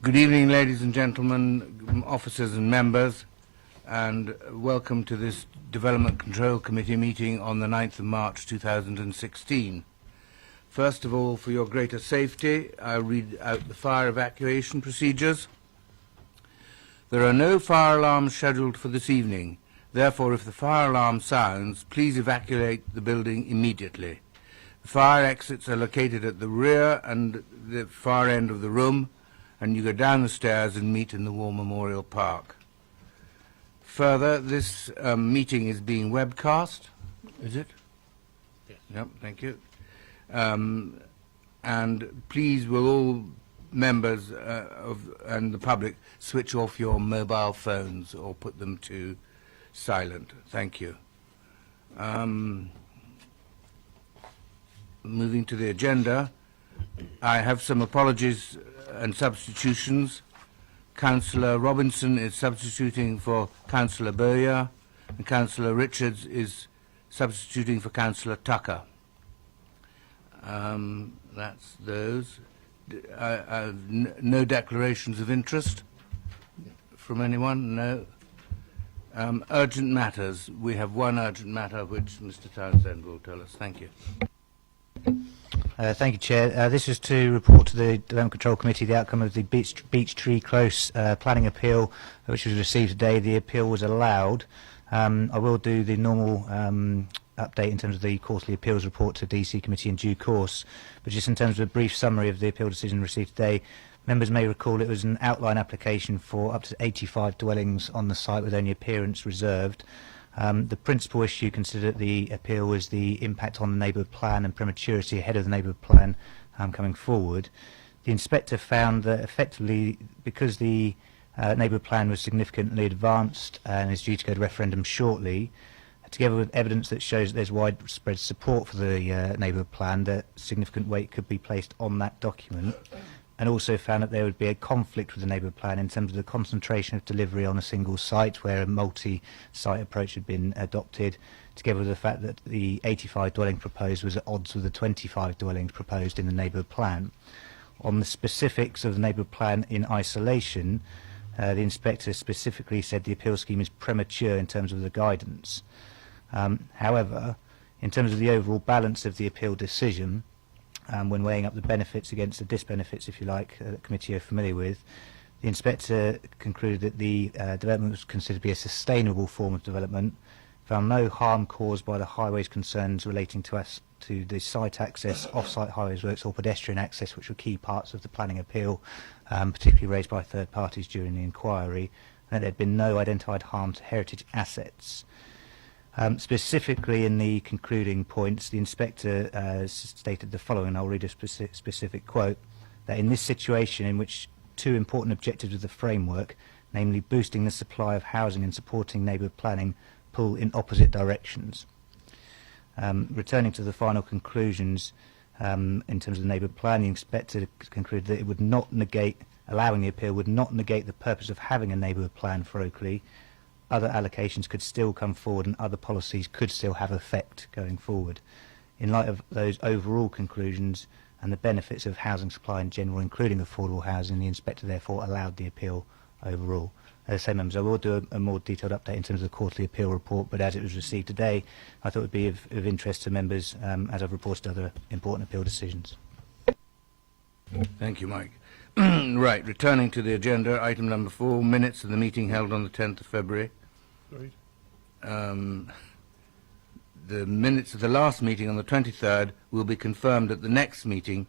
Good evening, ladies and gentlemen, officers and members, and welcome to this Development Control Committee meeting on the 9th of March 2016. First of all, for your greater safety, I'll read out the fire evacuation procedures. There are no fire alarms scheduled for this evening. Therefore, if the fire alarm sounds, please evacuate the building immediately. The fire exits are located at the rear and the far end of the room, and you go down the stairs and meet in the War Memorial Park. Further, this meeting is being webcast. Is it? Yes. Yep, thank you. And please, will all members and the public switch off your mobile phones or put them to silent. Thank you. Moving to the agenda, I have some apologies and substitutions. Councillor Robinson is substituting for Councillor Bowyer, and Councillor Richards is substituting for Councillor Tucker. That's those. No declarations of interest from anyone? No. Urgent matters. We have one urgent matter which Mr. Townsend will tell us. Thank you. Thank you, Chair. This is to report to the Development Control Committee the outcome of the Beech Tree Close planning appeal, which was received today. The appeal was allowed. I will do the normal update in terms of the quarterly appeals report to DC Committee in due course, but just in terms of a brief summary of the appeal decision received today, members may recall it was an outline application for up to 85 dwellings on the site with only appearance reserved. The principal issue considered at the appeal was the impact on the neighbourhood plan and prematurity ahead of the neighbourhood plan coming forward. The inspector found that effectively, because the neighbourhood plan was significantly advanced and is due to go to referendum shortly, together with evidence that shows that there's widespread support for the neighbourhood plan, that significant weight could be placed on that document, and also found that there would be a conflict with the neighbourhood plan in terms of the concentration of delivery on a single site where a multi-site approach had been adopted, together with the fact that the 85 dwelling proposed was at odds with the 25 dwellings proposed in the neighbourhood plan. On the specifics of the neighbourhood plan in isolation, the inspector specifically said the appeal scheme is premature in terms of the guidance. However, in terms of the overall balance of the appeal decision, when weighing up the benefits against the disbenefits, if you like, that the committee are familiar with, the inspector concluded that the development was considered to be a sustainable form of development, found no harm caused by the highways concerns relating to the site access, off-site highways works or pedestrian access, which were key parts of the planning appeal, particularly raised by third parties during the inquiry, and that there had been no identified harm to heritage assets. Specifically in the concluding points, the inspector stated the following, and I'll read a specific quote, that in this situation in which two important objectives of the framework, namely boosting the supply of housing and supporting neighbourhood planning, pull in opposite directions. Returning to the final conclusions, in terms of the neighbourhood plan, the inspector concluded that it would not negate, allowing the appeal would not negate the purpose of having a neighbourhood plan for Oakley. Other allocations could still come forward and other policies could still have effect going forward. In light of those overall conclusions and the benefits of housing supply in general, including affordable housing, the inspector therefore allowed the appeal overall. As I say, members, I will do a more detailed update in terms of the quarterly appeal report, but as it was received today, I thought it would be of interest to members as I've reported other important appeal decisions. Thank you, Mike. Right, returning to the agenda, item number 4, minutes of the meeting held on the 10th of February. Right. The minutes of the last meeting on the 23rd will be confirmed at the next meeting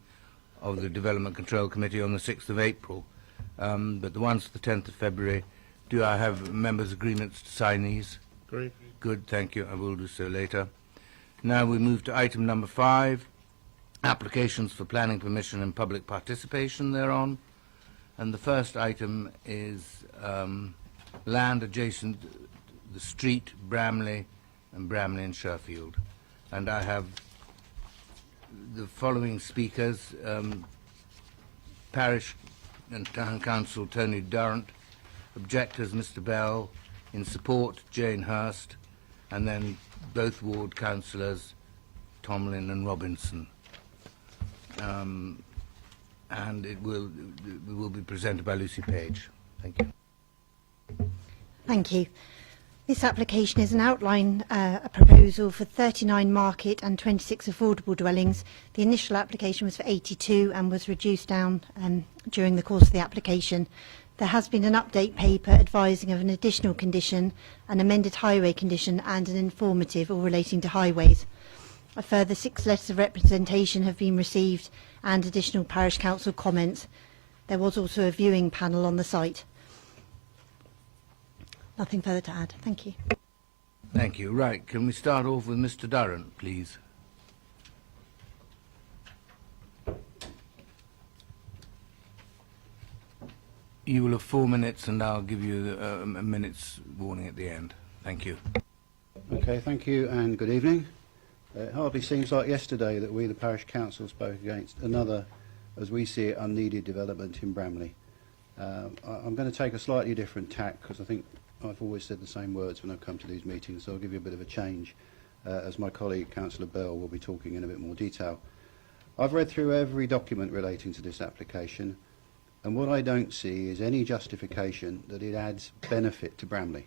of the Development Control Committee on the 6th of April. But the ones for the 10th of February, do I have members' agreements to sign these? Great. Good, thank you. I will do so later. Now we move to item number 5, applications for planning permission and public participation thereon. And the first item is land adjacent the street, Bramley and Sherfield. And I have the following speakers, Parish and Town Council Tony Durrant, objectors Mr. Bell, in support Jane Hurst, and then both ward councillors Tomlin and Robinson. and it will be presented by Lucy Page. Thank you. Thank you. This application is an outline, a proposal for 39 market and 26 affordable dwellings. The initial application was for 82 and was reduced down during the course of the application. There has been an update paper advising of an additional condition, an amended highway condition and an informative all relating to highways. A further 6 letters of representation have been received and additional parish council comments. There was also a viewing panel on the site. Nothing further to add. Thank you. Thank you. Right, can we start off with Mr. Durrant, please? You will have 4 minutes, and I'll give you a minute's warning at the end. Thank you. Okay, thank you and good evening. It hardly seems like yesterday that we, the Parish Council, spoke against another, as we see it, unneeded development in Bramley. I'm going to take a slightly different tack because I think I've always said the same words when I've come to these meetings, so I'll give you a bit of a change as my colleague Councillor Bell will be talking in a bit more detail. I've read through every document relating to this application, and what I don't see is any justification that it adds benefit to Bramley.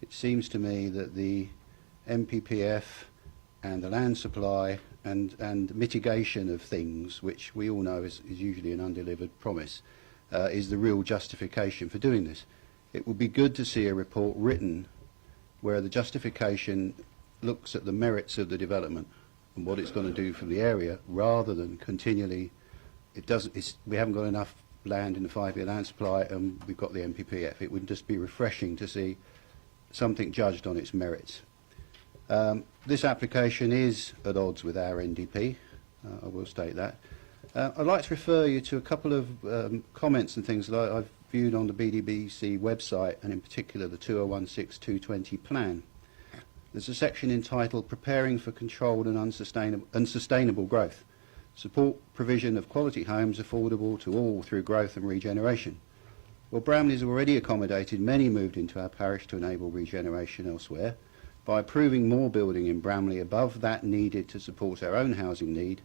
It seems to me that the MPPF and the land supply and mitigation of things, which we all know is usually an undelivered promise, is the real justification for doing this. It would be good to see a report written where the justification looks at the merits of the development and what it's going to do for the area, rather than continually, we haven't got enough land in the 5-year land supply and we've got the MPPF. It would just be refreshing to see something judged on its merits. This application is at odds with our NDP, I will state that. I'd like to refer you to a couple of comments and things that I've viewed on the BDBC website, and in particular the 2016-220 plan. There's a section entitled Preparing for Controlled and Unsustainable Growth. Support provision of quality homes affordable to all through growth and regeneration. Well, Bramley's already accommodated many moved into our parish to enable regeneration elsewhere. By approving more building in Bramley above that needed to support our own housing need,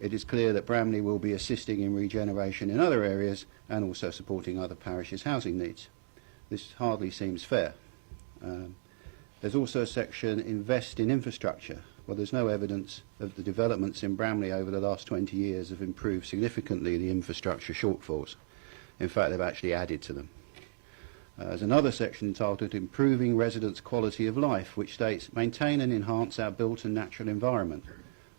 it is clear that Bramley will be assisting in regeneration in other areas and also supporting other parishes' housing needs. This hardly seems fair. There's also a section, Invest in Infrastructure. Well, there's no evidence of the developments in Bramley over the last 20 years have improved significantly the infrastructure shortfalls. In fact, they've actually added to them. There's another section entitled Improving Residents' Quality of Life, which states, maintain and enhance our built and natural environment.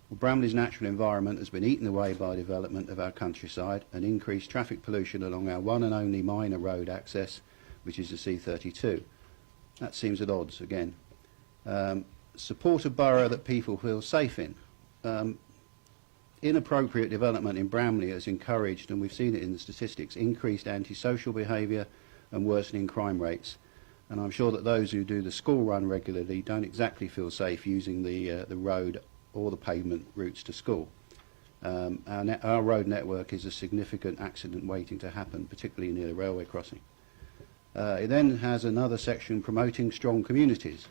Well, Bramley's natural environment has been eaten away by development of our countryside and increased traffic pollution along our one and only minor road access, which is the C32. That seems at odds again. Support a borough that people feel safe in. Inappropriate development in Bramley has encouraged, and we've seen it in the statistics, increased antisocial behaviour and worsening crime rates. And I'm sure that those who do the school run regularly don't exactly feel safe using the road or the pavement routes to school. Our road network is a significant accident waiting to happen, particularly near the railway crossing. It then has another section promoting strong communities.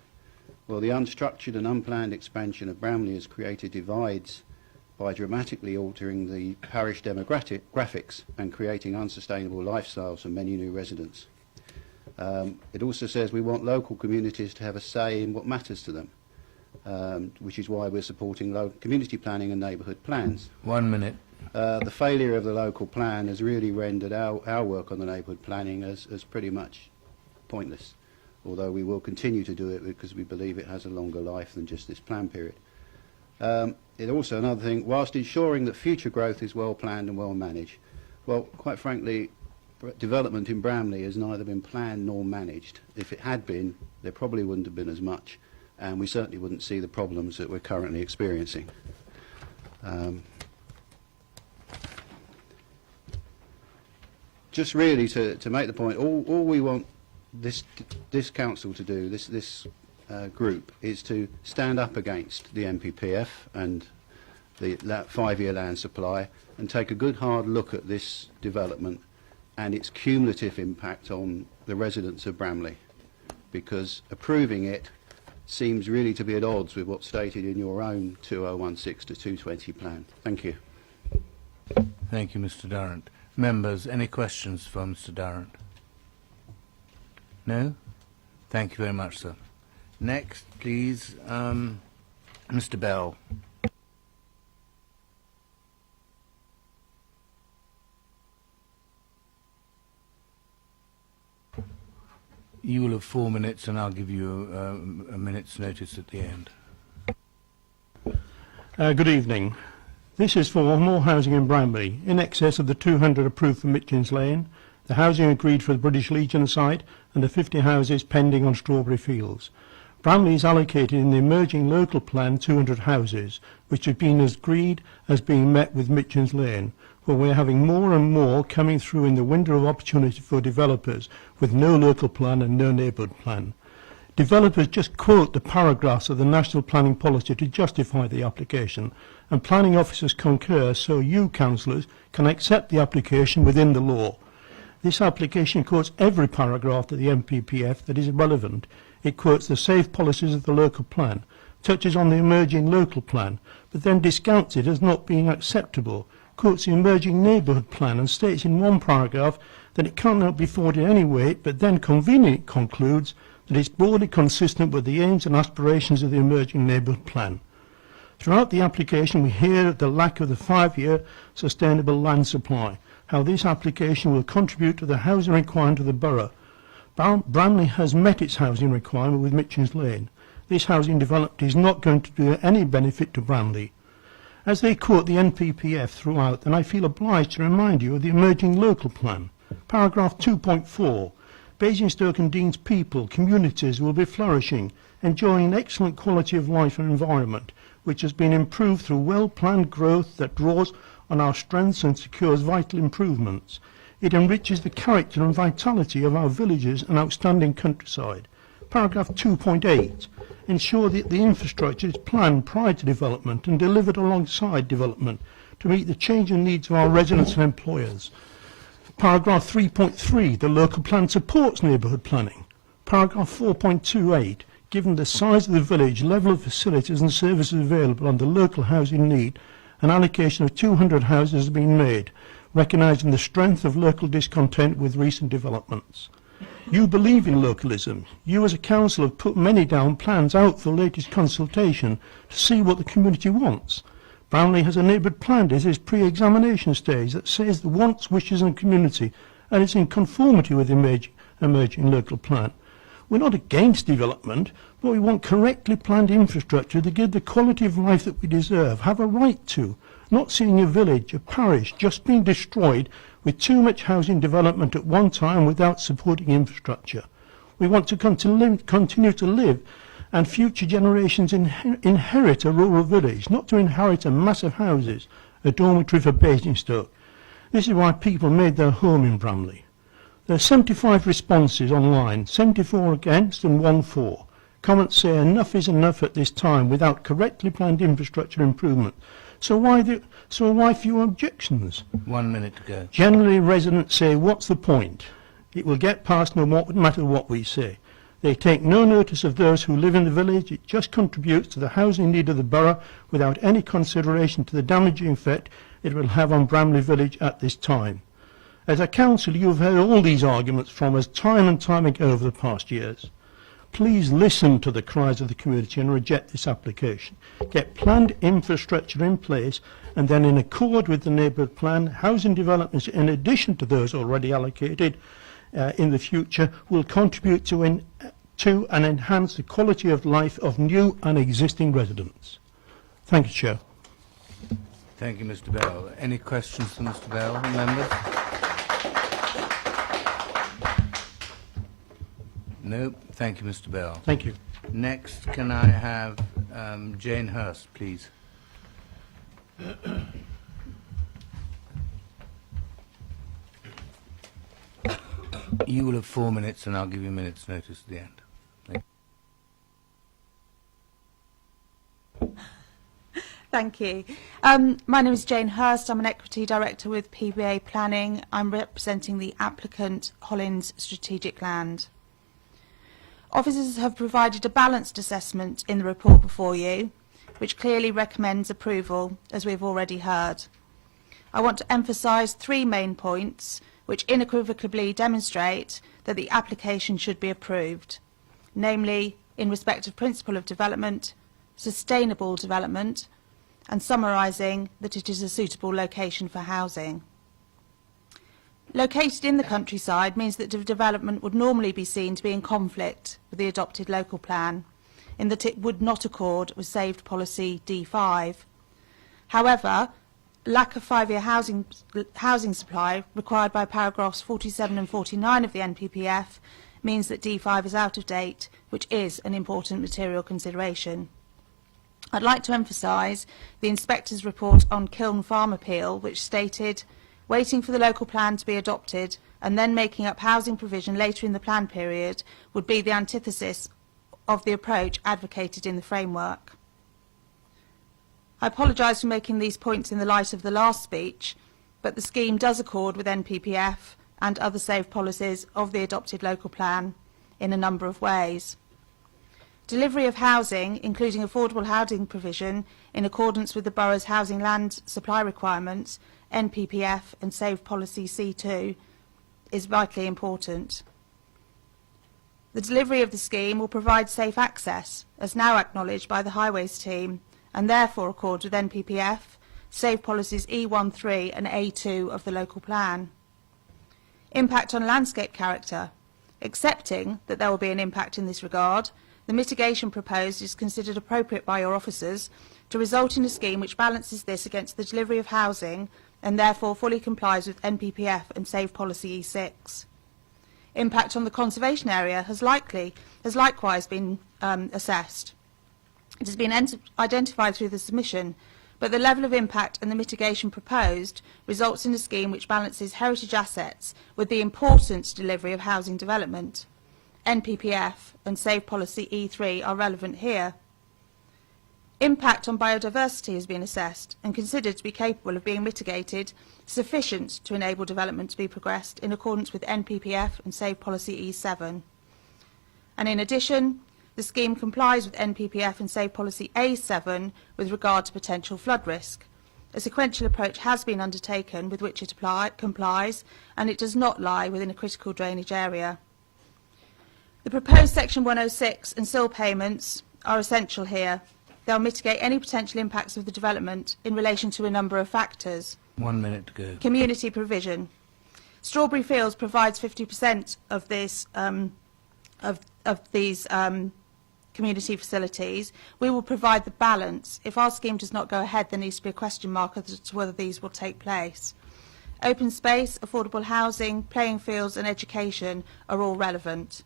Well, the unstructured and unplanned expansion of Bramley has created divides by dramatically altering the parish demographics and creating unsustainable lifestyles for many new residents. It also says we want local communities to have a say in what matters to them, which is why we're supporting community planning and neighbourhood plans. 1 minute. The failure of the local plan has really rendered our work on the neighbourhood planning as pretty much pointless, although we will continue to do it because we believe it has a longer life than just this plan period. It also, another thing, whilst ensuring that future growth is well planned and well managed, well, quite frankly, development in Bramley has neither been planned nor managed. If it had been, there probably wouldn't have been as much, and we certainly wouldn't see the problems that we're currently experiencing. Just really to make the point, all we want this council to do, this group, is to stand up against the MPPF and that 5-year land supply and take a good hard look at this development and its cumulative impact on the residents of Bramley, because approving it seems really to be at odds with what's stated in your own 2016 to 220 plan. Thank you. Thank you, Mr. Durrant. Members, any questions for Mr. Durrant? No? Thank you very much, sir. Next, please, Mr. Bell. You will have 4 minutes, and I'll give you a minute's notice at the end. Good evening. This is for more housing in Bramley, in excess of the 200 approved for Mitchins Lane, the housing agreed for the British Legion site, and the 50 houses pending on Strawberry Fields. Bramley is allocated in the emerging local plan 200 houses, which have been as agreed as being met with Mitchins Lane, where we're having more and more coming through in the window of opportunity for developers with no local plan and no neighbourhood plan. Developers just quote the paragraphs of the National Planning Policy to justify the application, and planning officers concur, so you, councillors, can accept the application within the law. This application quotes every paragraph of the NPPF that is relevant. It quotes the safe policies of the local plan, touches on the emerging local plan, but then discounts it as not being acceptable, quotes the emerging neighbourhood plan and states in one paragraph that it cannot be afforded any weight, but then conveniently concludes that it's broadly consistent with the aims and aspirations of the emerging neighbourhood plan. Throughout the application we hear of the lack of the 5-year sustainable land supply, how this application will contribute to the housing requirement of the borough. Bramley has met its housing requirement with Mitchins Lane. This housing development is not going to do any benefit to Bramley. As they quote the NPPF throughout, then I feel obliged to remind you of the emerging local plan. Paragraph 2.4. Basingstoke and Dean's people, communities will be flourishing, enjoying an excellent quality of life and environment, which has been improved through well-planned growth that draws on our strengths and secures vital improvements. It enriches the character and vitality of our villages and outstanding countryside. Paragraph 2.8. Ensure that the infrastructure is planned prior to development and delivered alongside development to meet the changing needs of our residents and employers. Paragraph 3.3. The local plan supports neighbourhood planning. Paragraph 4.28. Given the size of the village, level of facilities and services available and the local housing need, an allocation of 200 houses has been made, recognising the strength of local discontent with recent developments. You believe in localism. You as a council have put many down plans out for the latest consultation to see what the community wants. Bramley has a neighbourhood plan at its pre-examination stage that says the wants, wishes and community, and it's in conformity with the emerging local plan. We're not against development, but we want correctly planned infrastructure to give the quality of life that we deserve, have a right to, not seeing a village, a parish, just being destroyed with too much housing development at one time without supporting infrastructure. We want to continue to live and future generations inherit a rural village, not to inherit a massive houses, a dormitory for Basingstoke. This is why people made their home in Bramley. There are 75 responses online, 74 against and 1 for. Comments say enough is enough at this time without correctly planned infrastructure improvement. So why few objections? 1 minute to go. Generally, residents say, what's the point? It will get past no matter what we say. They take no notice of those who live in the village. It just contributes to the housing need of the borough without any consideration to the damaging effect it will have on Bramley village at this time. As a council, you have heard all these arguments from us time and time again over the past years. Please listen to the cries of the community and reject this application. Get planned infrastructure in place and then, in accord with the neighbourhood plan, housing developments in addition to those already allocated in the future will contribute to and enhance the quality of life of new and existing residents. Thank you, Chair. Thank you, Mr. Bell. Any questions for Mr. Bell, members? No. Thank you, Mr. Bell. Thank you. Next, can I have Jane Hurst, please? You will have 4 minutes, and I'll give you a minute's notice at the end. Thank you. My name is Jane Hurst. I'm an Equity Director with PBA Planning. I'm representing the applicant, Hollins Strategic Land. Officers have provided a balanced assessment in the report before you, which clearly recommends approval, as we've already heard. I want to emphasise 3 main points which unequivocally demonstrate that the application should be approved, namely in respect of principle of development, sustainable development, and summarising that it is a suitable location for housing. Located in the countryside means that the development would normally be seen to be in conflict with the adopted local plan, in that it would not accord with saved policy D5. However, lack of 5-year housing supply required by paragraphs 47 and 49 of the NPPF means that D5 is out of date, which is an important material consideration. I'd like to emphasise the Inspector's report on Kiln Farm appeal, which stated, waiting for the local plan to be adopted and then making up housing provision later in the plan period would be the antithesis of the approach advocated in the framework. I apologise for making these points in the light of the last speech, but the scheme does accord with NPPF and other saved policies of the adopted local plan in a number of ways. Delivery of housing, including affordable housing provision in accordance with the borough's housing land supply requirements, NPPF and saved policy C2, is vitally important. The delivery of the scheme will provide safe access, as now acknowledged by the Highways team, and therefore accords with NPPF, saved policies E13 and A2 of the local plan. Impact on landscape character. Accepting that there will be an impact in this regard, the mitigation proposed is considered appropriate by your officers to result in a scheme which balances this against the delivery of housing and therefore fully complies with NPPF and Save Policy E6. Impact on the conservation area has likewise been assessed. It has been identified through the submission, but the level of impact and the mitigation proposed results in a scheme which balances heritage assets with the important delivery of housing development. NPPF and Save Policy E3 are relevant here. Impact on biodiversity has been assessed and considered to be capable of being mitigated, sufficient to enable development to be progressed in accordance with NPPF and Save Policy E7. And in addition, the scheme complies with NPPF and Save Policy A7 with regard to potential flood risk. A sequential approach has been undertaken with which it complies, and it does not lie within a critical drainage area. The proposed Section 106 and SIL payments are essential here. They'll mitigate any potential impacts of the development in relation to a number of factors. 1 minute to go. Community provision. Strawberry Fields provides 50% of this of these community facilities. We will provide the balance. If our scheme does not go ahead, there needs to be a question mark as to whether these will take place. Open space, affordable housing, playing fields and education are all relevant.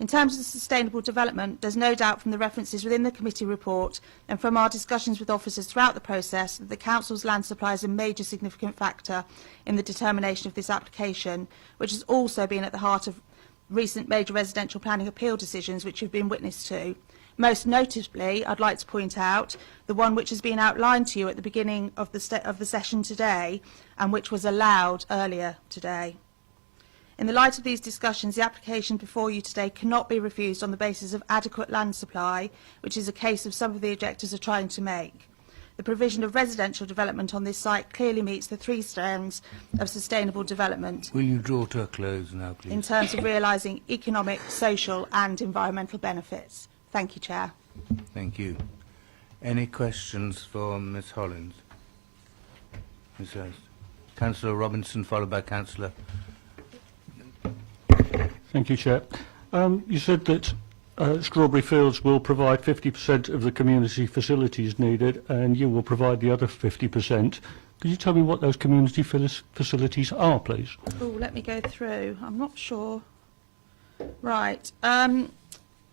In terms of sustainable development, there's no doubt from the references within the committee report and from our discussions with officers throughout the process that the Council's land supply is a major significant factor in the determination of this application, which has also been at the heart of recent major residential planning appeal decisions which you've been witness to. Most notably, I'd like to point out the one which has been outlined to you at the beginning of the session today and which was allowed earlier today. In the light of these discussions, the application before you today cannot be refused on the basis of adequate land supply, which is a case of some of the objectors are trying to make. The provision of residential development on this site clearly meets the 3 strands of sustainable development. Will you draw to a close now, please? In terms of realising economic, social and environmental benefits. Thank you, Chair. Thank you. Any questions for Ms Hollins? Ms Hurst. Councillor Robinson, followed by Councillor. Thank you, Chair. You said that Strawberry Fields will provide 50% of the community facilities needed and you will provide the other 50%. Could you tell me what those community facilities are, please? Oh, let me go through. I'm not sure. Right.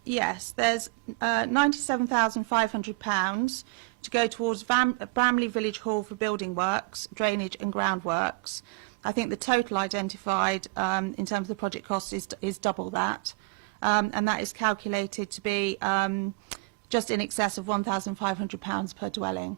Yes, there's £97,500 to go towards Bramley Village Hall for building works, drainage and groundworks. I think the total identified in terms of the project cost is double that, and that is calculated to be just in excess of £1,500 per dwelling.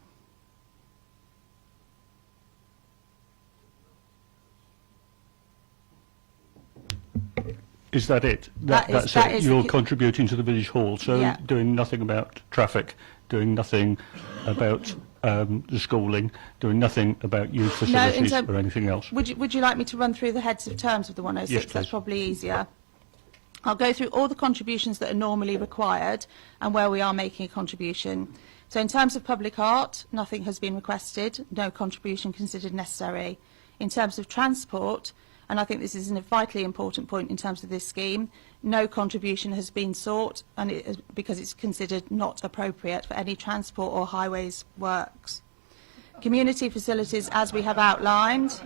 Is that it? That's it. You're contributing to the village hall, so yeah. Doing nothing about traffic, doing nothing about the schooling, doing nothing about youth facilities or anything else. Would you like me to run through the heads of terms of the 106? Yes, please. That's probably easier. I'll go through all the contributions that are normally required and where we are making a contribution. So in terms of public art, nothing has been requested, no contribution considered necessary. In terms of transport, and I think this is a vitally important point in terms of this scheme, no contribution has been sought and because it's considered not appropriate for any transport or highways works. Community facilities, as we have outlined.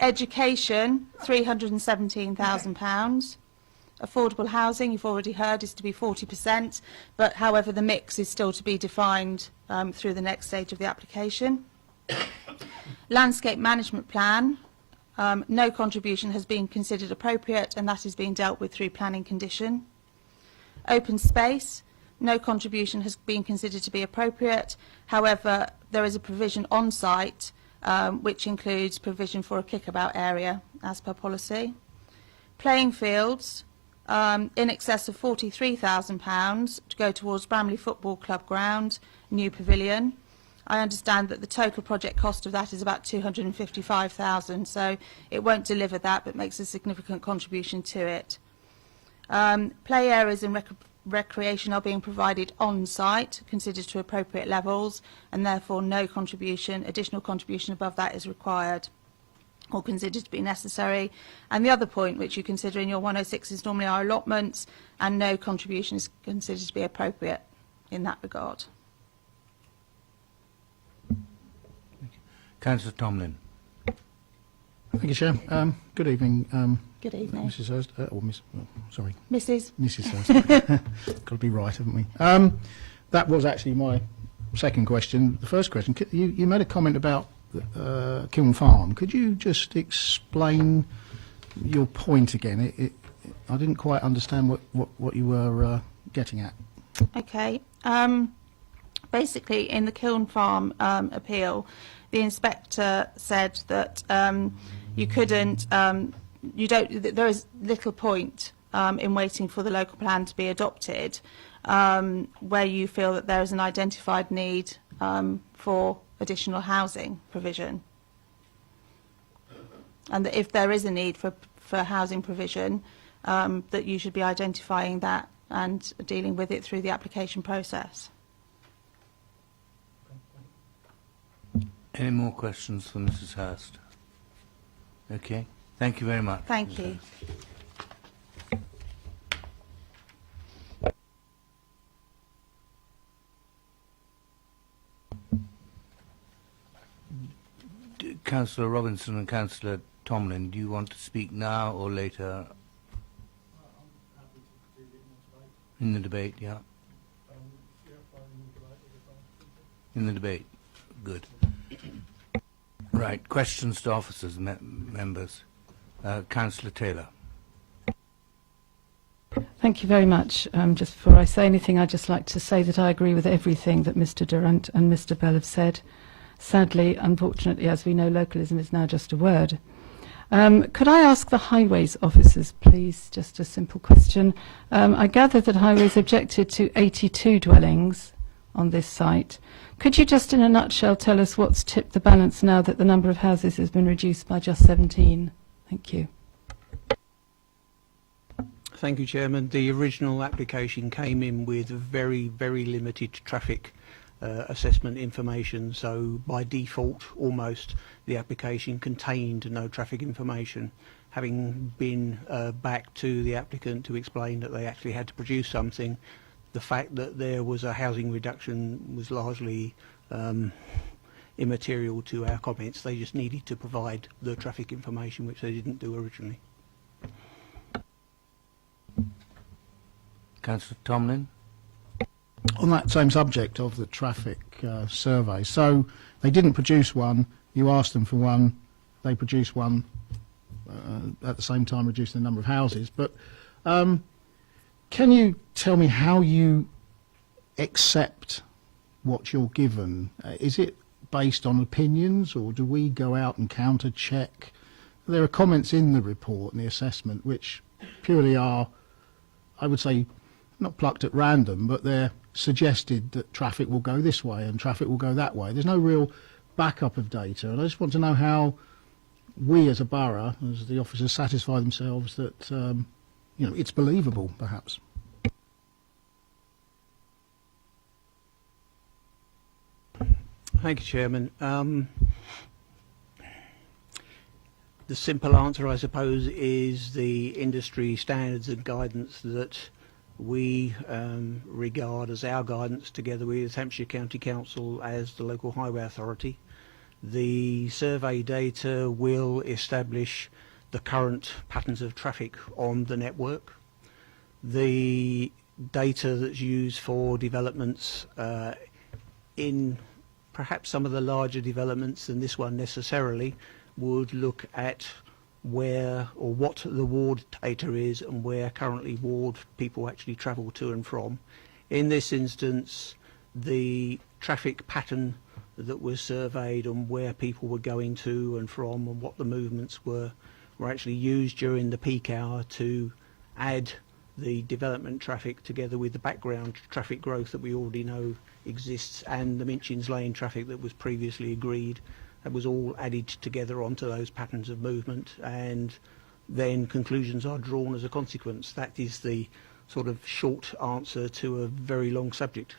Education, £317,000. Affordable housing, you've already heard, is to be 40%, but however the mix is still to be defined through the next stage of the application. Landscape management plan, no contribution has been considered appropriate and that is being dealt with through planning condition. Open space, no contribution has been considered to be appropriate, however there is a provision on site which includes provision for a kickabout area as per policy. Playing fields, in excess of £43,000 to go towards Bramley Football Club ground, new pavilion. I understand that the total project cost of that is about £255,000, so it won't deliver that but makes a significant contribution to it. Play areas and recreation are being provided on site, considered to appropriate levels, and therefore no contribution, additional contribution above that is required or considered to be necessary. And the other point which you consider in your 106 is normally our allotments, and no contribution is considered to be appropriate in that regard. Councillor Tomlin. Thank you, Chair. Good evening, Good evening. Mrs. Hurst, or Miss, oh, sorry, Mrs. Hurst. Got to be right, haven't we? That was actually my second question. The first question, you made a comment about Kiln Farm. Could you just explain your point again? I didn't quite understand what you were getting at. Okay. Basically, in the Kiln Farm appeal, the inspector said that you couldn't, there is little point in waiting for the local plan to be adopted where you feel that there is an identified need for additional housing provision. And that if there is a need for housing provision, that you should be identifying that and dealing with it through the application process. Any more questions for Mrs. Hurst? Okay. Thank you very much. Thank you. Councillor Robinson and Councillor Tomlin, do you want to speak now or later? In the debate, yeah. In the debate. Good. Right. Questions to officers, members. Councillor Taylor. Thank you very much. Just before I say anything, I'd just like to say that I agree with everything that Mr. Durant and Mr. Bell have said. Sadly, unfortunately, as we know, localism is now just a word. Could I ask the Highways officers, please, just a simple question. I gather that Highways objected to 82 dwellings on this site. Could you just in a nutshell tell us what's tipped the balance now that the number of houses has been reduced by just 17? Thank you. Thank you, Chairman. The original application came in with very, very limited traffic assessment information, so by default almost the application contained no traffic information. Having been back to the applicant to explain that they actually had to produce something, the fact that there was a housing reduction was largely immaterial to our comments. They just needed to provide the traffic information, which they didn't do originally. Councillor Tomlin. On that same subject of the traffic survey, so they didn't produce one, you asked them for one, they produced one, at the same time reducing the number of houses, but can you tell me how you accept what you're given? Is it based on opinions, or do we go out and counter check? There are comments in the report and the assessment which purely are, I would say, not plucked at random, but they're suggested that traffic will go this way and traffic will go that way. There's no real backup of data, and I just want to know how we as a borough, as the officers, satisfy themselves that you know, it's believable, perhaps. Thank you, Chairman. The simple answer, I suppose, is the industry standards and guidance that we regard as our guidance, together with Hampshire County Council as the local highway authority. The survey data will establish the current patterns of traffic on the network. The data that's used for developments in perhaps some of the larger developments than this one necessarily would look at where or what the ward data is and where currently ward people actually travel to and from. In this instance, the traffic pattern that was surveyed and where people were going to and from and what the movements were actually used during the peak hour to add the development traffic together with the background traffic growth that we already know exists and the Minchin's Lane traffic that was previously agreed. That was all added together onto those patterns of movement, and then conclusions are drawn as a consequence. That is the sort of short answer to a very long subject.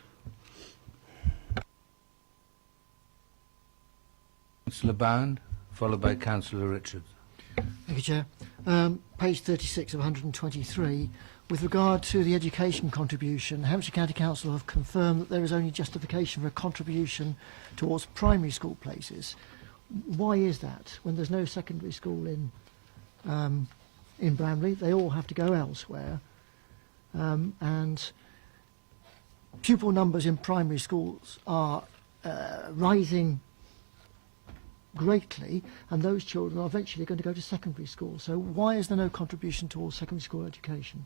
Councillor Bound, followed by Councillor Richards. Thank you, Chair. Page 36 of 123. With regard to the education contribution, Hampshire County Council have confirmed that there is only justification for a contribution towards primary school places. Why is that? When there's no secondary school in Bramley, they all have to go elsewhere. And pupil numbers in primary schools are rising greatly, and those children are eventually going to go to secondary school. So why is there no contribution towards secondary school education?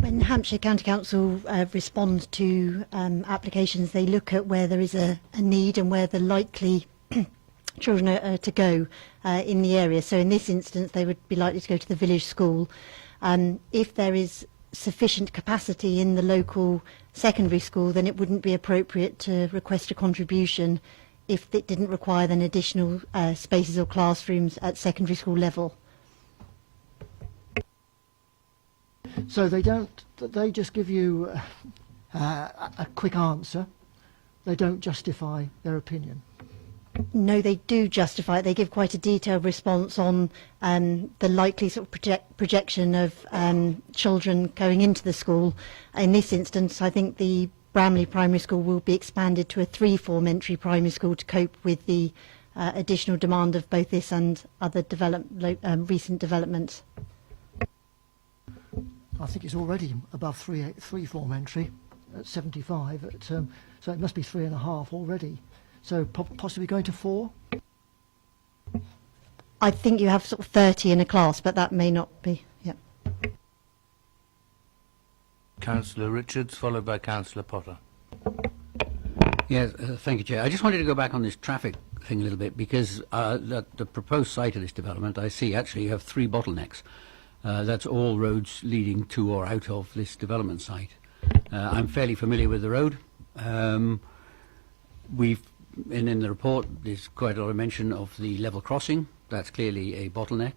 When Hampshire County Council responds to applications, they look at where there is a need and where the likely children are to go in the area. So in this instance, they would be likely to go to the village school. If there is sufficient capacity in the local secondary school, then it wouldn't be appropriate to request a contribution if it didn't require then additional spaces or classrooms at secondary school level. So they don't, they just give you a quick answer. They don't justify their opinion. No, they do justify it. They give quite a detailed response on the likely sort of projection of children going into the school. In this instance, I think the Bramley Primary School will be expanded to a 3-form entry primary school to cope with the additional demand of both this and other recent developments. I think it's already above 3-form entry at 75, so it must be 3.5 already. So possibly going to 4? I think you have sort of 30 in a class, but that may not be. Yeah. Councillor Richards, followed by Councillor Potter. Yes, thank you, Chair. I just wanted to go back on this traffic thing a little bit, because the proposed site of this development, I see actually you have 3 bottlenecks. That's all roads leading to or out of this development site. I'm fairly familiar with the road. In the report, there's quite a lot of mention of the level crossing. That's clearly a bottleneck,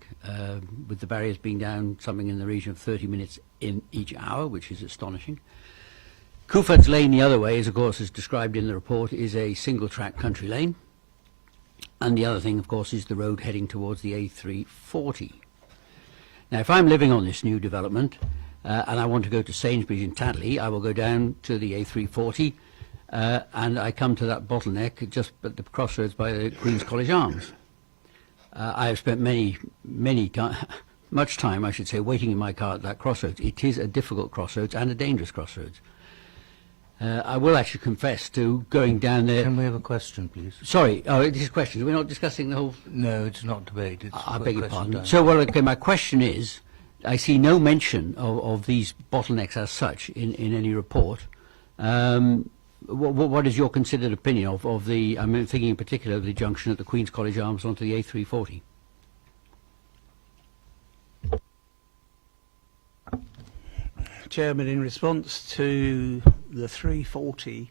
with the barriers being down something in the region of 30 minutes in each hour, which is astonishing. Cuford's Lane the other way, is of course, as described in the report, is a single-track country lane. And the other thing, of course, is the road heading towards the A340. Now, if I'm living on this new development and I want to go to Sainsbury's in Tadley, I will go down to the A340 and I come to that bottleneck just at the crossroads by the Queen's College Arms. I have spent much time, I should say, waiting in my car at that crossroads. It is a difficult crossroads and a dangerous crossroads. I will actually confess to going down there. Can we have a question, please? Sorry, this is questions. We're not discussing the whole... No, it's not debate. It's I beg your pardon. time. So, well, okay, my question is, I see no mention of these bottlenecks as such in any report. What is your considered opinion of the, I'm thinking in particular of the junction at the Queen's College Arms onto the A340? Chairman, in response to the 340,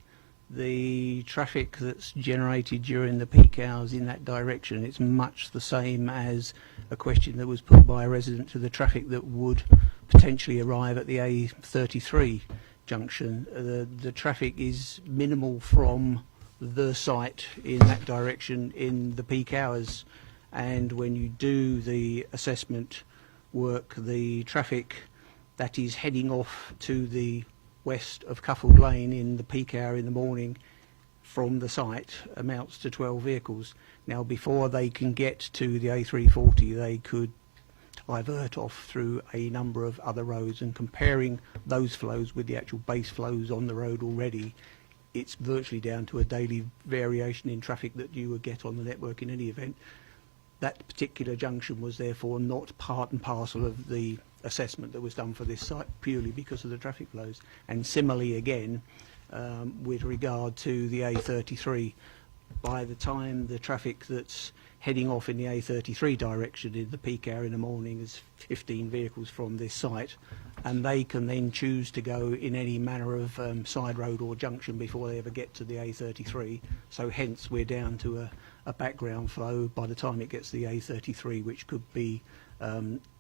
the traffic that's generated during the peak hours in that direction, it's much the same as a question that was put by a resident to the traffic that would potentially arrive at the A33 junction. The traffic is minimal from the site in that direction in the peak hours, and when you do the assessment work, the traffic that is heading off to the west of Cuffield Lane in the peak hour in the morning from the site amounts to 12 vehicles. Now, before they can get to the A340, they could divert off through a number of other roads, and comparing those flows with the actual base flows on the road already, it's virtually down to a daily variation in traffic that you would get on the network in any event. That particular junction was therefore not part and parcel of the assessment that was done for this site, purely because of the traffic flows. And similarly again, with regard to the A33, by the time the traffic that's heading off in the A33 direction in the peak hour in the morning is 15 vehicles from this site, and they can then choose to go in any manner of side road or junction before they ever get to the A33. So hence we're down to a background flow by the time it gets to the A33, which could be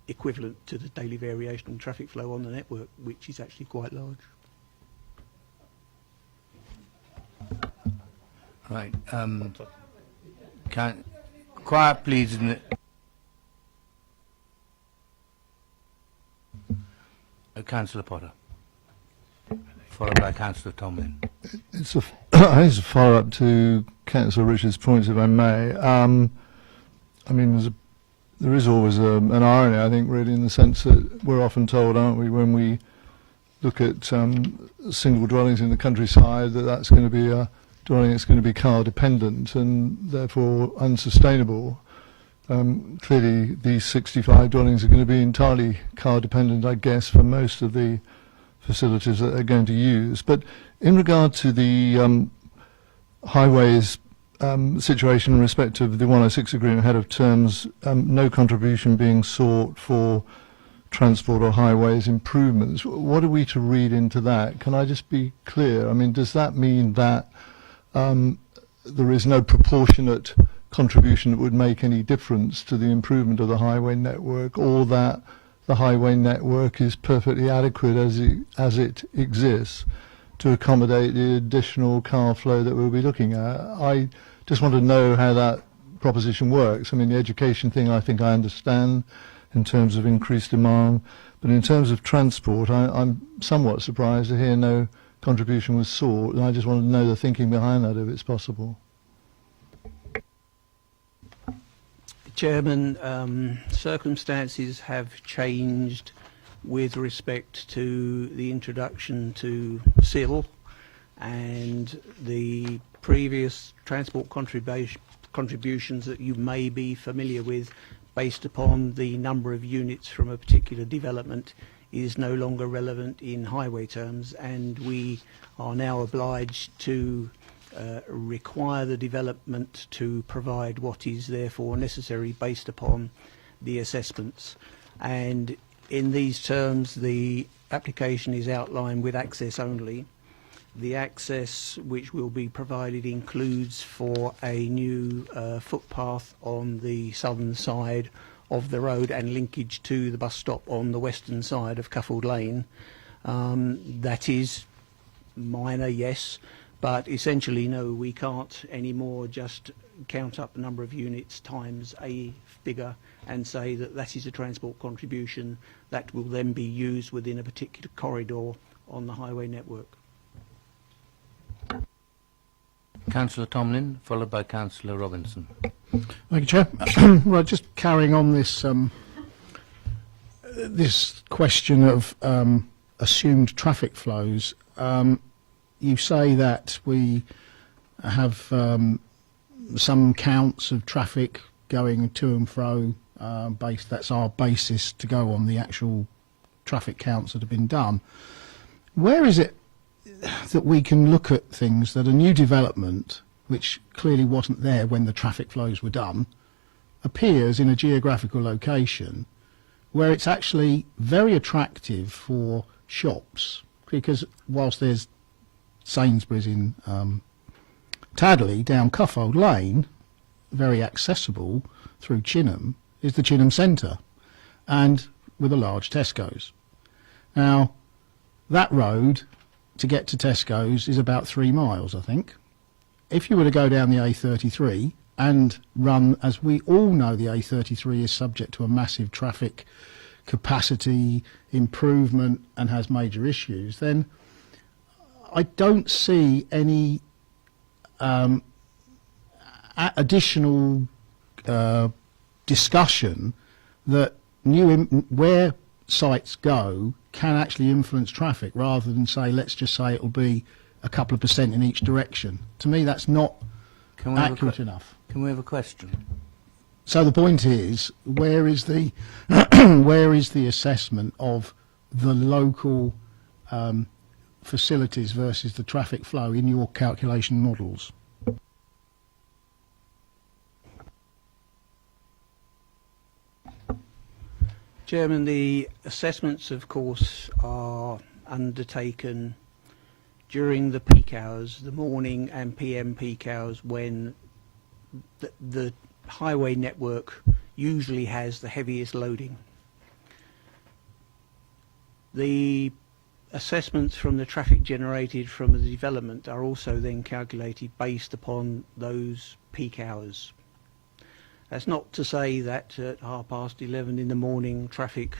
equivalent to the daily variation in traffic flow on the network, which is actually quite large. Right. Quiet, please. Councillor Potter, followed by Councillor Tomlin. It's a follow-up to Councillor Richards' points, if I may. I mean, there is always an irony, I think, really, in the sense that we're often told, aren't we, when we look at single dwellings in the countryside, that that's going to be a dwelling that's going to be car dependent and therefore unsustainable. Clearly, these 65 dwellings are going to be entirely car dependent, I guess, for most of the facilities that they're going to use. But in regard to the highways situation in respect of the 106 agreement ahead of terms, no contribution being sought for transport or highways improvements, what are we to read into that? Can I just be clear? I mean, does that mean that there is no proportionate contribution that would make any difference to the improvement of the highway network, or that the highway network is perfectly adequate as it exists to accommodate the additional car flow that we'll be looking at? I just want to know how that proposition works. I mean, the education thing I think I understand in terms of increased demand, but in terms of transport, I'm somewhat surprised to hear no contribution was sought, and I just want to know the thinking behind that, if it's possible. Chairman, circumstances have changed with respect to the introduction to CIL, and the previous transport contributions that you may be familiar with based upon the number of units from a particular development is no longer relevant in highway terms, and we are now obliged to require the development to provide what is therefore necessary based upon the assessments. And in these terms, the application is outlined with access only. The access which will be provided includes for a new footpath on the southern side of the road and linkage to the bus stop on the western side of Cuffield Lane. That is minor, yes, but essentially no, we can't anymore just count up the number of units times a figure and say that that is a transport contribution that will then be used within a particular corridor on the highway network. Councillor Tomlin, followed by Councillor Robinson. Thank you, Chair. Well, just carrying on this this question of assumed traffic flows. You say that we have some counts of traffic going to and fro. That's our basis to go on, the actual traffic counts that have been done. Where is it that we can look at things that a new development, which clearly wasn't there when the traffic flows were done, appears in a geographical location where it's actually very attractive for shops, because whilst there's Sainsbury's in Tadley, down Cuffold Lane, very accessible through Chinham, is the Chinham Centre, and with a large Tesco's. Now, that road to get to Tesco's is about 3 miles, I think. If you were to go down the A33 and run, as we all know, the A33 is subject to a massive traffic capacity improvement and has major issues, then I don't see any additional discussion that where sites go can actually influence traffic, rather than say, let's just say it'll be a couple of % in each direction. To me, that's not accurate enough. Can we have a question? So the point is, where is the where is the assessment of the local facilities versus the traffic flow in your calculation models? Chairman, the assessments, of course, are undertaken during the peak hours, the morning and PM peak hours, when the highway network usually has the heaviest loading. The assessments from the traffic generated from the development are also then calculated based upon those peak hours. That's not to say that at 11:30 in the morning traffic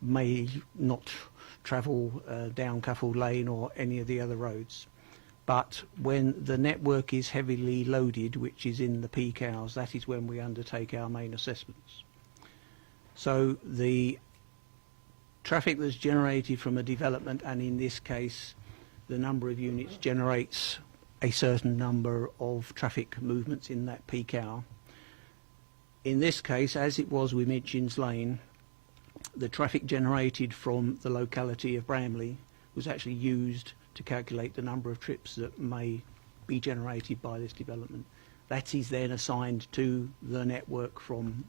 may not travel down Cuffold Lane or any of the other roads. But when the network is heavily loaded, which is in the peak hours, that is when we undertake our main assessments. So the traffic that's generated from a development, and in this case the number of units generates a certain number of traffic movements in that peak hour. In this case, as it was with Minchin's Lane, the traffic generated from the locality of Bramley was actually used to calculate the number of trips that may be generated by this development. That is then assigned to the network from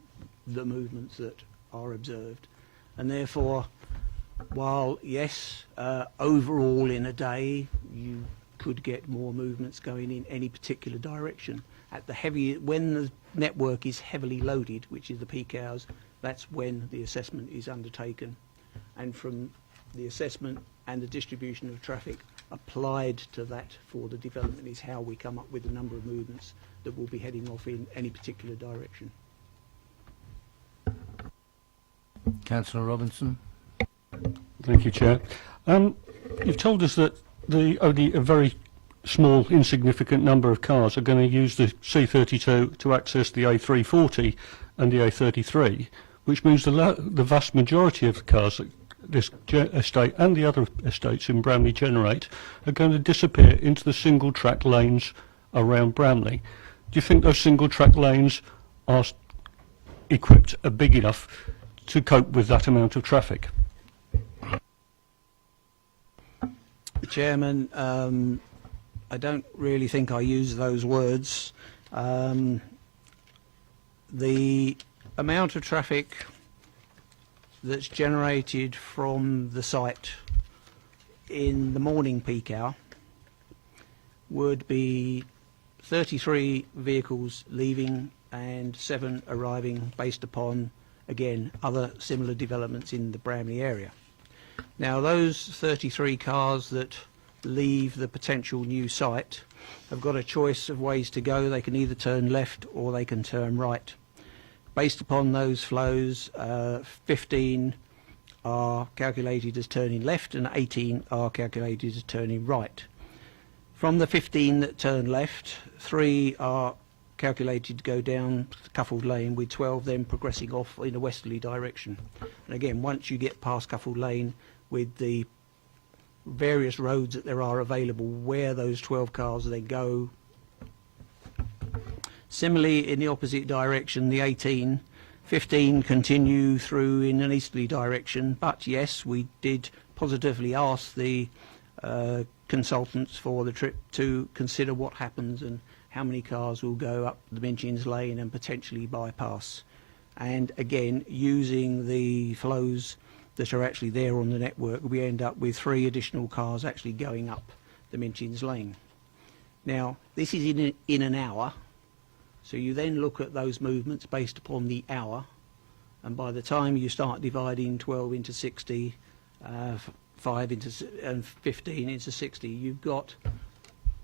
the movements that are observed. And therefore, while yes, overall in a day you could get more movements going in any particular direction, at the when the network is heavily loaded, which is the peak hours, that's when the assessment is undertaken. And from the assessment and the distribution of traffic applied to that for the development is how we come up with the number of movements that will be heading off in any particular direction. Councillor Robinson. Thank you, Chair. You've told us that only a very small, insignificant number of cars are going to use the C32 to access the A340 and the A33, which means the vast majority of the cars that this estate and the other estates in Bramley generate are going to disappear into the single track lanes around Bramley. Do you think those single track lanes are equipped, are big enough to cope with that amount of traffic? Chairman, I don't really think I use those words. The amount of traffic that's generated from the site in the morning peak hour would be 33 vehicles leaving and 7 arriving, based upon, again, other similar developments in the Bramley area. Now, those 33 cars that leave the potential new site have got a choice of ways to go. They can either turn left or they can turn right. Based upon those flows, 15 are calculated as turning left and 18 are calculated as turning right. From the 15 that turn left, 3 are calculated to go down Cuffold Lane, with 12 then progressing off in a westerly direction. And again, once you get past Cuffold Lane, with the various roads that there are available, where those 12 cars then go. Similarly, in the opposite direction, the 15 continue through in an easterly direction, but yes, we did positively ask the consultants for the trip to consider what happens and how many cars will go up the Minchin's Lane and potentially bypass. And again, using the flows that are actually there on the network, we end up with 3 additional cars actually going up the Minchin's Lane. Now, this is in an hour, so you then look at those movements based upon the hour, and by the time you start dividing 12 into 60, 5 into and 15 into 60, you've got,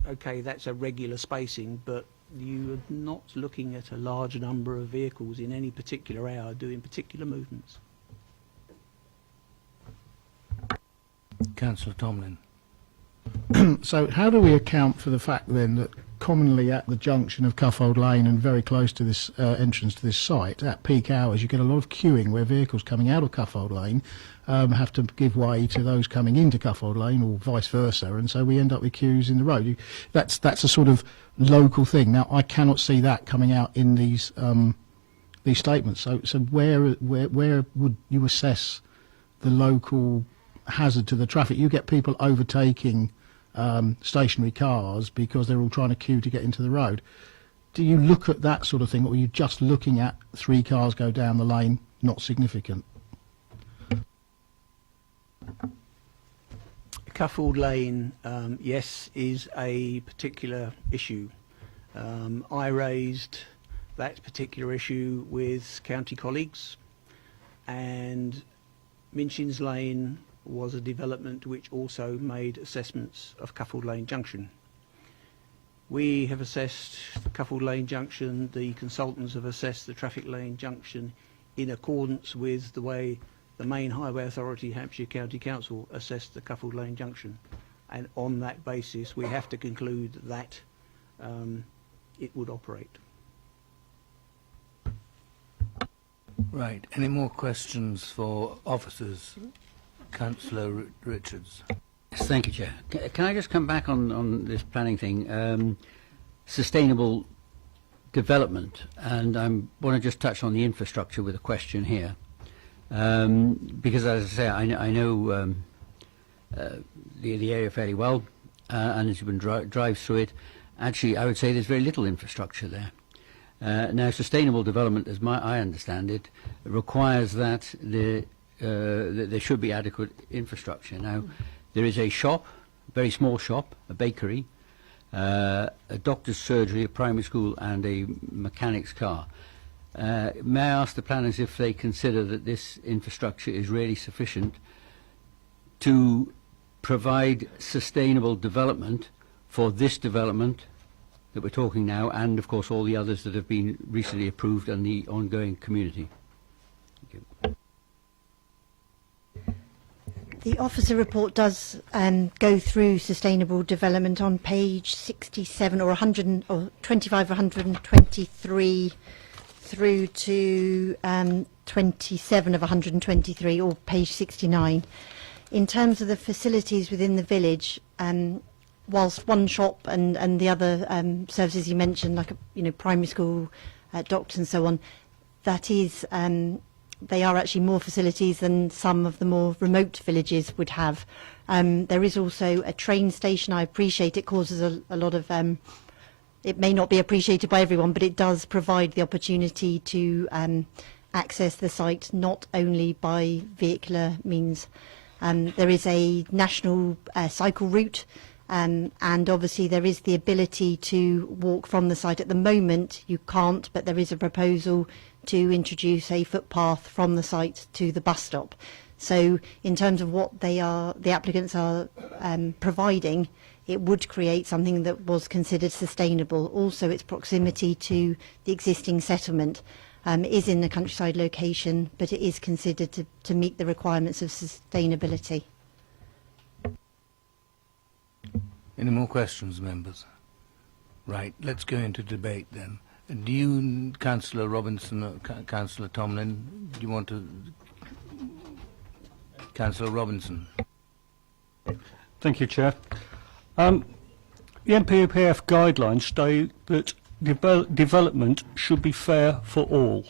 okay, that's a regular spacing, but you're not looking at a large number of vehicles in any particular hour doing particular movements. Councillor Tomlin. So how do we account for the fact then that commonly at the junction of Cuffold Lane and very close to this entrance to this site, at peak hours you get a lot of queuing where vehicles coming out of Cuffold Lane have to give way to those coming into Cuffold Lane or vice versa, and so we end up with queues in the road. That's a sort of local thing. Now I cannot see that coming out in these statements. So where would you assess the local hazard to the traffic? You get people overtaking stationary cars because they're all trying to queue to get into the road. Do you look at that sort of thing, or are you just looking at 3 cars go down the lane, not significant? Cuffold Lane, yes, is a particular issue. I raised that particular issue with county colleagues, and Minchin's Lane was a development which also made assessments of Cuffold Lane Junction. We have assessed the Cuffold Lane Junction, the consultants have assessed the Traffic Lane Junction in accordance with the way the main highway authority, Hampshire County Council, assessed the Cuffold Lane Junction. And on that basis, we have to conclude that it would operate. Right. Any more questions for officers? Councillor Richards. Yes, thank you, Chair. Can I just come back on this planning thing? Sustainable development, and I want to just touch on the infrastructure with a question here. Because, as I say, I know the area fairly well, and as one drives through it, actually, I would say there's very little infrastructure there. Now, sustainable development, as I understand it, requires that there should be adequate infrastructure. Now, there is a shop, a very small shop, a bakery, a doctor's surgery, a primary school, and a mechanic's car. May I ask the planners if they consider that this infrastructure is really sufficient to provide sustainable development for this development that we're talking now, and of course all the others that have been recently approved and the ongoing community? Thank you. The officer report does go through sustainable development on page 67 or 25, 123 through to 27 of 123, or page 69. In terms of the facilities within the village, whilst one shop and the other services you mentioned, like primary school, doctors and so on, that is they are actually more facilities than some of the more remote villages would have. There is also a train station. I appreciate it causes a lot of it may not be appreciated by everyone, but it does provide the opportunity to access the site not only by vehicular means. There is a national cycle route, and obviously there is the ability to walk from the site. At the moment you can't, but there is a proposal to introduce a footpath from the site to the bus stop. So in terms of what the applicants are providing, it would create something that was considered sustainable. Also, its proximity to the existing settlement is in the countryside location, but it is considered to meet the requirements of sustainability. Any more questions, members? Right, let's go into debate then. Do you, Councillor Robinson, or Councillor Tomlin, do you want to... Councillor Robinson. Thank you, Chair. The NPPF guidelines state that development should be fair for all.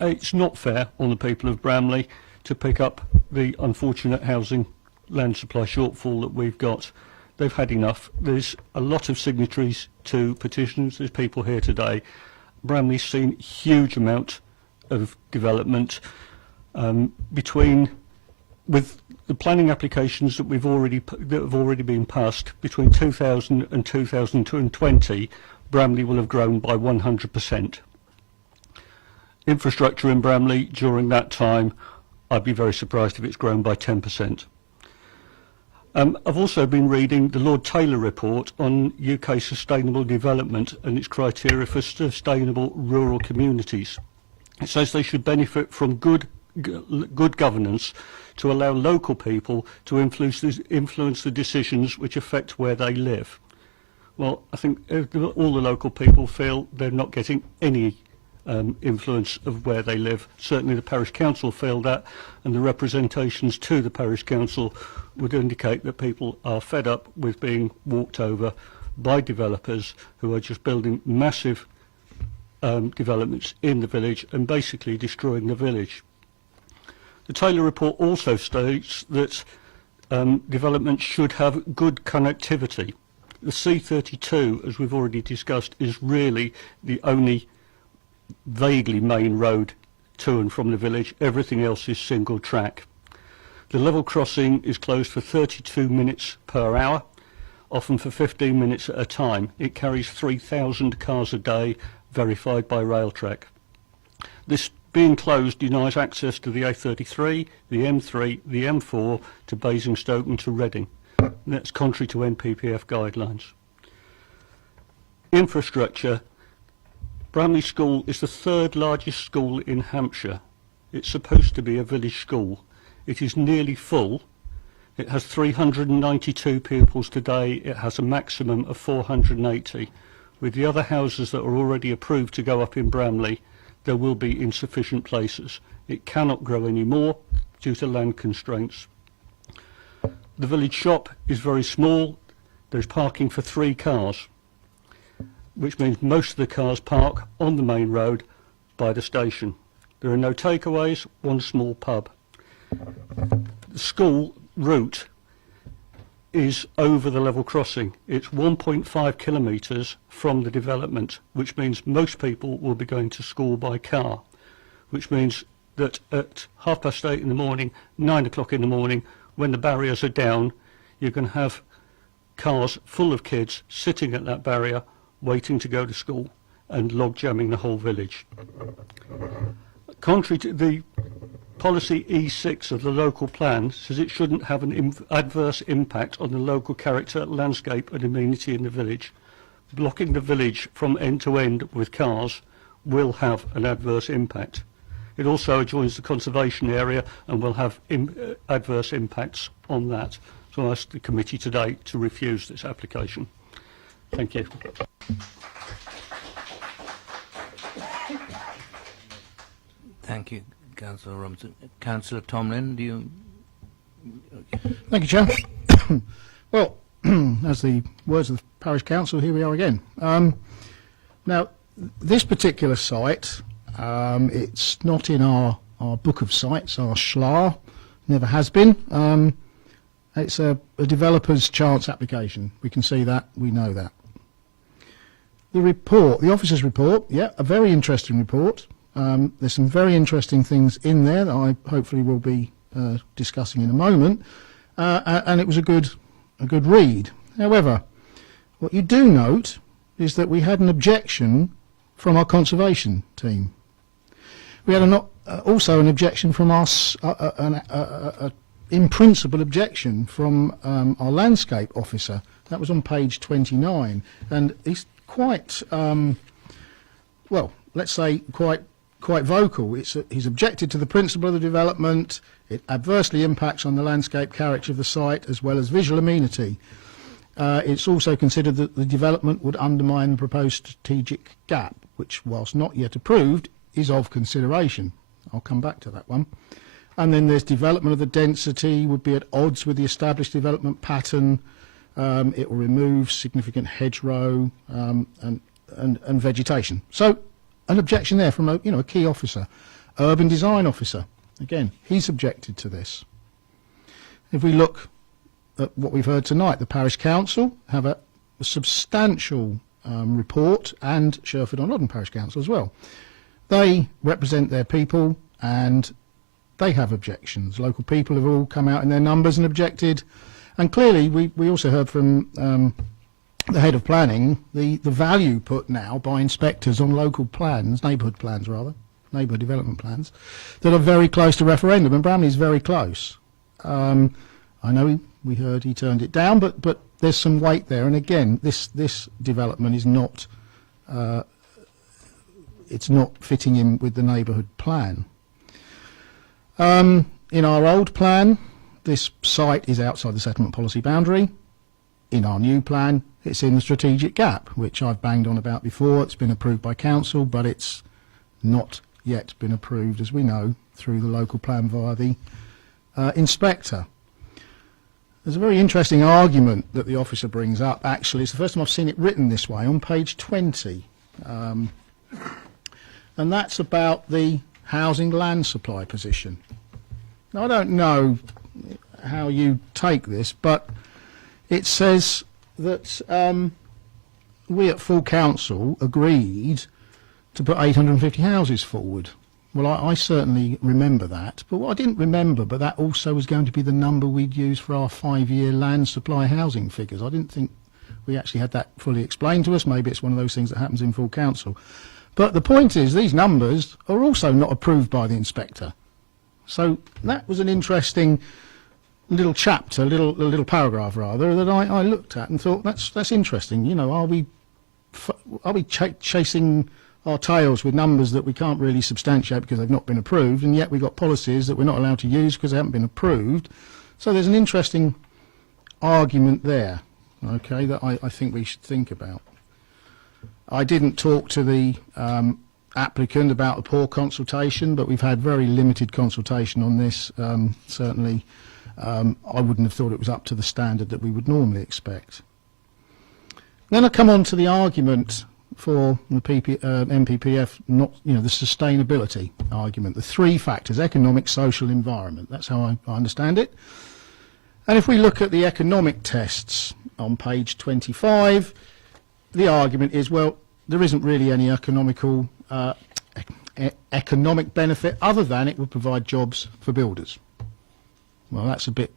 It's not fair on the people of Bramley to pick up the unfortunate housing land supply shortfall that we've got. They've had enough. There's a lot of signatories to petitions. There's people here today. Bramley's seen huge amount of development. with the planning applications that have already been passed between 2000 and 2020, Bramley will have grown by 100%. Infrastructure in Bramley during that time, I'd be very surprised if it's grown by 10%. I've also been reading the Lord Taylor report on UK sustainable development and its criteria for sustainable rural communities. It says they should benefit from good governance to allow local people to influence the decisions which affect where they live. Well, I think all the local people feel they're not getting any influence of where they live. Certainly the parish council feel that, and the representations to the parish council would indicate that people are fed up with being walked over by developers who are just building massive developments in the village and basically destroying the village. The Taylor report also states that development should have good connectivity. The C32, as we've already discussed, is really the only vaguely main road to and from the village. Everything else is single track. The level crossing is closed for 32 minutes per hour, often for 15 minutes at a time. It carries 3,000 cars a day, verified by Railtrack. This being closed denies access to the A33, the M3, the M4, to Basingstoke and to Reading. And that's contrary to NPPF guidelines. Infrastructure. Bramley School is the third largest school in Hampshire. It's supposed to be a village school. It is nearly full. It has 392 pupils today. It has a maximum of 480. With the other houses that are already approved to go up in Bramley, there will be insufficient places. It cannot grow any more due to land constraints. The village shop is very small. There's parking for 3 cars, which means most of the cars park on the main road by the station. There are no takeaways, 1 small pub. The school route is over the level crossing. It's 1.5 kilometres from the development, which means most people will be going to school by car, which means that at 8:30 in the morning, 9 o'clock in the morning, when the barriers are down, you can have cars full of kids sitting at that barrier waiting to go to school and log jamming the whole village. Contrary to the policy E6 of the local plan, says it shouldn't have an adverse impact on the local character, landscape and amenity in the village. Blocking the village from end to end with cars will have an adverse impact. It also adjoins the conservation area and will have adverse impacts on that. So I ask the committee today to refuse this application. Thank you. Thank you, Councillor Robinson. Councillor Tomlin, do you... Thank you, Chair. Well, as the words of the parish council, here we are again. Now, this particular site, it's not in our book of sites, our SHLA, never has been. It's a developer's chance application. We can see that, we know that. The report, the officer's report, yeah, a very interesting report. There's some very interesting things in there that I hopefully will be discussing in a moment, and it was a good read. However, what you do note is that we had an objection from our conservation team. We had also an objection from us, in principle objection from our landscape officer. That was on page 29, and he's quite, well, let's say quite vocal. He's objected to the principle of the development. It adversely impacts on the landscape character of the site as well as visual amenity. It's also considered that the development would undermine the proposed strategic gap, which, whilst not yet approved, is of consideration. I'll come back to that one. And then there's development of the density would be at odds with the established development pattern. It will remove significant hedgerow and vegetation. So an objection there from a key officer. Urban design officer, again, he's objected to this. If we look at what we've heard tonight, the parish council have a substantial report, and Sherford-on-Loddon Parish Council as well. They represent their people, and they have objections. Local people have all come out in their numbers and objected. And clearly, we also heard from the head of planning, the value put now by inspectors on local plans, neighbourhood plans rather, neighbourhood development plans, that are very close to referendum, and Bramley is very close. I know we heard he turned it down, but there's some weight there. And again, this development is not, it's not fitting in with the neighbourhood plan. In our old plan, this site is outside the settlement policy boundary. In our new plan, it's in the strategic gap, which I've banged on about before. It's been approved by council, but it's not yet been approved, as we know, through the local plan via the inspector. There's a very interesting argument that the officer brings up. Actually, it's the first time I've seen it written this way, on page 20. And that's about the housing land supply position. Now, I don't know how you take this, but it says that we at full council agreed to put 850 houses forward. Well, I certainly remember that, but what I didn't remember, but that also was going to be the number we'd use for our 5-year land supply housing figures. I didn't think we actually had that fully explained to us. Maybe it's one of those things that happens in full council. But the point is, these numbers are also not approved by the inspector. So that was an interesting little chapter, a little paragraph rather, that I looked at and thought that's interesting. You know, are we chasing our tails with numbers that we can't really substantiate because they've not been approved, and yet we've got policies that we're not allowed to use because they haven't been approved? So there's an interesting argument there, okay, that I think we should think about. I didn't talk to the applicant about the poor consultation, but we've had very limited consultation on this. Certainly, I wouldn't have thought it was up to the standard that we would normally expect. Then I come on to the argument for the MPPF, not, you know, the sustainability argument, the 3 factors: economic, social, environment. That's how I understand it. And if we look at the economic tests on page 25, the argument is, well, there isn't really any economical economic benefit other than it would provide jobs for builders. Well, that's a bit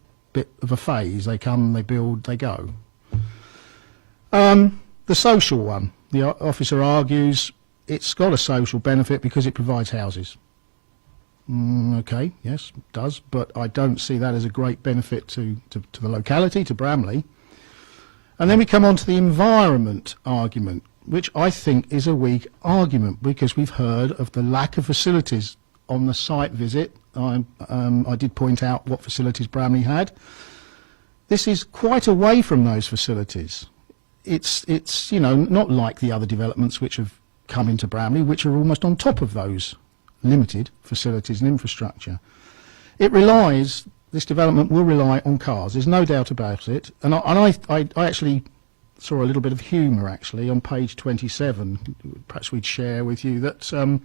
of a phase. They come, they build, they go. The social one, the officer argues it's got a social benefit because it provides houses. Okay, yes, it does, but I don't see that as a great benefit to the locality, to Bramley. And then we come on to the environment argument, which I think is a weak argument because we've heard of the lack of facilities on the site visit. I did point out what facilities Bramley had. This is quite away from those facilities. It's you know, not like the other developments which have come into Bramley, which are almost on top of those limited facilities and infrastructure. This development will rely on cars. There's no doubt about it. And I actually saw a little bit of humour actually on page 27. Perhaps we'd share with you that.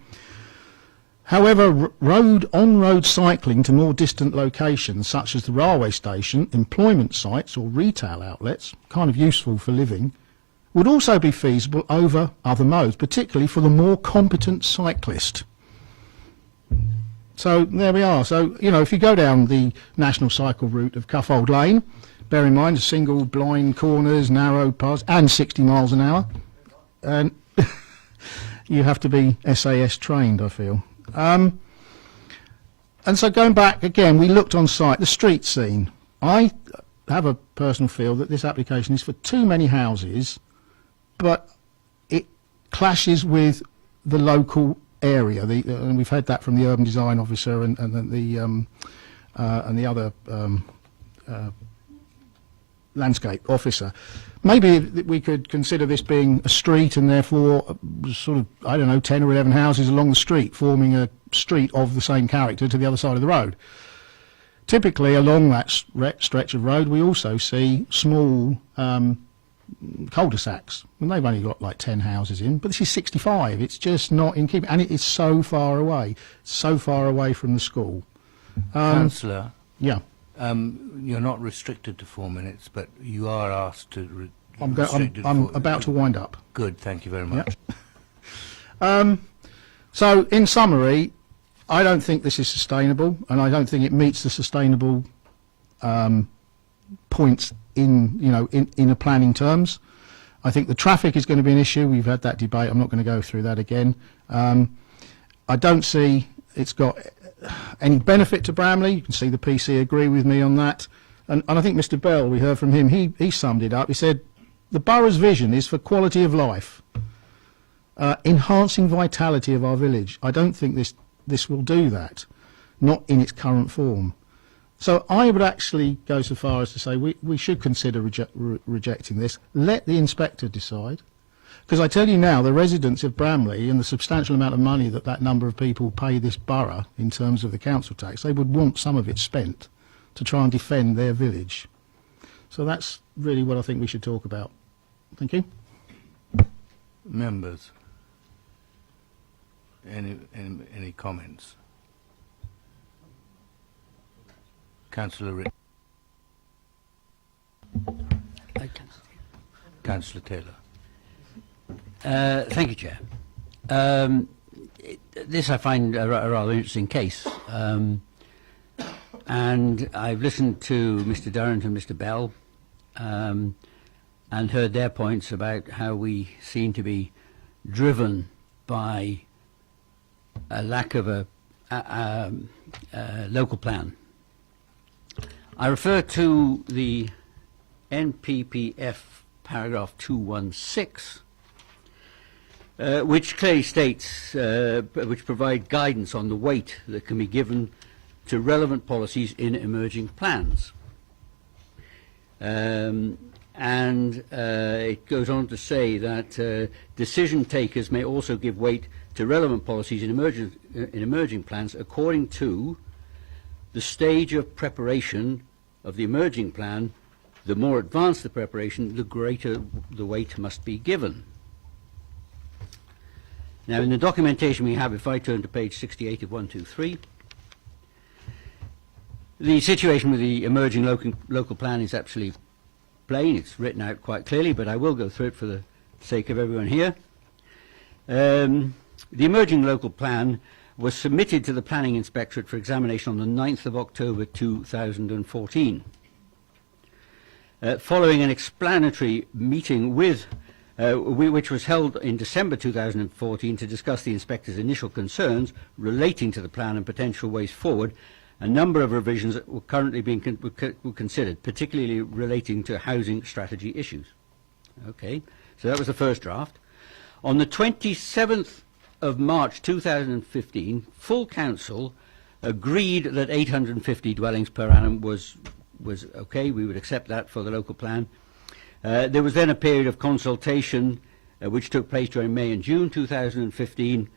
However, on-road cycling to more distant locations, such as the railway station, employment sites or retail outlets, kind of useful for living, would also be feasible over other modes, particularly for the more competent cyclist. So there we are. So, you know, if you go down the national cycle route of Cuffold Lane, bear in mind single blind corners, narrow paths, and 60 miles an hour, and you have to be SAS trained, I feel. And so going back again, we looked on site, the street scene. I have a personal feel that this application is for too many houses, but it clashes with the local area. And we've had that from the urban design officer and the other landscape officer. Maybe we could consider this being a street and therefore sort of, I don't know, 10 or 11 houses along the street, forming a street of the same character to the other side of the road. Typically along that stretch of road we also see small cul-de-sacs, and they've only got like 10 houses in, but this is 65. It's just not in keeping, and it is so far away from the school. Councillor? Yeah. You're not restricted to 4 minutes, but you are asked to. I'm about to wind up. Good, thank you very much. Yep. So, in summary, I don't think this is sustainable, and I don't think it meets the sustainable points in a planning terms. I think the traffic is going to be an issue. We've had that debate. I'm not going to go through that again. I don't see it's got any benefit to Bramley. You can see the PC agree with me on that. And I think Mr. Bell, we heard from him, he summed it up. He said, the borough's vision is for quality of life, enhancing vitality of our village. I don't think this will do that, not in its current form. So I would actually go so far as to say we should consider rejecting this. Let the inspector decide. Because I tell you now, the residents of Bramley and the substantial amount of money that number of people pay this borough in terms of the council tax, they would want some of it spent to try and defend their village. So that's really what I think we should talk about. Thank you. Members, any comments? Councillor Rick. Councillor Taylor. Thank you, Chair. This I find a rather interesting case. And I've listened to Mr. Durrant and Mr. Bell and heard their points about how we seem to be driven by a lack of a local plan. I refer to the NPPF paragraph 216, which clearly states, which provide guidance on the weight that can be given to relevant policies in emerging plans. And it goes on to say that decision takers may also give weight to relevant policies in emerging plans according to the stage of preparation of the emerging plan. The more advanced the preparation, the greater the weight must be given. Now, in the documentation we have, if I turn to page 68 of 123, the situation with the emerging local plan is absolutely plain. It's written out quite clearly, but I will go through it for the sake of everyone here. The emerging local plan was submitted to the Planning Inspectorate for examination on the 9th of October 2014. Following an explanatory meeting which was held in December 2014 to discuss the inspector's initial concerns relating to the plan and potential ways forward, a number of revisions were currently being considered, particularly relating to housing strategy issues. Okay, so that was the first draft. On the 27th of March 2015, full council agreed that 850 dwellings per annum was okay. We would accept that for the local plan. There was then a period of consultation which took place during May and June 2015,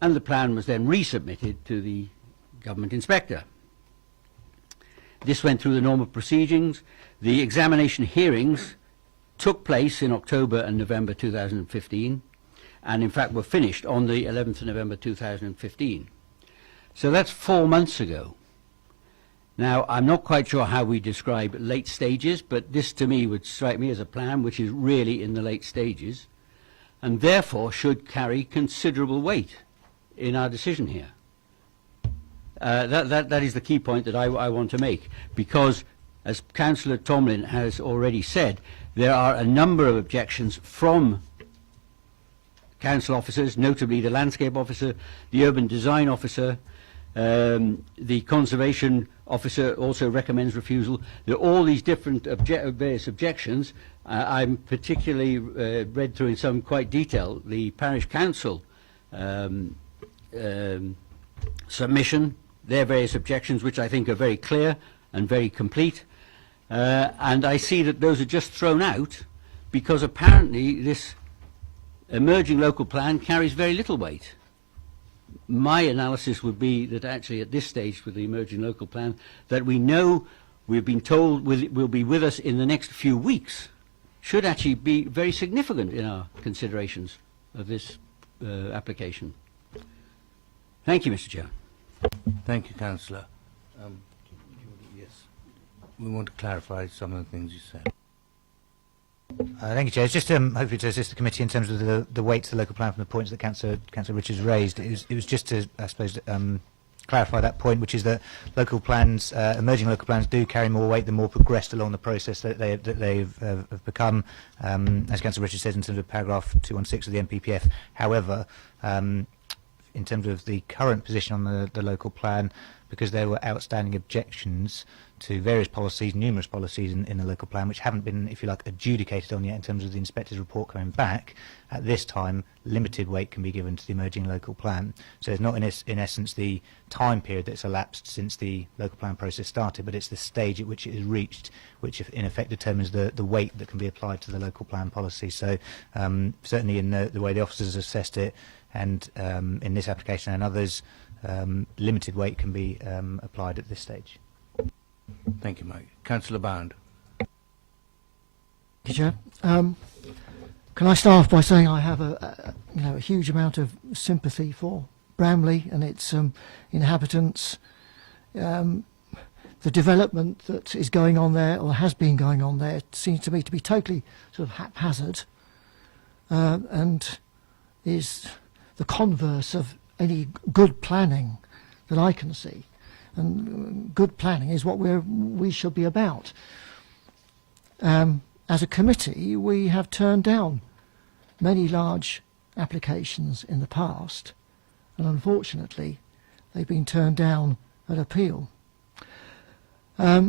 and the plan was then resubmitted to the government inspector. This went through the normal proceedings. The examination hearings took place in October and November 2015, and in fact were finished on the 11th of November 2015. So that's 4 months ago. Now, I'm not quite sure how we describe late stages, but this to me would strike me as a plan which is really in the late stages, and therefore should carry considerable weight in our decision here. That is the key point that I want to make, because, as Councillor Tomlin has already said, there are a number of objections from council officers, notably the landscape officer, the urban design officer, the conservation officer also recommends refusal. There are all these different various objections. I'm particularly read through in some quite detail the parish council submission, their various objections, which I think are very clear and very complete. And I see that those are just thrown out because apparently this emerging local plan carries very little weight. My analysis would be that actually at this stage with the emerging local plan, that we know, we've been told will be with us in the next few weeks, should actually be very significant in our considerations of this application. Thank you, Mr. Chair. Thank you, Councillor. Yes, we want to clarify some of the things you said. Thank you, Chair. It's just hopefully to assist the committee in terms of the weight to the local plan from the points that Councillor Richards raised. It was just to, I suppose, clarify that point, which is that local plans, emerging local plans, do carry more weight the more progressed along the process that they've become, as Councillor Richards says in terms of paragraph 216 of the NPPF. However, in terms of the current position on the local plan, because there were outstanding objections to various policies, numerous policies in the local plan, which haven't been, if you like, adjudicated on yet in terms of the inspector's report coming back, at this time, limited weight can be given to the emerging local plan. So it's not, in essence, the time period that's elapsed since the local plan process started, but it's the stage at which it is reached, which in effect determines the weight that can be applied to the local plan policy. So certainly in the way the officers assessed it, and in this application and others, limited weight can be applied at this stage. Thank you, Mike. Councillor Bound. Thank you, Chair. Can I start off by saying I have a huge amount of sympathy for Bramley and its inhabitants. The development that is going on there, or has been going on there, seems to me to be totally sort of haphazard, and is the converse of any good planning that I can see. And good planning is what we should be about. As a committee, we have turned down many large applications in the past, and unfortunately, they've been turned down at appeal. My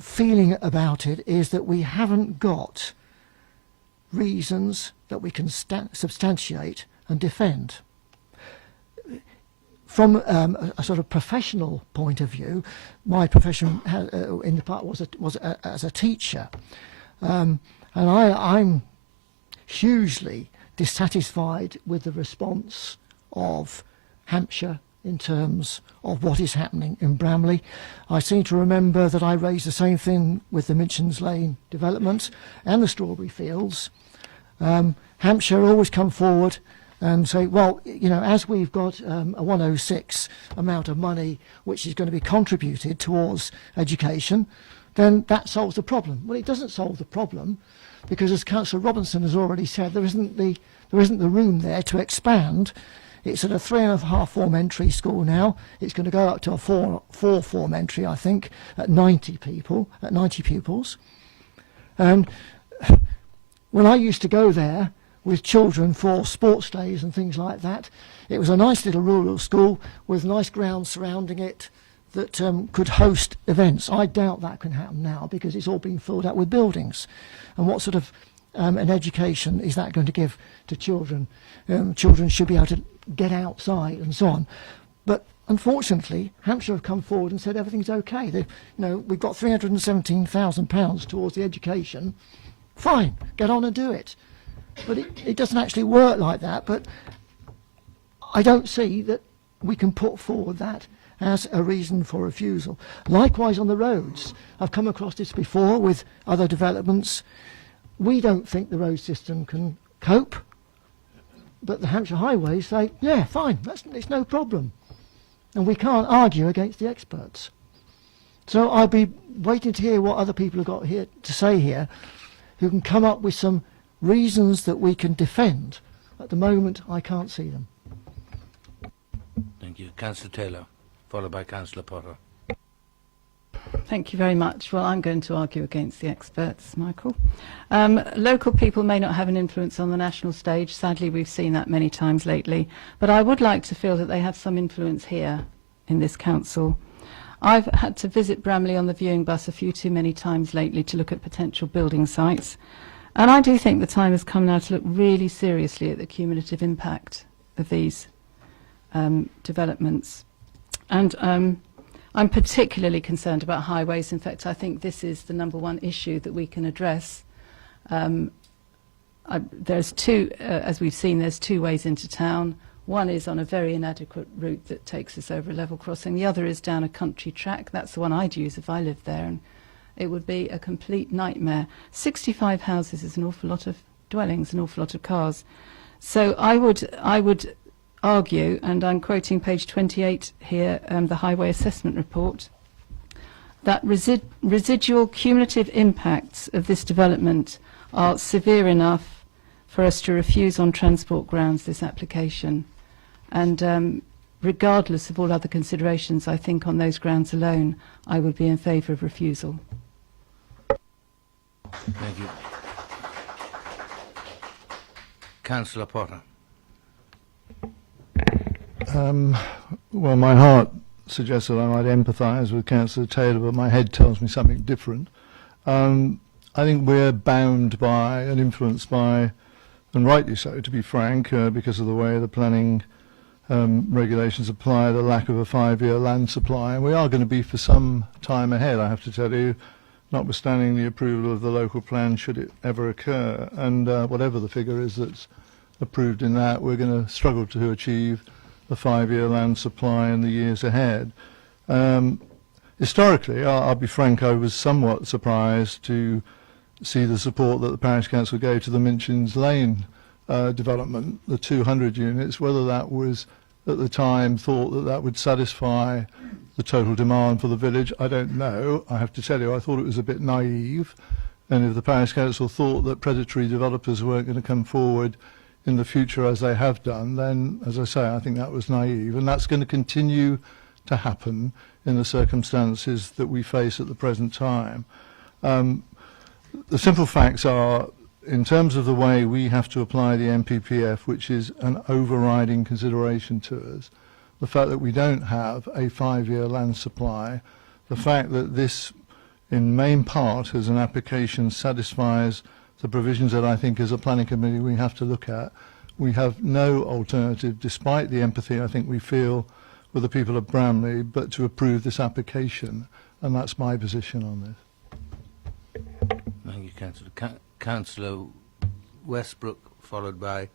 feeling about it is that we haven't got reasons that we can substantiate and defend. From a sort of professional point of view, my profession in the part was as a teacher, and I'm hugely dissatisfied with the response of Hampshire in terms of what is happening in Bramley. I seem to remember that I raised the same thing with the Minchin's Lane development and the Strawberry Fields. Hampshire always come forward and say, well, as we've got a 106 amount of money which is going to be contributed towards education, then that solves the problem. Well, it doesn't solve the problem, because as Councillor Robinson has already said, there isn't the room there to expand. It's at a 3.5 form entry school now. It's going to go up to a 4 form entry, I think, at 90 pupils. And when I used to go there with children for sports days and things like that, it was a nice little rural school with nice grounds surrounding it that could host events. I doubt that can happen now, because it's all been filled up with buildings. And what sort of an education is that going to give to children? Children should be able to get outside and so on. But unfortunately, Hampshire have come forward and said everything's okay. We've got £317,000 towards the education. Fine, get on and do it. But it doesn't actually work like that. But I don't see that we can put forward that as a reason for refusal. Likewise on the roads. I've come across this before with other developments. We don't think the road system can cope, but the Hampshire Highways say, yeah, fine, it's no problem. And we can't argue against the experts. So I'll be waiting to hear what other people have got here to say here, who can come up with some reasons that we can defend. At the moment, I can't see them. Thank you. Councillor Taylor, followed by Councillor Potter. Thank you very much. Well, I'm going to argue against the experts, Michael. Local people may not have an influence on the national stage. Sadly, we've seen that many times lately. But I would like to feel that they have some influence here in this council. I've had to visit Bramley on the viewing bus a few too many times lately to look at potential building sites. And I do think the time has come now to look really seriously at the cumulative impact of these developments. And I'm particularly concerned about highways. In fact, I think this is the #1 issue that we can address. There's two, as we've seen, there's two ways into town. One is on a very inadequate route that takes us over a level crossing. The other is down a country track. That's the one I'd use if I lived there, and it would be a complete nightmare. 65 houses is an awful lot of dwellings, an awful lot of cars. So I would argue, and I'm quoting page 28 here, the Highway Assessment Report, that residual cumulative impacts of this development are severe enough for us to refuse on transport grounds this application. And regardless of all other considerations, I think on those grounds alone, I would be in favour of refusal. Thank you. Councillor Potter. Well, my heart suggests that I might empathise with Councillor Taylor, but my head tells me something different. I think we're bound by and influenced by, and rightly so, to be frank, because of the way the planning regulations apply, the lack of a 5-year land supply, and we are going to be for some time ahead, I have to tell you, notwithstanding the approval of the local plan should it ever occur. And whatever the figure is that's approved in that, we're going to struggle to achieve a 5-year land supply in the years ahead. Historically, I'll be frank, I was somewhat surprised to see the support that the Parish Council gave to the Minchin's Lane development, the 200 units, whether that was at the time thought that that would satisfy the total demand for the village, I don't know. I have to tell you, I thought it was a bit naive, and if the Parish Council thought that predatory developers weren't going to come forward in the future as they have done, then, as I say, I think that was naive, and that's going to continue to happen in the circumstances that we face at the present time. The simple facts are, in terms of the way we have to apply the MPPF, which is an overriding consideration to us, the fact that we don't have a 5-year land supply, the fact that this, in main part, as an application, satisfies the provisions that I think as a planning committee we have to look at. We have no alternative, despite the empathy I think we feel with the people of Bramley, but to approve this application, and that's my position on this. Thank you, Councillor. Councillor Westbrook, followed by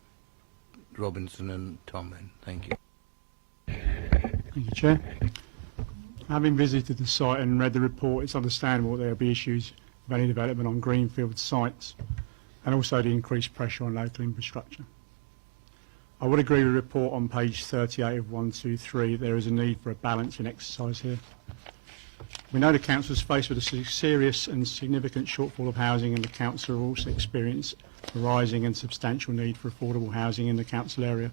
Robinson and Tomlin. Thank you. Thank you, Chair. Having visited the site and read the report, it's understandable there will be issues of any development on greenfield sites and also the increased pressure on local infrastructure. I would agree with the report on page 38 of 123. There is a need for a balancing exercise here. We know the council is faced with a serious and significant shortfall of housing, and the council will also experience a rising and substantial need for affordable housing in the council area.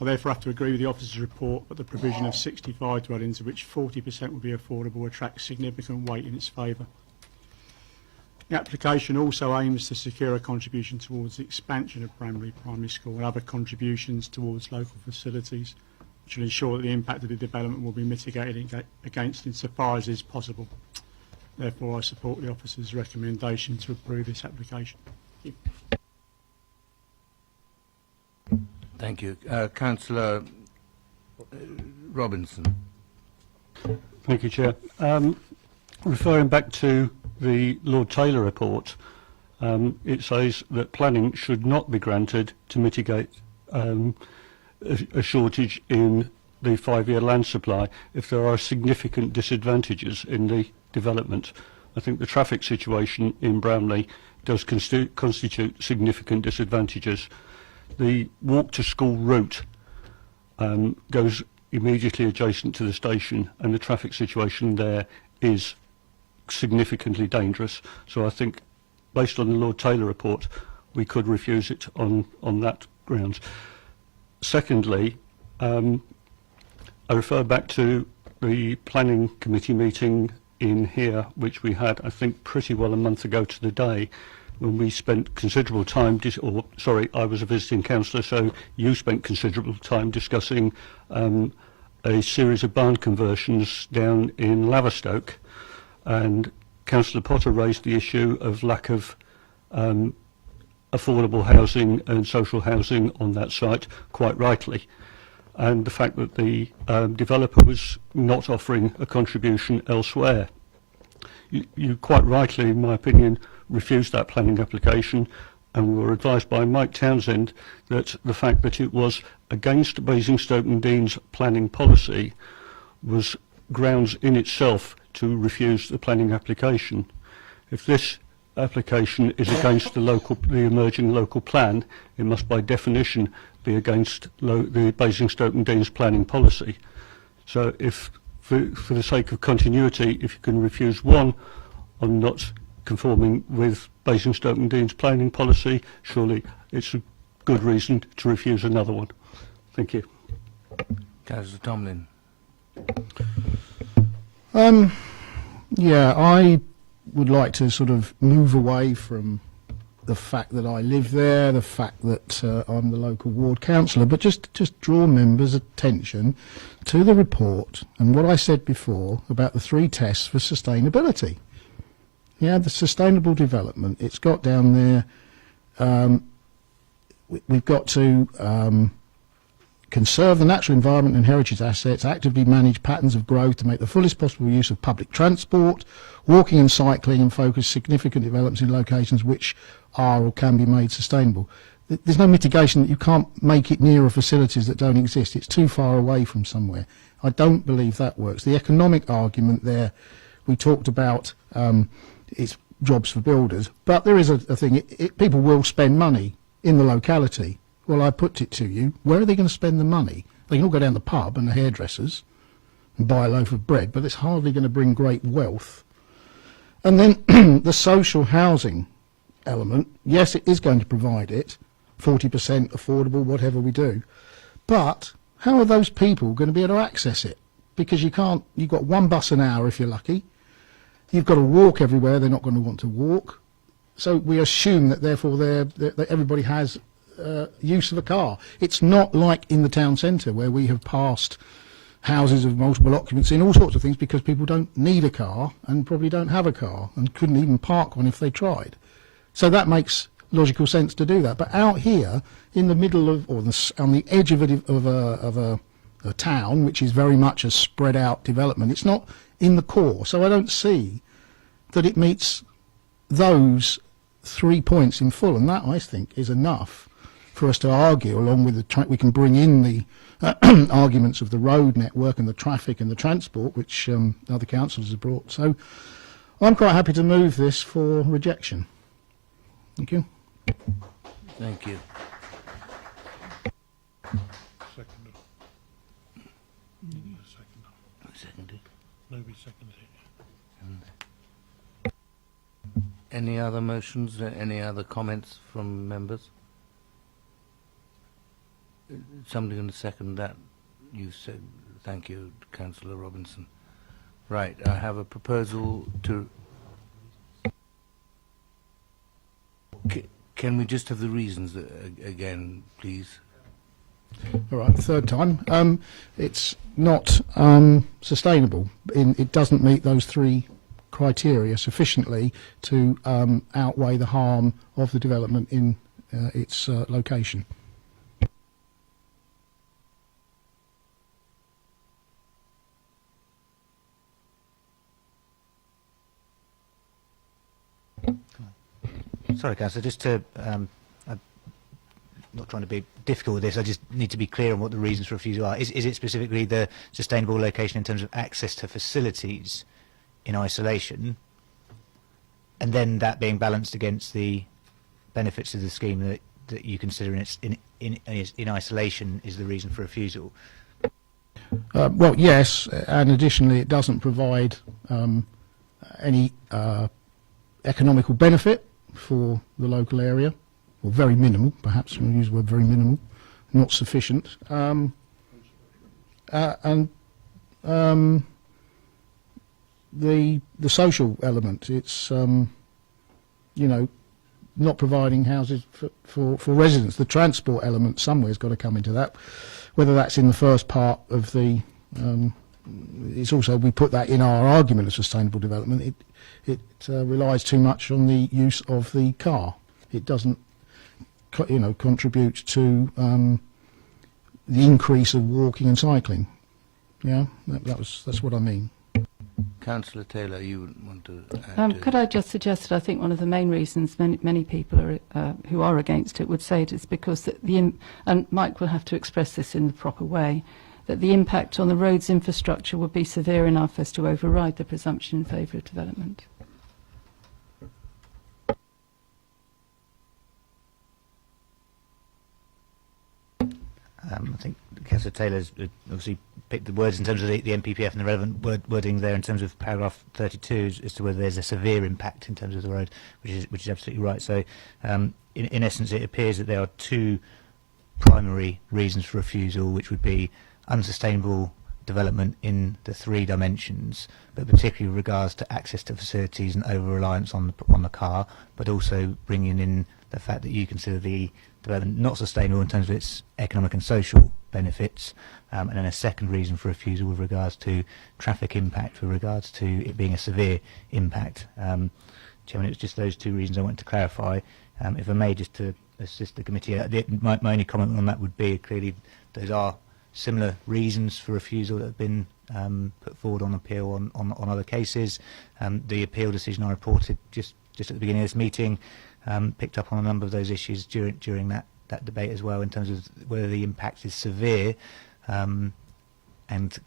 I therefore have to agree with the officer's report that the provision of 65 dwellings, of which 40% will be affordable, attracts significant weight in its favour. The application also aims to secure a contribution towards the expansion of Bramley Primary School and other contributions towards local facilities, which will ensure that the impact of the development will be mitigated against insofar as is possible. Therefore, I support the officer's recommendation to approve this application. Thank you. Thank you. Councillor Robinson. Thank you, Chair. Referring back to the Lord Taylor report, it says that planning should not be granted to mitigate a shortage in the 5-year land supply if there are significant disadvantages in the development. I think the traffic situation in Bramley does constitute significant disadvantages. The walk to school route goes immediately adjacent to the station, and the traffic situation there is significantly dangerous. So I think, based on the Lord Taylor report, we could refuse it on that grounds. Secondly, I refer back to the planning committee meeting in here, which we had, I think, pretty well a month ago to the day, when we spent considerable time, I was a visiting councillor, so you spent considerable time discussing a series of barn conversions down in Laverstoke, and Councillor Potter raised the issue of lack of affordable housing and social housing on that site, quite rightly, and the fact that the developer was not offering a contribution elsewhere. You quite rightly, in my opinion, refused that planning application, and we were advised by Mike Townsend that the fact that it was against Basingstoke and Dean's planning policy was grounds in itself to refuse the planning application. If this application is against the emerging local plan, it must by definition be against the Basingstoke and Dean's planning policy. So if for the sake of continuity, if you can refuse one on not conforming with Basingstoke and Dean's planning policy, surely it's a good reason to refuse another one. Thank you. Councillor Tomlin. Yeah, I would like to sort of move away from the fact that I live there, the fact that I'm the local ward councillor, but just draw members' attention to the report and what I said before about the 3 tests for sustainability. Yeah, the sustainable development, it's got down there, we've got to conserve the natural environment and heritage assets, actively manage patterns of growth to make the fullest possible use of public transport, walking and cycling, and focus significant developments in locations which are or can be made sustainable. There's no mitigation that you can't make it nearer facilities that don't exist. It's too far away from somewhere. I don't believe that works. The economic argument there, we talked about it's jobs for builders, but there is a thing, people will spend money in the locality. Well, I put it to you, where are they going to spend the money? They can all go down the pub and the hairdressers and buy a loaf of bread, but it's hardly going to bring great wealth. And then the social housing element, yes, it is going to provide it, 40% affordable, whatever we do. But how are those people going to be able to access it? Because you've got 1 bus an hour if you're lucky. You've got to walk everywhere, they're not going to want to walk. So we assume that therefore that everybody has use of a car. It's not like in the town centre where we have passed houses of multiple occupancy and all sorts of things because people don't need a car and probably don't have a car and couldn't even park one if they tried. So that makes logical sense to do that. But out here, in the middle of, or on the edge of a town, which is very much a spread out development, it's not in the core. So I don't see that it meets those 3 points in full, and that I think is enough for us to argue, along with we can bring in the arguments of the road network and the traffic and the transport, which other councils have brought. So I'm quite happy to move this for rejection. Thank you. Thank you. Seconded. Nobody seconded it. Any other motions? Any other comments from members? Somebody going to second that? You said. Thank you, Councillor Robinson. Right. I have a proposal to. Can we just have the reasons again, please? All right, the third time. It's not sustainable. It doesn't meet those 3 criteria sufficiently to outweigh the harm of the development in its location. Sorry, Councillor, just to, I'm not trying to be difficult with this, I just need to be clear on what the reasons for refusal are. Is it specifically the sustainable location in terms of access to facilities in isolation, and then that being balanced against the benefits of the scheme that you consider in isolation is the reason for refusal? Well, yes, and additionally it doesn't provide any economical benefit for the local area, or very minimal, perhaps we'll use the word very minimal, not sufficient. And the social element, it's you know, not providing houses for residents. The transport element somewhere's got to come into that, whether that's in the first part of the it's also, we put that in our argument of sustainable development. It relies too much on the use of the car. It doesn't, you know, contribute to the increase of walking and cycling. Yeah, that's what I mean. Councillor Taylor, you would want to add Could I just suggest that I think one of the main reasons many people are, who are against it would say it is because and Mike will have to express this in the proper way, that the impact on the roads infrastructure would be severe enough as to override the presumption in favour of development. I think Councillor Taylor's obviously picked the words in terms of the MPPF and the relevant wording there in terms of paragraph 32 as to whether there's a severe impact in terms of the road, which is absolutely right. So in essence, it appears that there are two primary reasons for refusal, which would be unsustainable development in the three dimensions, but particularly with regards to access to facilities and over-reliance on the car, but also bringing in the fact that you consider the development not sustainable in terms of its economic and social benefits, and then a second reason for refusal with regards to traffic impact, with regards to it being a severe impact. Chairman, it was just those two reasons I wanted to clarify. If I may, just to assist the committee, my only comment on that would be clearly those are similar reasons for refusal that have been put forward on appeal on other cases. The appeal decision I reported just at the beginning of this meeting picked up on a number of those issues during that debate as well, in terms of whether the impact is severe, and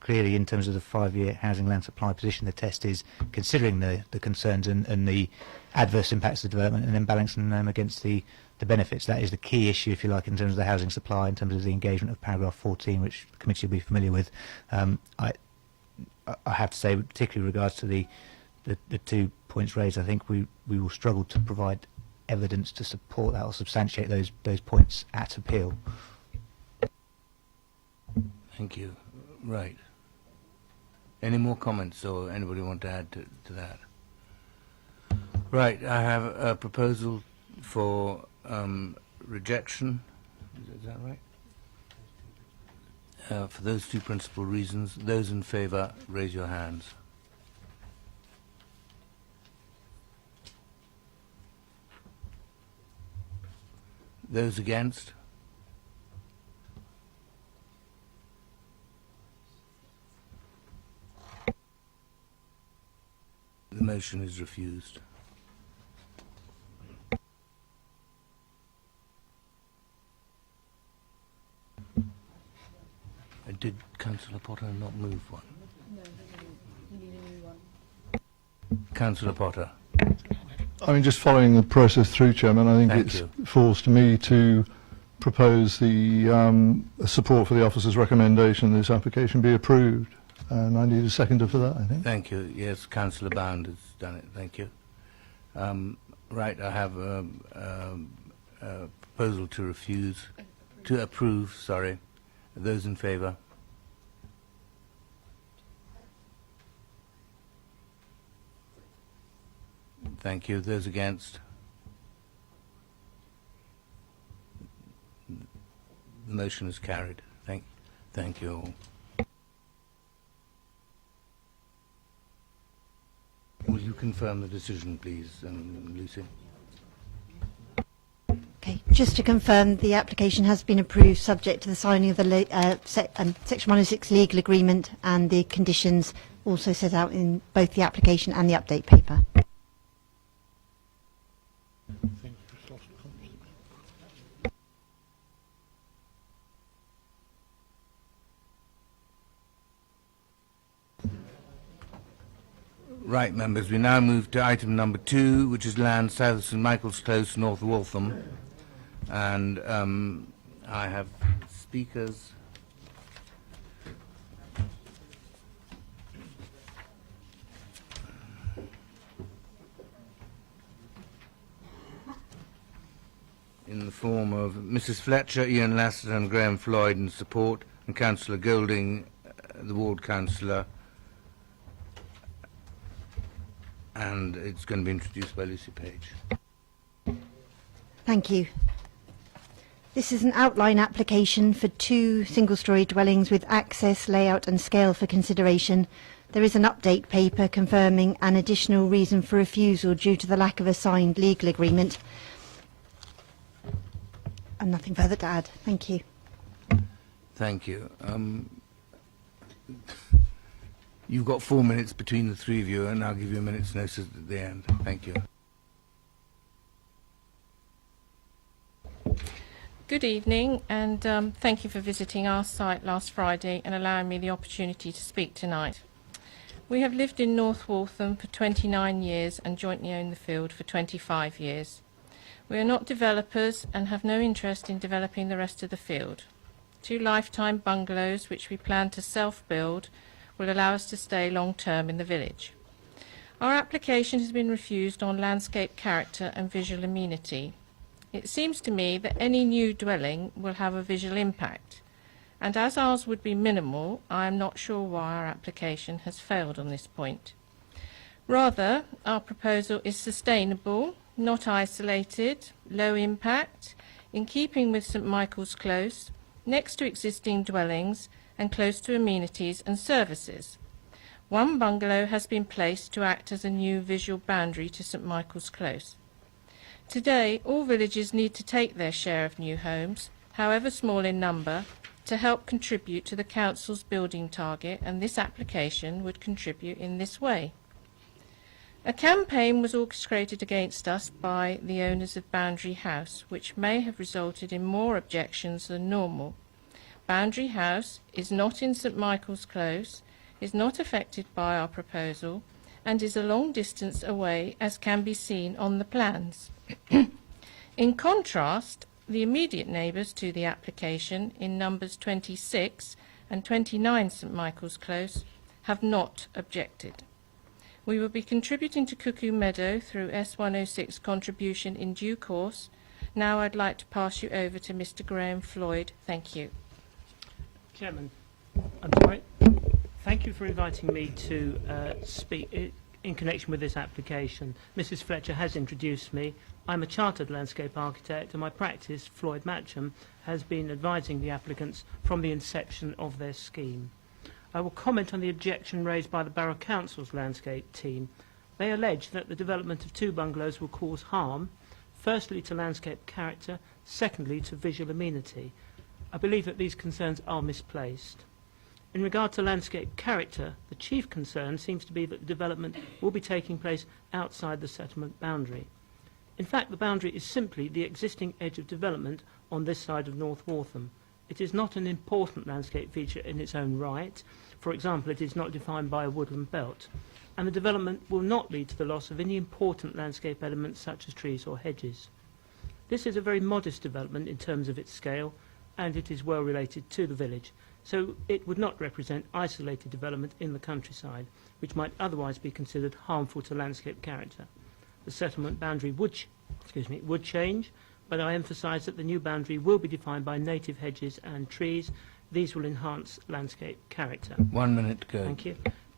clearly in terms of the 5-year housing land supply position, the test is considering the concerns and the adverse impacts of development and then balancing them against the benefits. That is the key issue, if you like, in terms of the housing supply, in terms of the engagement of paragraph 14, which the committee will be familiar with. I have to say, particularly with regards to the 2 points raised, I think we will struggle to provide evidence to support that or substantiate those points at appeal. Thank you. Right. Any more comments, or anybody want to add to that? Right. I have a proposal for rejection. Is that right? For those two principal reasons. Those in favour, raise your hands. Those against? The motion is refused. Did Councillor Potter not move one? No, he needed a new one. Councillor Potter. I mean, just following the process through, Chairman, I think it falls to me to propose the support for the officer's recommendation this application be approved. And I need a seconder for that, I think. Thank you. Yes, Councillor Bound has done it. Thank you. Right, I have a proposal to approve, sorry. Those in favour? Thank you. Those against? The motion is carried. Thank you all. Will you confirm the decision, please, Lucy? Okay, just to confirm, the application has been approved subject to the signing of the Section 106 legal agreement and the conditions also set out in both the application and the update paper. Right, members, we now move to item number 2, which is land south of St Michael's Close, North Waltham. And I have speakers. In the form of Mrs Fletcher, Ian Lassiter and Graham Floyd in support, and Councillor Golding, the ward councillor. And it's going to be introduced by Lucy Page. Thank you. This is an outline application for 2 single-storey dwellings with access, layout and scale for consideration. There is an update paper confirming an additional reason for refusal due to the lack of a signed legal agreement. And nothing further to add. Thank you. Thank you. You've got 4 minutes between the three of you, and I'll give you a minute's notice at the end. Thank you. Good evening, and thank you for visiting our site last Friday and allowing me the opportunity to speak tonight. We have lived in North Waltham for 29 years and jointly own the field for 25 years. We are not developers and have no interest in developing the rest of the field. 2 lifetime bungalows which we plan to self-build will allow us to stay long-term in the village. Our application has been refused on landscape character and visual amenity. It seems to me that any new dwelling will have a visual impact, and as ours would be minimal, I am not sure why our application has failed on this point. Rather, our proposal is sustainable, not isolated, low impact, in keeping with St Michael's Close, next to existing dwellings and close to amenities and services. 1 bungalow has been placed to act as a new visual boundary to St Michael's Close. Today, all villages need to take their share of new homes, however small in number, to help contribute to the Council's building target, and this application would contribute in this way. A campaign was orchestrated against us by the owners of Boundary House, which may have resulted in more objections than normal. Boundary House is not in St Michael's Close, is not affected by our proposal, and is a long distance away, as can be seen on the plans. In contrast, the immediate neighbours to the application in numbers 26 and 29 St Michael's Close have not objected. We will be contributing to Cuckoo Meadow through S106 contribution in due course. Now I'd like to pass you over to Mr Graham Floyd. Thank you. Chairman, I'm sorry. Thank you for inviting me to speak in connection with this application. Mrs Fletcher has introduced me. I'm a chartered landscape architect, and my practice, Floyd Matcham, has been advising the applicants from the inception of their scheme. I will comment on the objection raised by the Borough Council's landscape team. They allege that the development of 2 bungalows will cause harm, firstly to landscape character, secondly to visual amenity. I believe that these concerns are misplaced. In regard to landscape character, the chief concern seems to be that the development will be taking place outside the settlement boundary. In fact, the boundary is simply the existing edge of development on this side of North Waltham. It is not an important landscape feature in its own right. For example, it is not defined by a woodland belt, and the development will not lead to the loss of any important landscape elements such as trees or hedges. This is a very modest development in terms of its scale, and it is well related to the village, so it would not represent isolated development in the countryside, which might otherwise be considered harmful to landscape character. The settlement boundary would change, but I emphasise that the new boundary will be defined by native hedges and trees. These will enhance landscape character. 1 minute to go. Thank you.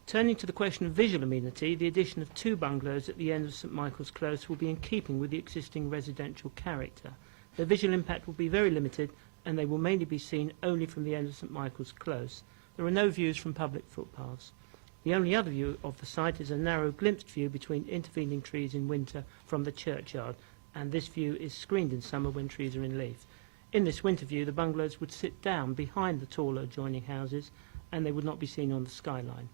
Turning to the question of visual amenity, the addition of 2 bungalows at the end of St Michael's Close will be in keeping with the existing residential character. Their visual impact will be very limited, and they will mainly be seen only from the end of St Michael's Close. There are no views from public footpaths. The only other view of the site is a narrow glimpsed view between intervening trees in winter from the churchyard, and this view is screened in summer when trees are in leaf. In this winter view, the bungalows would sit down behind the taller adjoining houses, and they would not be seen on the skyline.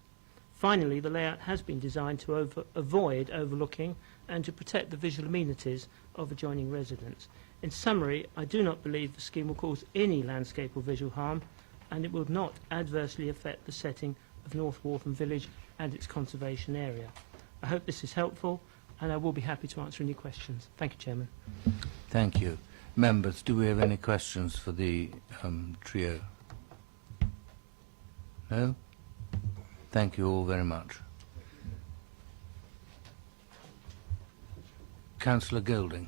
Finally, the layout has been designed to avoid overlooking and to protect the visual amenities of adjoining residents. In summary, I do not believe the scheme will cause any landscape or visual harm, and it will not adversely affect the setting of North Waltham Village and its conservation area. I hope this is helpful, and I will be happy to answer any questions. Thank you, Chairman. Thank you. Members, do we have any questions for the trio? No? Thank you all very much. Councillor Golding.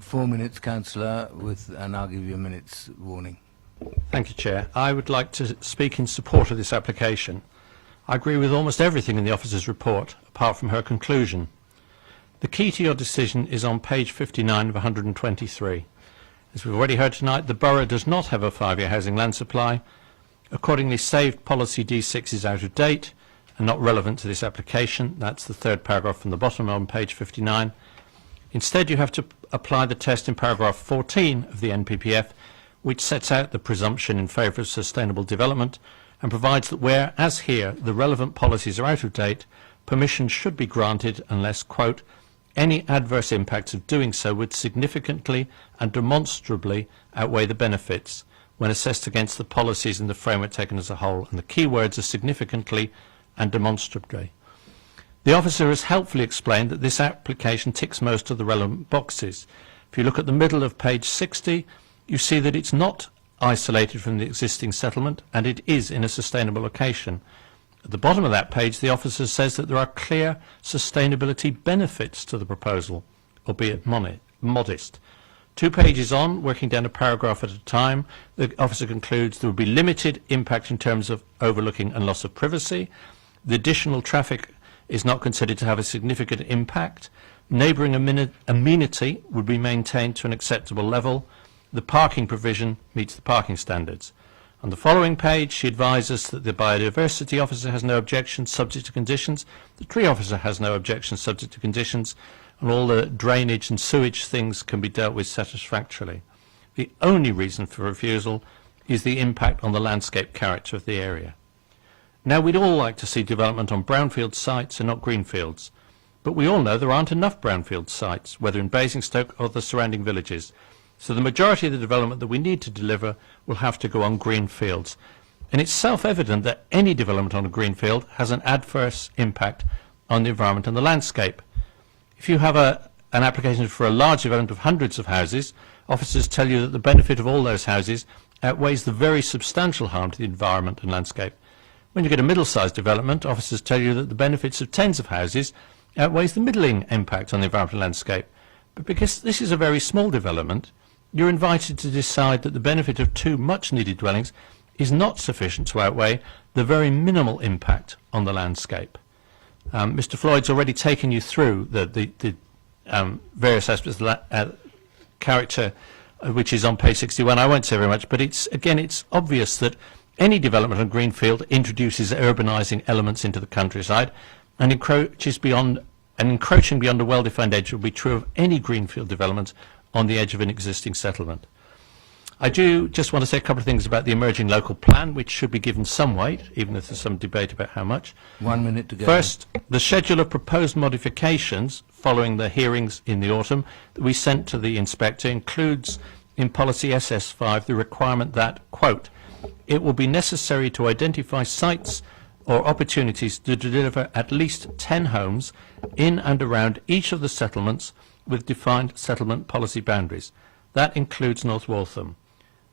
Four minutes, Councillor, and I'll give you a minute's warning. Thank you, Chair. I would like to speak in support of this application. I agree with almost everything in the officer's report, apart from her conclusion. The key to your decision is on page 59 of 123. As we've already heard tonight, the borough does not have a 5-year housing land supply. Accordingly, saved policy D6 is out of date and not relevant to this application. That's the 3rd paragraph from the bottom on page 59. Instead, you have to apply the test in paragraph 14 of the NPPF, which sets out the presumption in favour of sustainable development and provides that where, as here, the relevant policies are out of date, permission should be granted unless, quote, any adverse impacts of doing so would significantly and demonstrably outweigh the benefits when assessed against the policies in the framework taken as a whole. And the key words are significantly and demonstrably. The officer has helpfully explained that this application ticks most of the relevant boxes. If you look at the middle of page 60, you see that it's not isolated from the existing settlement and it is in a sustainable location. At the bottom of that page, the officer says that there are clear sustainability benefits to the proposal, albeit modest. 2 pages on, working down a paragraph at a time, the officer concludes there will be limited impact in terms of overlooking and loss of privacy. The additional traffic is not considered to have a significant impact. Neighbouring amenity would be maintained to an acceptable level. The parking provision meets the parking standards. On the following page, she advises that the biodiversity officer has no objection subject to conditions, the tree officer has no objection subject to conditions, and all the drainage and sewage things can be dealt with satisfactorily. The only reason for refusal is the impact on the landscape character of the area. Now, we'd all like to see development on brownfield sites and not greenfields, but we all know there aren't enough brownfield sites, whether in Basingstoke or the surrounding villages. So the majority of the development that we need to deliver will have to go on green fields. And it's self-evident that any development on a green field has an adverse impact on the environment and the landscape. If you have an application for a large development of hundreds of houses, officers tell you that the benefit of all those houses outweighs the very substantial harm to the environment and landscape. When you get a middle-sized development, officers tell you that the benefits of tens of houses outweighs the middling impact on the environment and landscape. But because this is a very small development, you're invited to decide that the benefit of 2 much-needed dwellings is not sufficient to outweigh the very minimal impact on the landscape. Mr. Floyd's already taken you through the various aspects of the character, which is on page 61. I won't say very much, but it's obvious that any development on greenfield introduces urbanising elements into the countryside and encroaching beyond a well-defined edge will be true of any greenfield development on the edge of an existing settlement. I do just want to say a couple of things about the emerging local plan, which should be given some weight, even if there's some debate about how much. 1 minute to go. First, the schedule of proposed modifications following the hearings in the autumn that we sent to the inspector includes in policy SS5 the requirement that, quote, it will be necessary to identify sites or opportunities to deliver at least 10 homes in and around each of the settlements with defined settlement policy boundaries. That includes North Waltham.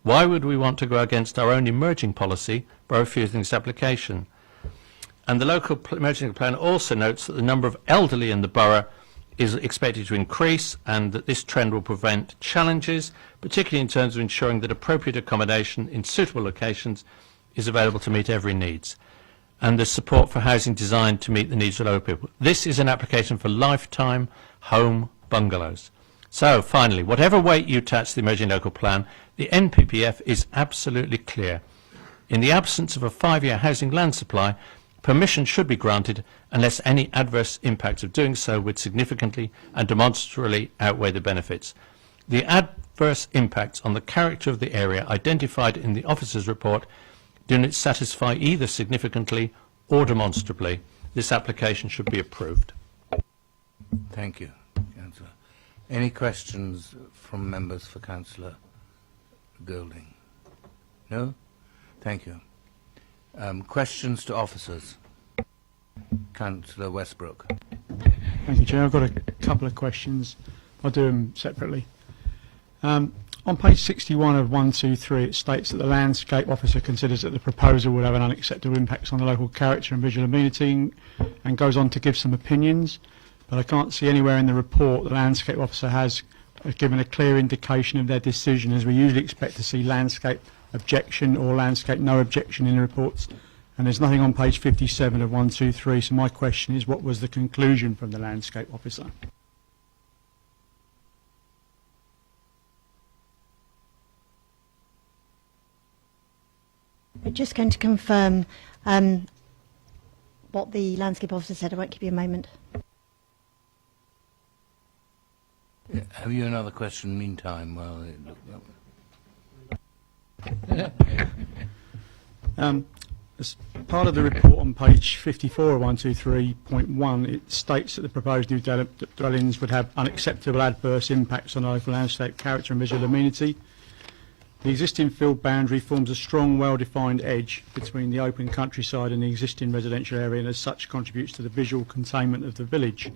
Why would we want to go against our own emerging policy by refusing this application? And the local emerging plan also notes that the number of elderly in the borough is expected to increase and that this trend will prevent challenges, particularly in terms of ensuring that appropriate accommodation in suitable locations is available to meet every needs, and the support for housing designed to meet the needs of local people. This is an application for lifetime home bungalows. So finally, whatever weight you attach to the emerging local plan, the NPPF is absolutely clear. In the absence of a 5-year housing land supply, permission should be granted unless any adverse impacts of doing so would significantly and demonstrably outweigh the benefits. The adverse impacts on the character of the area identified in the officer's report do not satisfy either significantly or demonstrably. This application should be approved. Thank you, Councillor. Any questions from members for Councillor Golding? No? Thank you. Questions to officers? Councillor Westbrook. Thank you, Chair. I've got a couple of questions. I'll do them separately. On page 61 of 123, it states that the landscape officer considers that the proposal will have an unacceptable impact on the local character and visual amenity, and goes on to give some opinions. But I can't see anywhere in the report the landscape officer has given a clear indication of their decision, as we usually expect to see landscape objection or landscape no objection in the reports. And there's nothing on page 57 of 123, so my question is, what was the conclusion from the landscape officer? We're just going to confirm what the landscape officer said. I won't give you a moment. Yeah, have you another question meantime? Well, as part of the report on page 54 of 123.1, it states that the proposed new dwellings would have unacceptable adverse impacts on local landscape character and visual amenity. The existing field boundary forms a strong, well-defined edge between the open countryside and the existing residential area, and as such contributes to the visual containment of the village.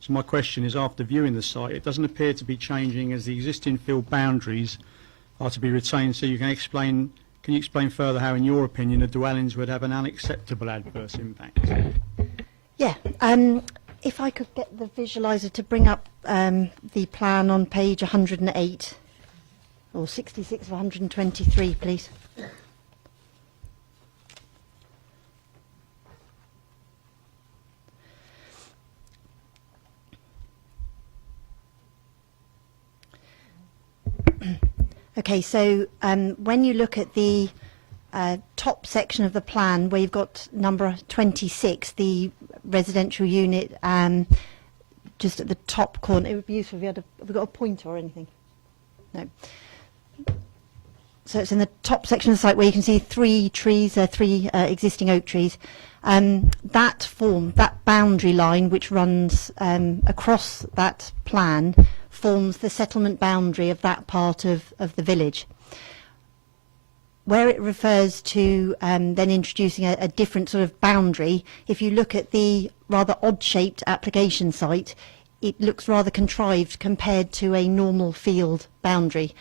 So my question is, after viewing the site, it doesn't appear to be changing as the existing field boundaries are to be retained. So you can you explain further how, in your opinion, the dwellings would have an unacceptable adverse impact? Yeah. If I could get the visualiser to bring up the plan on page 108 or 66 of 123, please. Okay, so when you look at the top section of the plan, where you've got number 26, the residential unit, just at the top corner, it would be useful if you had have we got a pointer or anything? No. So it's in the top section of the site where you can see three trees, three existing oak trees. That boundary line which runs across that plan forms the settlement boundary of that part of the village. Where it refers to then introducing a different sort of boundary, if you look at the rather odd-shaped application site, it looks rather contrived compared to a normal field boundary.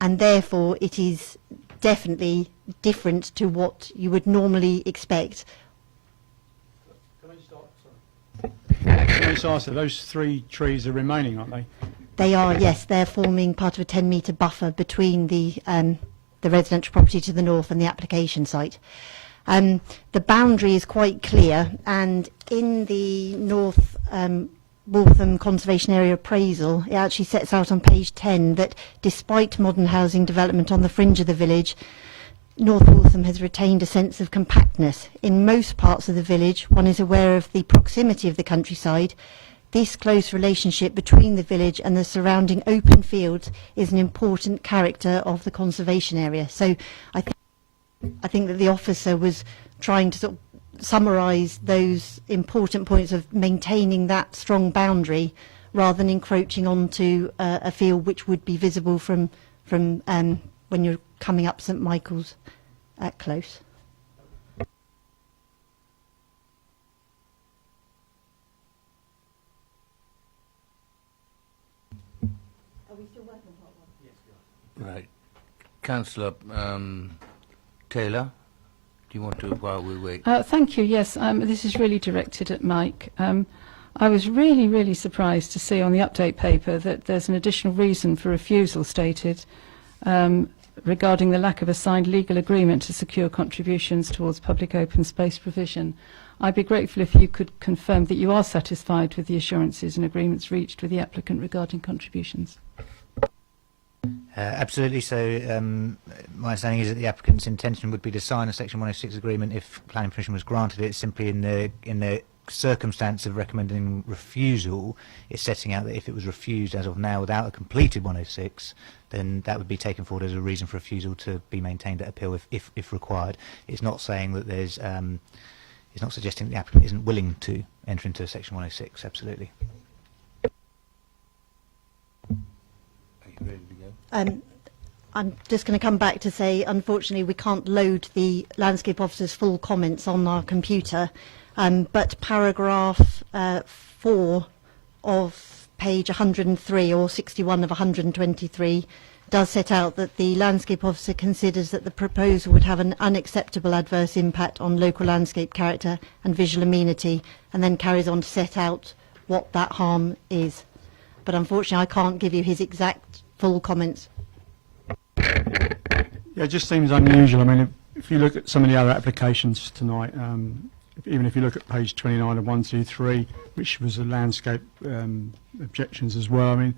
And therefore it is definitely different to what you would normally expect. Can I just ask, those three trees are remaining, aren't they? They are, yes. They're forming part of a 10-metre buffer between the residential property to the north and the application site. The boundary is quite clear, and in the North Waltham Conservation Area Appraisal, it actually sets out on page 10 that despite modern housing development on the fringe of the village, North Waltham has retained a sense of compactness. In most parts of the village, one is aware of the proximity of the countryside. This close relationship between the village and the surrounding open fields is an important character of the conservation area. So I think that the officer was trying to sort of summarise those important points of maintaining that strong boundary rather than encroaching onto a field which would be visible from when you're coming up St Michael's close. Are we still working on part one? Yes, we are. Right. Councillor Taylor, do you want to, while we wait? Thank you. Yes, this is really directed at Mike. I was really surprised to see on the update paper that there's an additional reason for refusal stated regarding the lack of a signed legal agreement to secure contributions towards public open space provision. I'd be grateful if you could confirm that you are satisfied with the assurances and agreements reached with the applicant regarding contributions. Absolutely. So my understanding is that the applicant's intention would be to sign a Section 106 agreement if planning permission was granted. It's simply in the circumstance of recommending refusal, it's setting out that if it was refused as of now without a completed 106, then that would be taken forward as a reason for refusal to be maintained at appeal if required. It's not saying that there's it's not suggesting that the applicant isn't willing to enter into Section 106. Absolutely. Are you ready to go? I'm just going to come back to say, unfortunately, we can't load the landscape officer's full comments on our computer. But paragraph 4 of page 103 or 61 of 123 does set out that the landscape officer considers that the proposal would have an unacceptable adverse impact on local landscape character and visual amenity, and then carries on to set out what that harm is. But unfortunately, I can't give you his exact full comments. Yeah, it just seems unusual. I mean, if you look at some of the other applications tonight, even if you look at page 29 of 123, which was the landscape objections as well, I mean,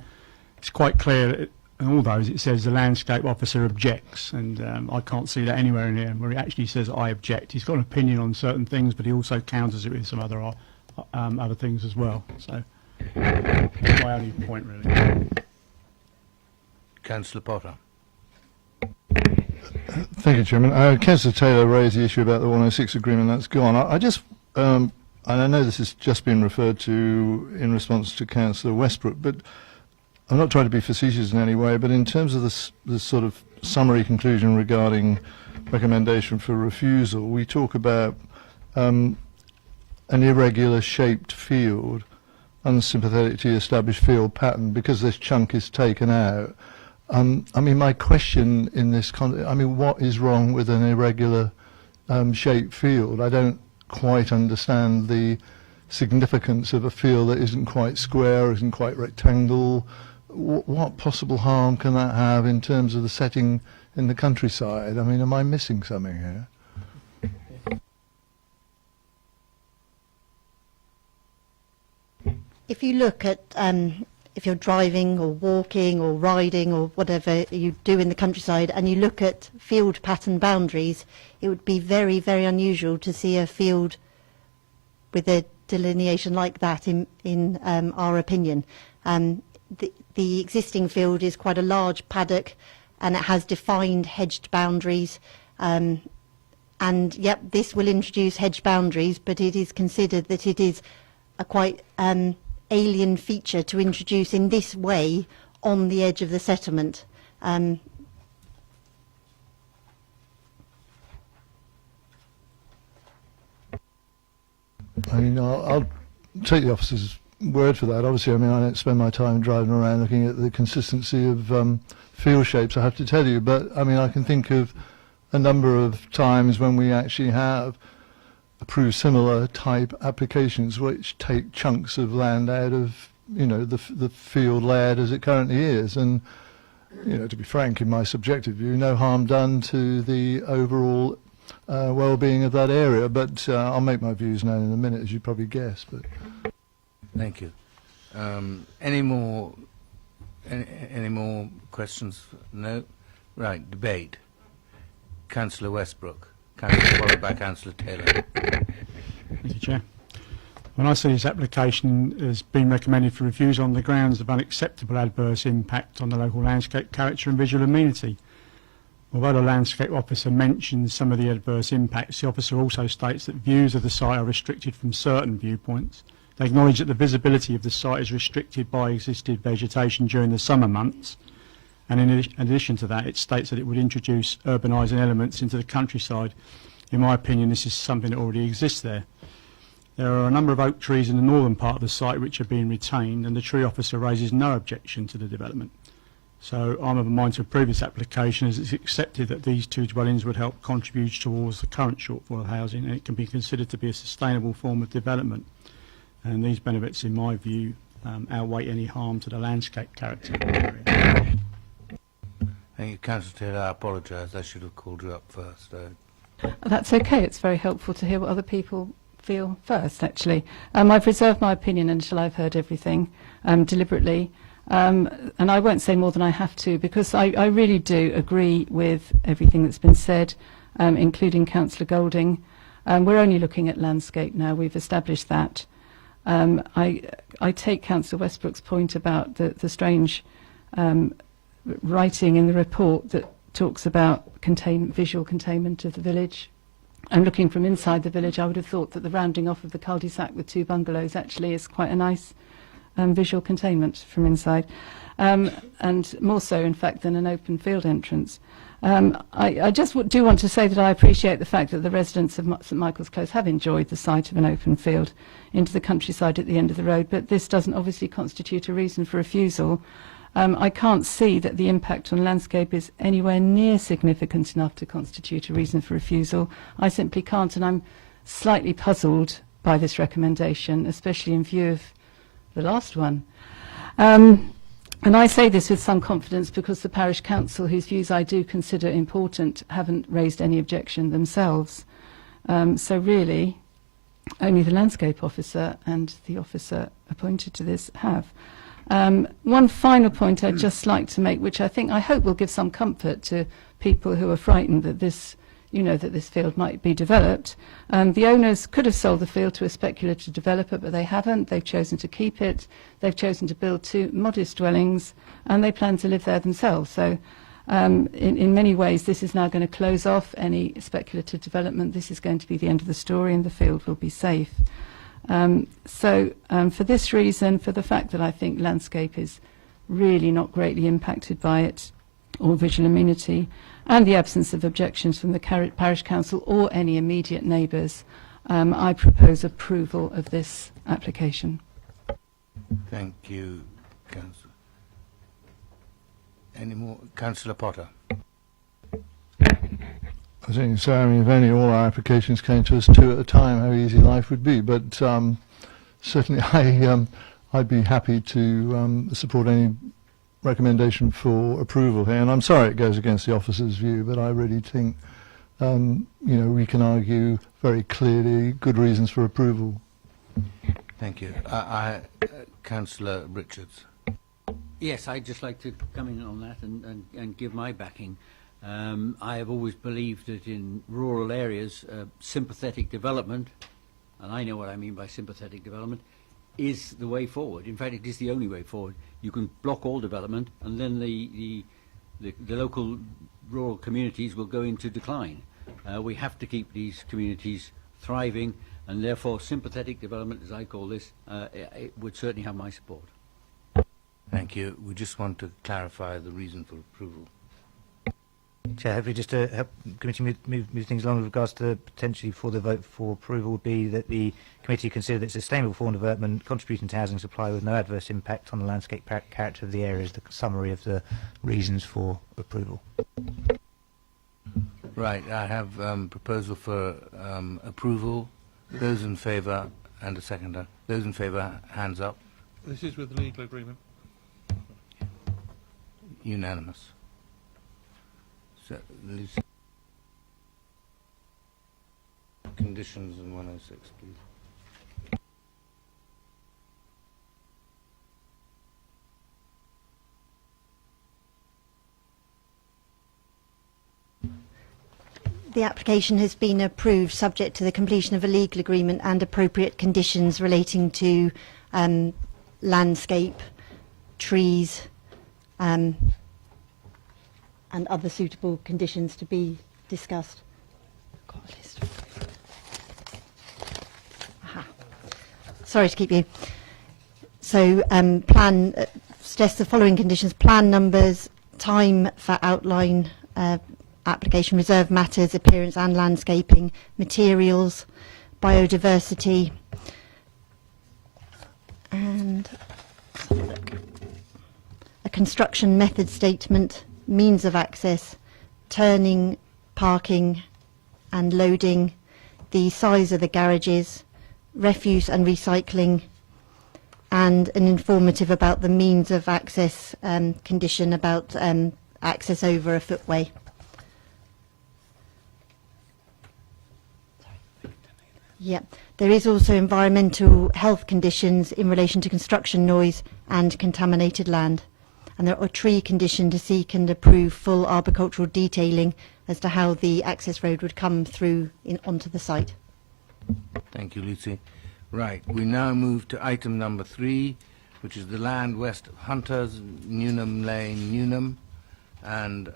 it's quite clear that in all those it says the landscape officer objects, and I can't see that anywhere in here where it actually says I object. He's got an opinion on certain things, but he also counters it with some other things as well. So that's my only point, really. Councillor Potter. Thank you, Chairman. Councillor Taylor raised the issue about the 106 agreement. That's gone. I just, and I know this has just been referred to in response to Councillor Westbrook, but I'm not trying to be facetious in any way, but in terms of the sort of summary conclusion regarding recommendation for refusal, we talk about an irregular shaped field, unsympathetic to the established field pattern, because this chunk is taken out. I mean, my question in this I mean, what is wrong with an irregular shaped field? I don't quite understand the significance of a field that isn't quite square, isn't quite rectangle. What possible harm can that have in terms of the setting in the countryside? I mean, am I missing something here? If you look at, if you're driving or walking or riding or whatever you do in the countryside, and you look at field pattern boundaries, it would be very, very unusual to see a field with a delineation like that in our opinion. The existing field is quite a large paddock, and it has defined hedged boundaries. And yep, this will introduce hedge boundaries, but it is considered that it is a quite alien feature to introduce in this way on the edge of the settlement. I mean, I'll take the officer's word for that. Obviously, I mean, I don't spend my time driving around looking at the consistency of field shapes, I have to tell you, but I mean, I can think of a number of times when we actually have approved similar type applications which take chunks of land out of, you know, the field layout as it currently is, and, you know, to be frank, in my subjective view, no harm done to the overall well-being of that area, but I'll make my views known in a minute, as you probably guessed. But thank you. Any more questions? No? Right, debate. Councillor Westbrook. Followed by Councillor Taylor. Thank you, Chair. When I see this application has been recommended for refusal on the grounds of unacceptable adverse impact on the local landscape character and visual amenity. Although the landscape officer mentions some of the adverse impacts, the officer also states that views of the site are restricted from certain viewpoints. They acknowledge that the visibility of the site is restricted by existing vegetation during the summer months, and in addition to that, it states that it would introduce urbanising elements into the countryside. In my opinion, this is something that already exists there. There are a number of oak trees in the northern part of the site which are being retained, and the tree officer raises no objection to the development. So I'm of a mind to approve this application, as it's accepted that these two dwellings would help contribute towards the current shortfall of housing, and it can be considered to be a sustainable form of development. And these benefits, in my view, outweigh any harm to the landscape character of the area. Thank you, Councillor Taylor. I apologise. I should have called you up first. That's okay. It's very helpful to hear what other people feel first, actually. I've reserved my opinion until I've heard everything deliberately. And I won't say more than I have to, because I really do agree with everything that's been said, including Councillor Golding. We're only looking at landscape now. We've established that. I take Councillor Westbrook's point about the strange writing in the report that talks about visual containment of the village. And looking from inside the village, I would have thought that the rounding off of the cul-de-sac with two bungalows actually is quite a nice visual containment from inside, and more so, in fact, than an open field entrance. I just do want to say that I appreciate the fact that the residents of St Michael's Close have enjoyed the sight of an open field into the countryside at the end of the road, but this doesn't obviously constitute a reason for refusal. I can't see that the impact on landscape is anywhere near significant enough to constitute a reason for refusal. I simply can't, and I'm slightly puzzled by this recommendation, especially in view of the last one. And I say this with some confidence because the parish council, whose views I do consider important, haven't raised any objection themselves. So really, only the landscape officer and the officer appointed to this have. One final point I'd just like to make, which I hope will give some comfort to people who are frightened that this field might be developed. The owners could have sold the field to a speculative developer, but they haven't. They've chosen to keep it. They've chosen to build two modest dwellings, and they plan to live there themselves. So in many ways, this is now going to close off any speculative development. This is going to be the end of the story, and the field will be safe. So for this reason, for the fact that I think landscape is really not greatly impacted by it or visual amenity, and the absence of objections from the parish council or any immediate neighbours, I propose approval of this application. Thank you, Councillor. Any more? Councillor Potter. I think so. I mean, if only all our applications came to us two at a time, how easy life would be. But certainly, I'd be happy to support any recommendation for approval here. And I'm sorry it goes against the officer's view, but I really think, you know, we can argue very clearly good reasons for approval. Thank you. Councillor Richards. Yes, I'd just like to come in on that and give my backing. I have always believed that in rural areas, sympathetic development, and I know what I mean by sympathetic development, is the way forward. In fact, it is the only way forward. You can block all development, and then the local rural communities will go into decline. We have to keep these communities thriving, and therefore sympathetic development, as I call this, it would certainly have my support. Thank you. We just want to clarify the reason for approval. Chair, hopefully just to help the committee move things along with regards to potentially for the vote for approval would be that the committee consider that sustainable form development contributing to housing supply with no adverse impact on the landscape character of the area is the summary of the reasons for approval. Right, I have proposal for approval. Those in favour and a seconder. Those in favour, hands up. This is with the legal agreement. Unanimous. So, conditions in 106, please. The application has been approved subject to the completion of a legal agreement and appropriate conditions relating to landscape, trees, and other suitable conditions to be discussed. Got a list. Aha. Sorry to keep you. So stress the following conditions: plan numbers, time for outline, application, reserve matters, appearance and landscaping, materials, biodiversity, and let's have a look. A construction method statement, means of access, turning, parking and loading, the size of the garages, refuse and recycling, and an informative about the means of access condition about access over a footway. Yeah, there is also environmental health conditions in relation to construction noise and contaminated land. And there are a tree condition to seek and approve full arboricultural detailing as to how the access road would come through onto the site. Thank you, Lucy. Right, we now move to item number 3, which is the land west of Hunters, Newnham Lane, Newnham. And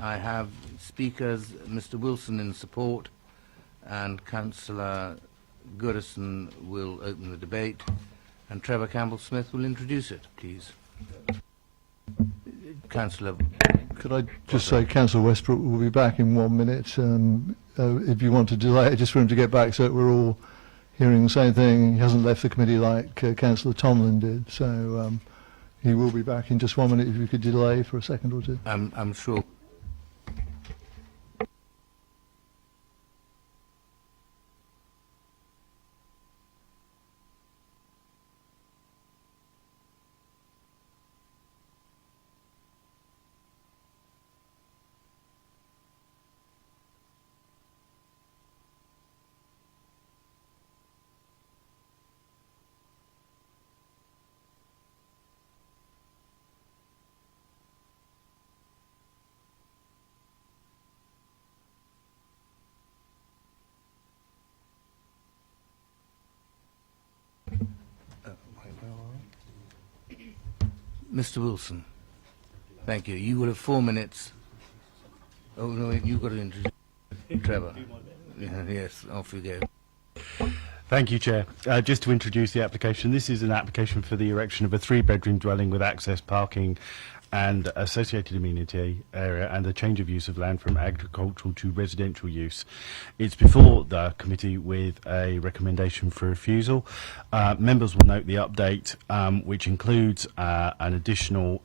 I have speakers, Mr. Wilson in support, and Councillor Goodison will open the debate, and Trevor Campbell-Smith will introduce it, please. Councillor. Could I just say Councillor Westbrook will be back in 1 minute. If you want to delay it, just for him to get back so that we're all hearing the same thing. He hasn't left the committee like Councillor Tomlin did, so he will be back in just 1 minute if you could delay for a second or two. I'm sure. Mr. Wilson, thank you. You will have 4 minutes. Oh, no, you've got to introduce Trevor. Yes, off you go. Thank you, Chair. Just to introduce the application, this is an application for the erection of a 3-bedroom dwelling with access, parking and associated amenity area and a change of use of land from agricultural to residential use. It's before the committee with a recommendation for refusal. Members will note the update, which includes an additional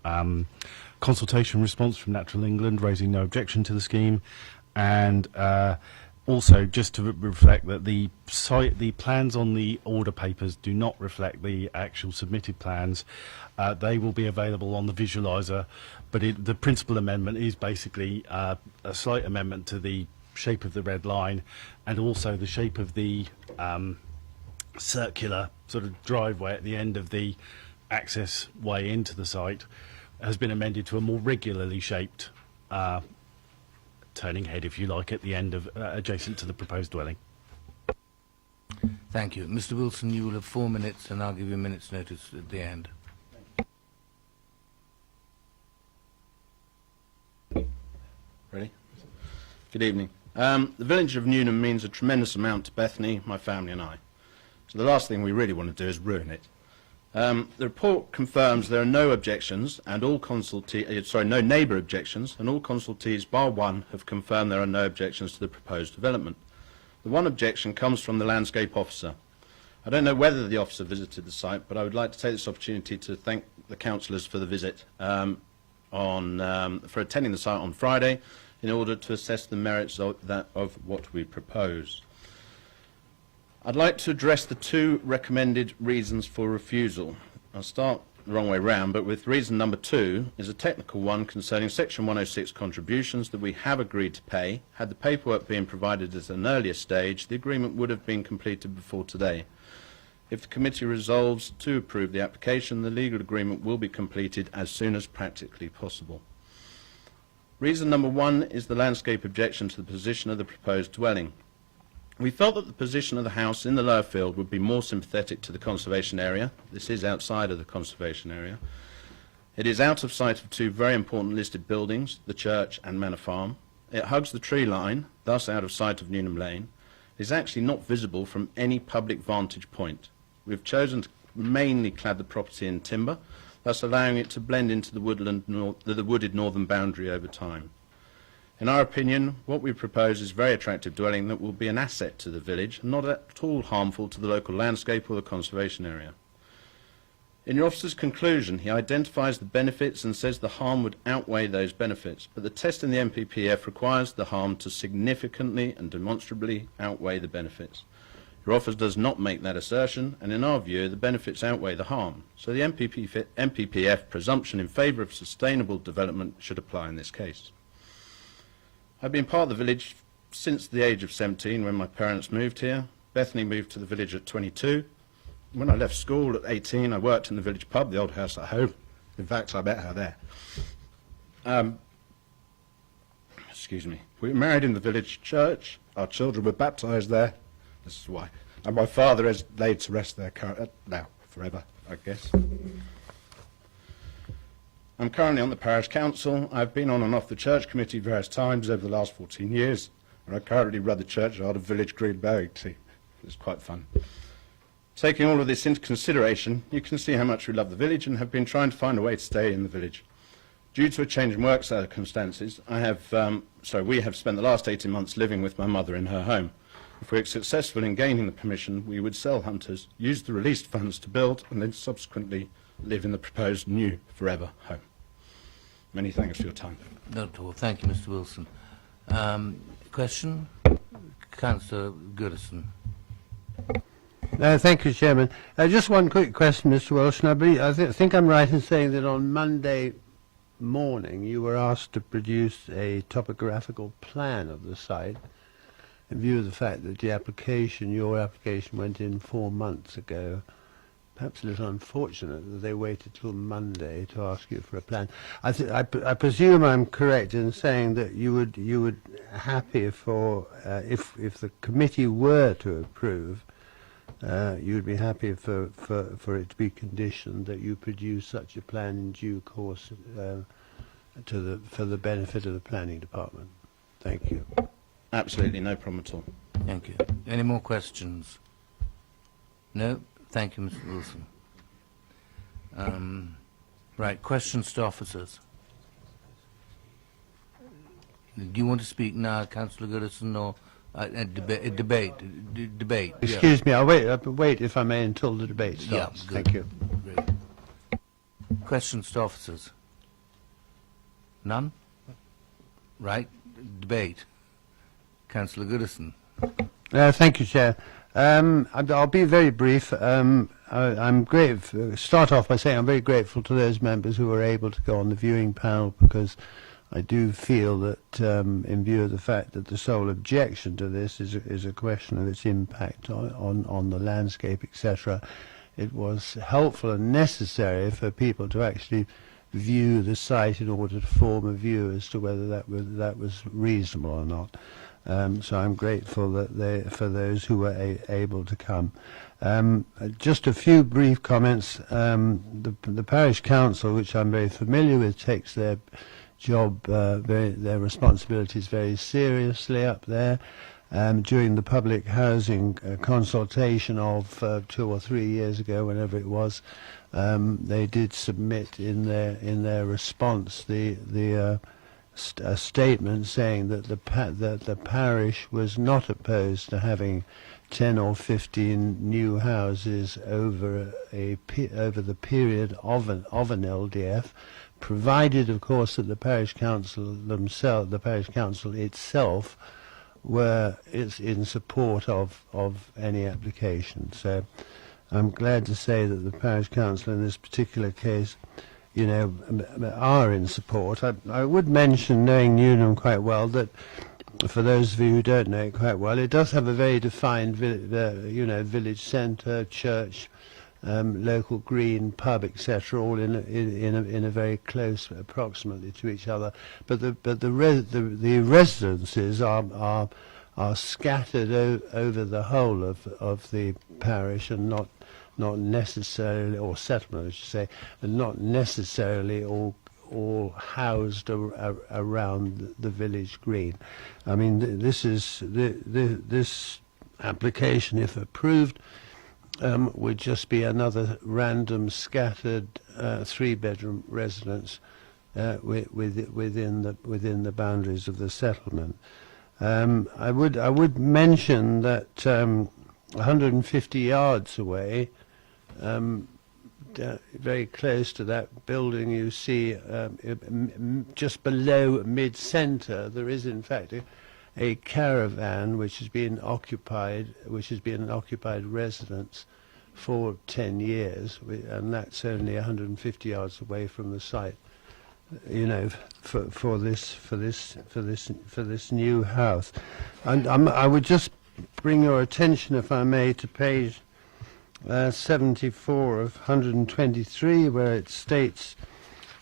consultation response from Natural England raising no objection to the scheme, and also, just to reflect that the plans on the order papers do not reflect the actual submitted plans. They will be available on the visualiser, but the principal amendment is basically a slight amendment to the shape of the red line and also the shape of the circular sort of driveway at the end of the access way into the site has been amended to a more regularly shaped turning head, if you like, at the end of adjacent to the proposed dwelling. Thank you. Mr. Wilson, you will have 4 minutes, and I'll give you a minute's notice at the end. Ready? Good evening. The village of Newnham means a tremendous amount to Bethany, my family and I. So the last thing we really want to do is ruin it. The report confirms there are no objections and all no neighbour objections, and all consultees bar one have confirmed there are no objections to the proposed development. The one objection comes from the landscape officer. I don't know whether the officer visited the site, but I would like to take this opportunity to thank the councillors for the visit for attending the site on Friday in order to assess the merits of what we propose. I'd like to address the 2 recommended reasons for refusal. I'll start the wrong way round, but with reason number 2 is a technical one concerning Section 106 contributions that we have agreed to pay. Had the paperwork been provided at an earlier stage, the agreement would have been completed before today. If the committee resolves to approve the application, the legal agreement will be completed as soon as practically possible. Reason number 1 is the landscape objection to the position of the proposed dwelling. We felt that the position of the house in the lower field would be more sympathetic to the conservation area. This is outside of the conservation area. It is out of sight of 2 very important listed buildings, the church and Manor Farm. It hugs the tree line, thus out of sight of Newnham Lane. It is actually not visible from any public vantage point. We've chosen to mainly clad the property in timber, thus allowing it to blend into the wooded northern boundary over time. In our opinion, what we propose is a very attractive dwelling that will be an asset to the village and not at all harmful to the local landscape or the conservation area. In your officer's conclusion, he identifies the benefits and says the harm would outweigh those benefits, but the test in the MPPF requires the harm to significantly and demonstrably outweigh the benefits. Your officer does not make that assertion, and in our view, the benefits outweigh the harm. So the MPPF presumption in favour of sustainable development should apply in this case. I've been part of the village since the age of 17 when my parents moved here. Bethany moved to the village at 22. When I left school at 18, I worked in the village pub, the old house at home. In fact, I met her there. Excuse me. We were married in the village church. Our children were baptised there. This is why. And my father is laid to rest there now, forever, I guess. I'm currently on the parish council. I've been on and off the church committee various times over the last 14 years, and I currently run the churchyard of Village Green Barrington. It's quite fun. Taking all of this into consideration, you can see how much we love the village and have been trying to find a way to stay in the village. Due to a change in work circumstances, we have spent the last 18 months living with my mother in her home. If we are successful in gaining the permission, we would sell Hunters, use the released funds to build, and then subsequently live in the proposed new forever home. Many thanks for your time. Not at all. Thank you, Mr. Wilson. Question? Councillor Goodison. Thank you, Chairman. Just one quick question, Mr. Wilson. I think I'm right in saying that on Monday morning you were asked to produce a topographical plan of the site in view of the fact that your application went in 4 months ago. Perhaps a little unfortunate that they waited till Monday to ask you for a plan. I presume I'm correct in saying that you would happy for if the committee were to approve, you would be happy for it to be conditioned that you produce such a plan in due course for the benefit of the planning department. Thank you. Absolutely, no problem at all. Thank you. Any more questions? No? Thank you, Mr. Wilson. Right, questions to officers. Do you want to speak now, Councillor Goodison, or debate? Debate. Excuse me, I'll wait, if I may, until the debate starts. Yeah, good. Thank you. Great. Questions to officers? None? Right, debate. Councillor Goodison. Thank you, Chair. I'll be very brief. I'm grateful. Start off by saying I'm very grateful to those members who were able to go on the viewing panel, because I do feel that, in view of the fact that the sole objection to this is a question of its impact on the landscape, etc., it was helpful and necessary for people to actually view the site in order to form a view as to whether that was reasonable or not. So I'm grateful that for those who were able to come. Just a few brief comments. The parish council, which I'm very familiar with, takes their job, their responsibilities very seriously up there. During the public housing consultation of 2 or 3 years ago, whenever it was, they did submit in their response a statement saying that the parish was not opposed to having 10 or 15 new houses over the period of an LDF, provided, of course, that the parish council itself is in support of any application. So I'm glad to say that the parish council in this particular case, are in support. I would mention, knowing Newnham quite well, that for those of you who don't know it quite well, it does have a very defined, village centre, church, local green, pub, etc., all in a very close, approximately to each other. But the residences are scattered over the whole of the parish, and not necessarily, or settlement, I should say, and not necessarily all housed around the village green. I mean, this application, if approved, would just be another random scattered 3-bedroom residence within the boundaries of the settlement. I would mention that 150 yards away, very close to that building, you see, just below mid-centre, there is in fact a caravan which has been an occupied residence for 10 years, and that's only 150 yards away from the site. For this new house, and I would just bring your attention, if I may, to page 74 of 123, where it states,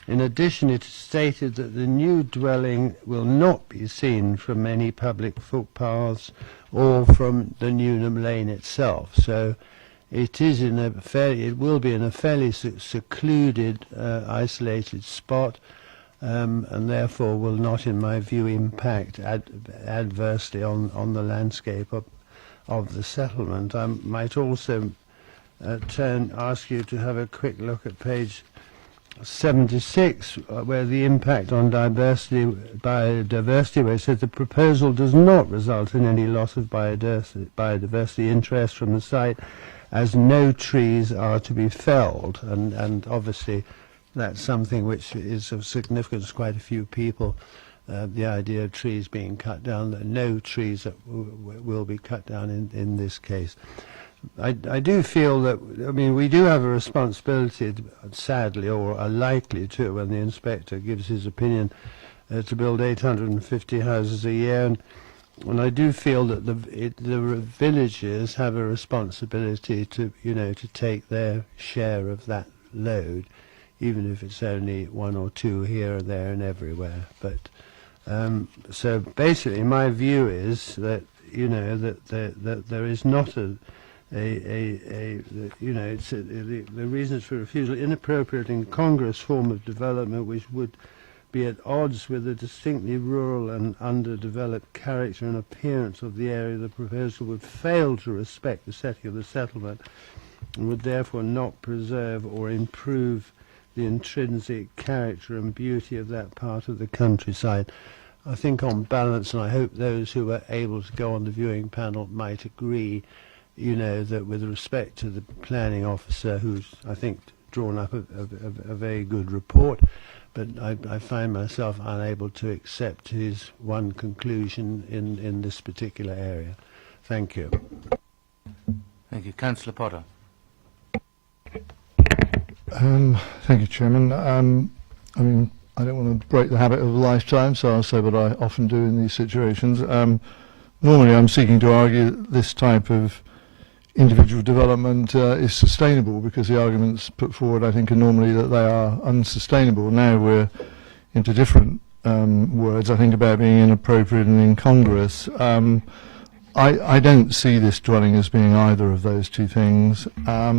in addition, it is stated that the new dwelling will not be seen from any public footpaths or from the Newnham Lane itself. So it will be in a fairly secluded, isolated spot, and therefore will not, in my view, impact adversely on the landscape of the settlement. I might also ask you to have a quick look at page 76, where the impact on biodiversity, where it says the proposal does not result in any loss of biodiversity interest from the site, as no trees are to be felled, and obviously that's something which is of significance to quite a few people. The idea of trees being cut down, that no trees will be cut down in this case. I do feel that, I mean, we do have a responsibility, sadly, or are likely to, when the inspector gives his opinion, to build 850 houses a year, and I do feel that the villages have a responsibility to, to take their share of that load, even if it's only 1 or 2 here and there and everywhere. But so basically, my view is that that there is not the reasons for refusal, inappropriate, incongruous form of development which would be at odds with the distinctly rural and underdeveloped character and appearance of the area, the proposal would fail to respect the setting of the settlement and would therefore not preserve or improve the intrinsic character and beauty of that part of the countryside. I think on balance, and I hope those who were able to go on the viewing panel might agree, you know, that with respect to the planning officer, who's, I think, drawn up a very good report, but I find myself unable to accept his one conclusion in this particular area. Thank you. Thank you. Councillor Potter. Thank you, Chairman. I mean, I don't want to break the habit of a lifetime, so I'll say what I often do in these situations. Normally I'm seeking to argue that this type of individual development is sustainable, because the arguments put forward, I think, are normally that they are unsustainable. Now we're into different words, I think, about being inappropriate and incongruous. I don't see this dwelling as being either of those two things. I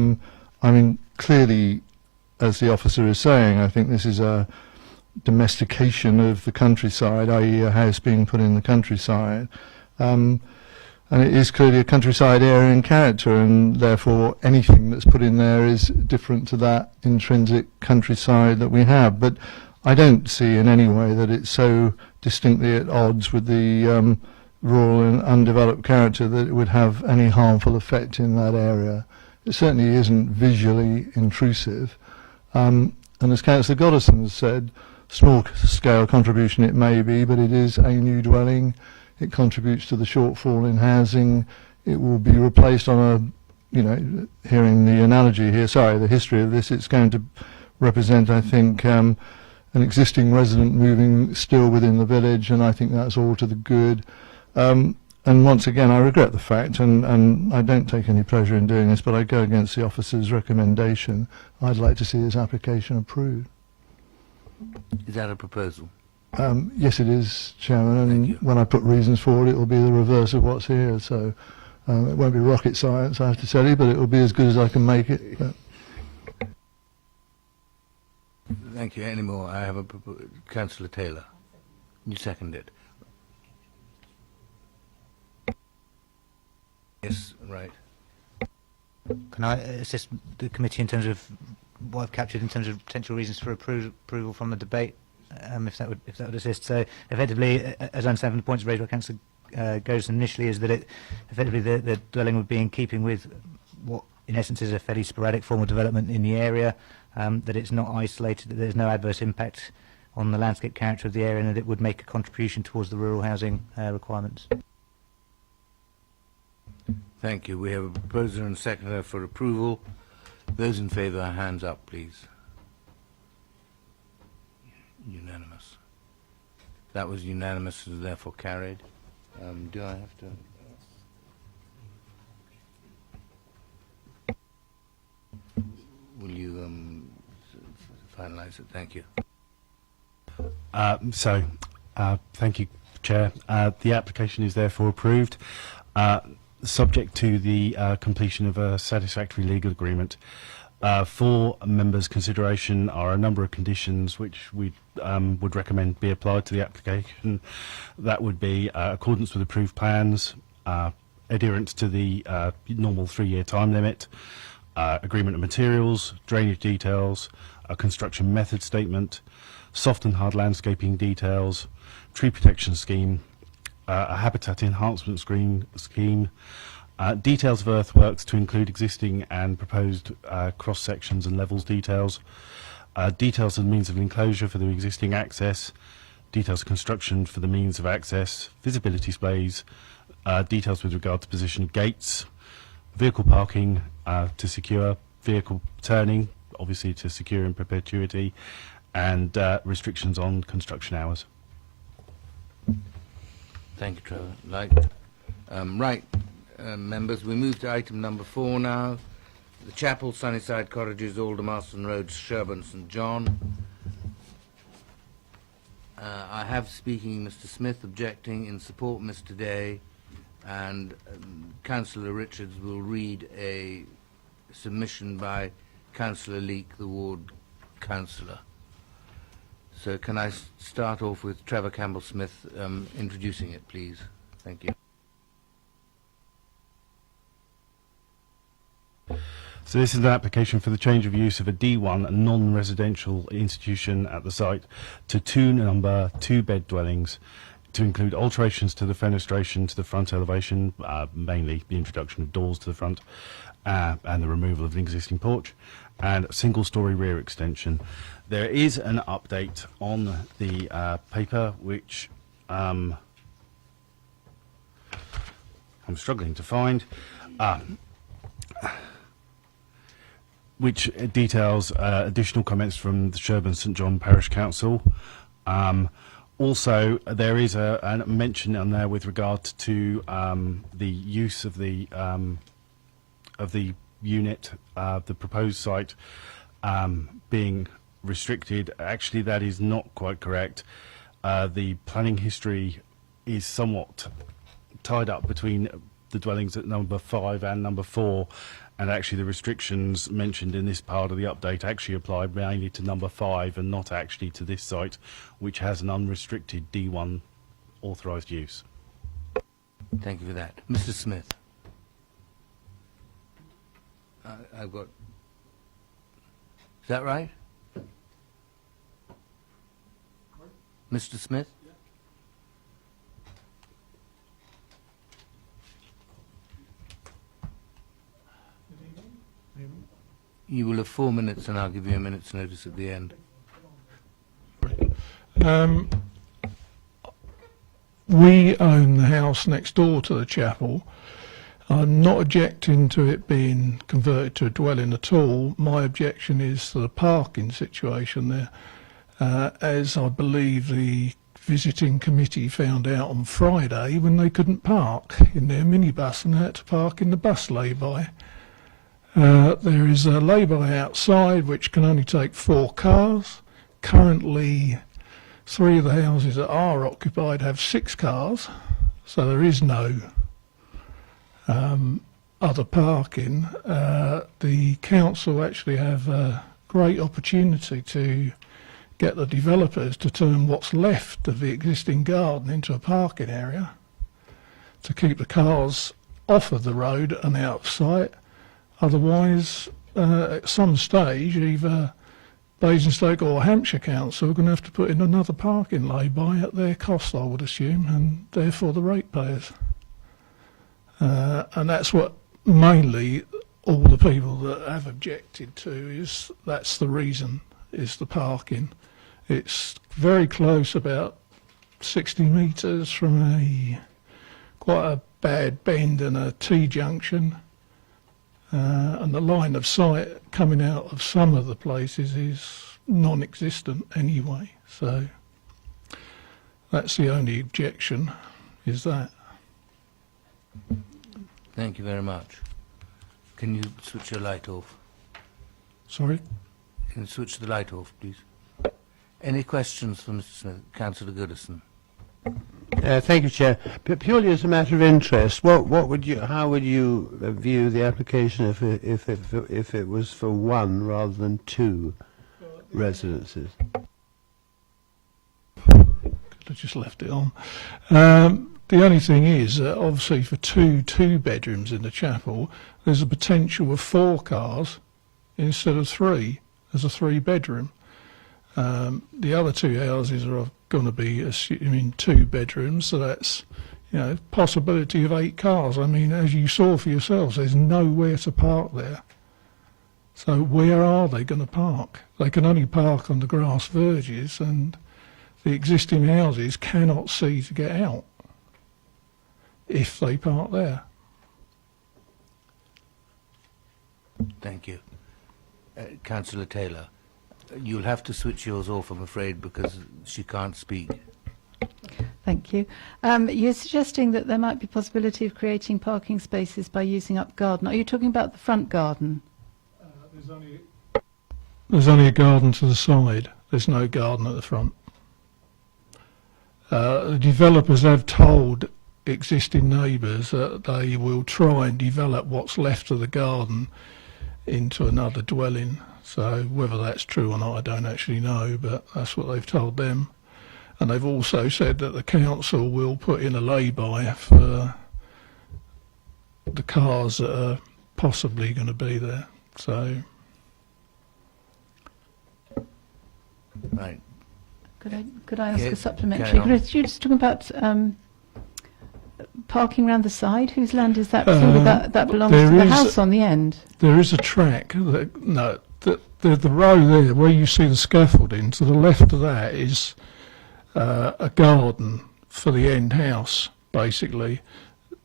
mean, clearly, as the officer is saying, I think this is a domestication of the countryside, i.e. a house being put in the countryside. And it is clearly a countryside area in character, and therefore anything that's put in there is different to that intrinsic countryside that we have. But I don't see in any way that it's so distinctly at odds with the rural and undeveloped character that it would have any harmful effect in that area. It certainly isn't visually intrusive. And as Councillor Goddison has said, small-scale contribution it may be, but it is a new dwelling. It contributes to the shortfall in housing. It will be replaced on a, you know, hearing the analogy here, sorry, the history of this, it's going to represent, I think, an existing resident moving still within the village, and I think that's all to the good. And once again, I regret the fact, and I don't take any pleasure in doing this, but I go against the officer's recommendation. I'd like to see this application approved. Is that a proposal? Yes, it is, Chairman, and when I put reasons forward, it will be the reverse of what's here, so it won't be rocket science, I have to tell you, but it will be as good as I can make it. Thank you. Any more? I have a Councillor Taylor. You second it. Yes, right. Can I assist the committee in terms of what I've captured in terms of potential reasons for approval from the debate, if that would assist? So, effectively, as I understand from the points raised by Councillor Goes initially, is that it effectively the dwelling would be in keeping with what, in essence, is a fairly sporadic form of development in the area. That it's not isolated, that there's no adverse impact on the landscape character of the area, and that it would make a contribution towards the rural housing requirements. Thank you. We have a proposer and seconder for approval. Those in favour, hands up, please. Unanimous. That was unanimous, and therefore carried. Do I have to... Will you finalise it? Thank you. Thank you, Chair. The application is therefore approved, subject to the completion of a satisfactory legal agreement. For members' consideration are a number of conditions which we would recommend be applied to the application. That would be accordance with approved plans, adherence to the normal 3-year time limit, agreement of materials, drainage details, a construction method statement, soft and hard landscaping details, tree protection scheme, a habitat enhancement scheme, details of earthworks to include existing and proposed cross sections and levels details, details of the means of enclosure for the existing access, details of construction for the means of access, visibility displays, details with regard to position of gates, vehicle parking to secure, vehicle turning, obviously to secure in perpetuity, and restrictions on construction hours. Thank you, Trevor. Members, we move to item number 4 now. The Chapel, Sunnyside Cottages, Aldermaston Road, Sherborne, St John. I have speaking Mr Smith objecting, in support Mr Day, and Councillor Richards will read a submission by Councillor Leake, the ward councillor. So can I start off with Trevor Campbell-Smith introducing it, please? Thank you. So this is an application for the change of use of a D1 non-residential institution at the site to number 2-bed dwellings to include alterations to the fenestration to the front elevation, mainly the introduction of doors to the front and the removal of an existing porch, and a single-storey rear extension. There is an update on the paper which I'm struggling to find, which details additional comments from the Sherburn St John Parish Council. Also, there is a mention on there with regard to the use of the unit, the proposed site being restricted. Actually, that is not quite correct. The planning history is somewhat tied up between the dwellings at number 5 and number 4, and actually the restrictions mentioned in this part of the update actually apply mainly to number 5 and not actually to this site, which has an unrestricted D1 authorised use. Thank you for that. Mr. Smith. I've got... Is that right? Mr. Smith? You will have 4 minutes and I'll give you a minute's notice at the end. We own the house next door to the chapel. I'm not objecting to it being converted to a dwelling at all. My objection is to the parking situation there, as I believe the visiting committee found out on Friday when they couldn't park in their minibus and had to park in the bus lay-by. There is a lay-by outside which can only take 4 cars. Currently, 3 of the houses that are occupied have 6 cars, so there is no other parking. The council actually have a great opportunity to get the developers to turn what's left of the existing garden into a parking area to keep the cars off of the road and out of sight. Otherwise, at some stage, either Basingstoke or Hampshire Council are going to have to put in another parking lay-by at their cost, I would assume, and therefore the ratepayers. And that's what mainly all the people that have objected to is, that's the reason, is the parking. It's very close, about 60 metres from quite a bad bend and a T-junction. And the line of sight coming out of some of the places is non-existent anyway, so that's the only objection, is that. Thank you very much. Can you switch your light off? Sorry? Can you switch the light off, please? Any questions for Mr. Smith? Councillor Goodison. Thank you, Chair. Purely as a matter of interest, how would you view the application if it was for 1 rather than 2 residences? Could have just left it on. The only thing is that obviously for two bedrooms in the chapel, there's a potential of 4 cars instead of 3 as a 3-bedroom. The other 2 houses are going to be assuming 2 bedrooms, so that's, you know, possibility of 8 cars. I mean, as you saw for yourselves, there's nowhere to park there. So where are they going to park? They can only park on the grass verges, and the existing houses cannot see to get out if they park there. Thank you. Councillor Taylor, you'll have to switch yours off, I'm afraid, because she can't speak. Thank you. You're suggesting that there might be possibility of creating parking spaces by using up garden. Are you talking about the front garden? There's only a garden to the side. There's no garden at the front. The developers have told existing neighbours that they will try and develop what's left of the garden into another dwelling. So whether that's true or not, I don't actually know, but that's what they've told them. And they've also said that the council will put in a lay-by for the cars that are possibly going to be there. So, right. Could I ask Yeah, a supplementary? carry on. Could you just talk about parking around the side? Whose land is that? Presumably that belongs to the house on the end. There is a track. The row there, where you see the scaffolding, to the left of that is a garden for the end house, basically.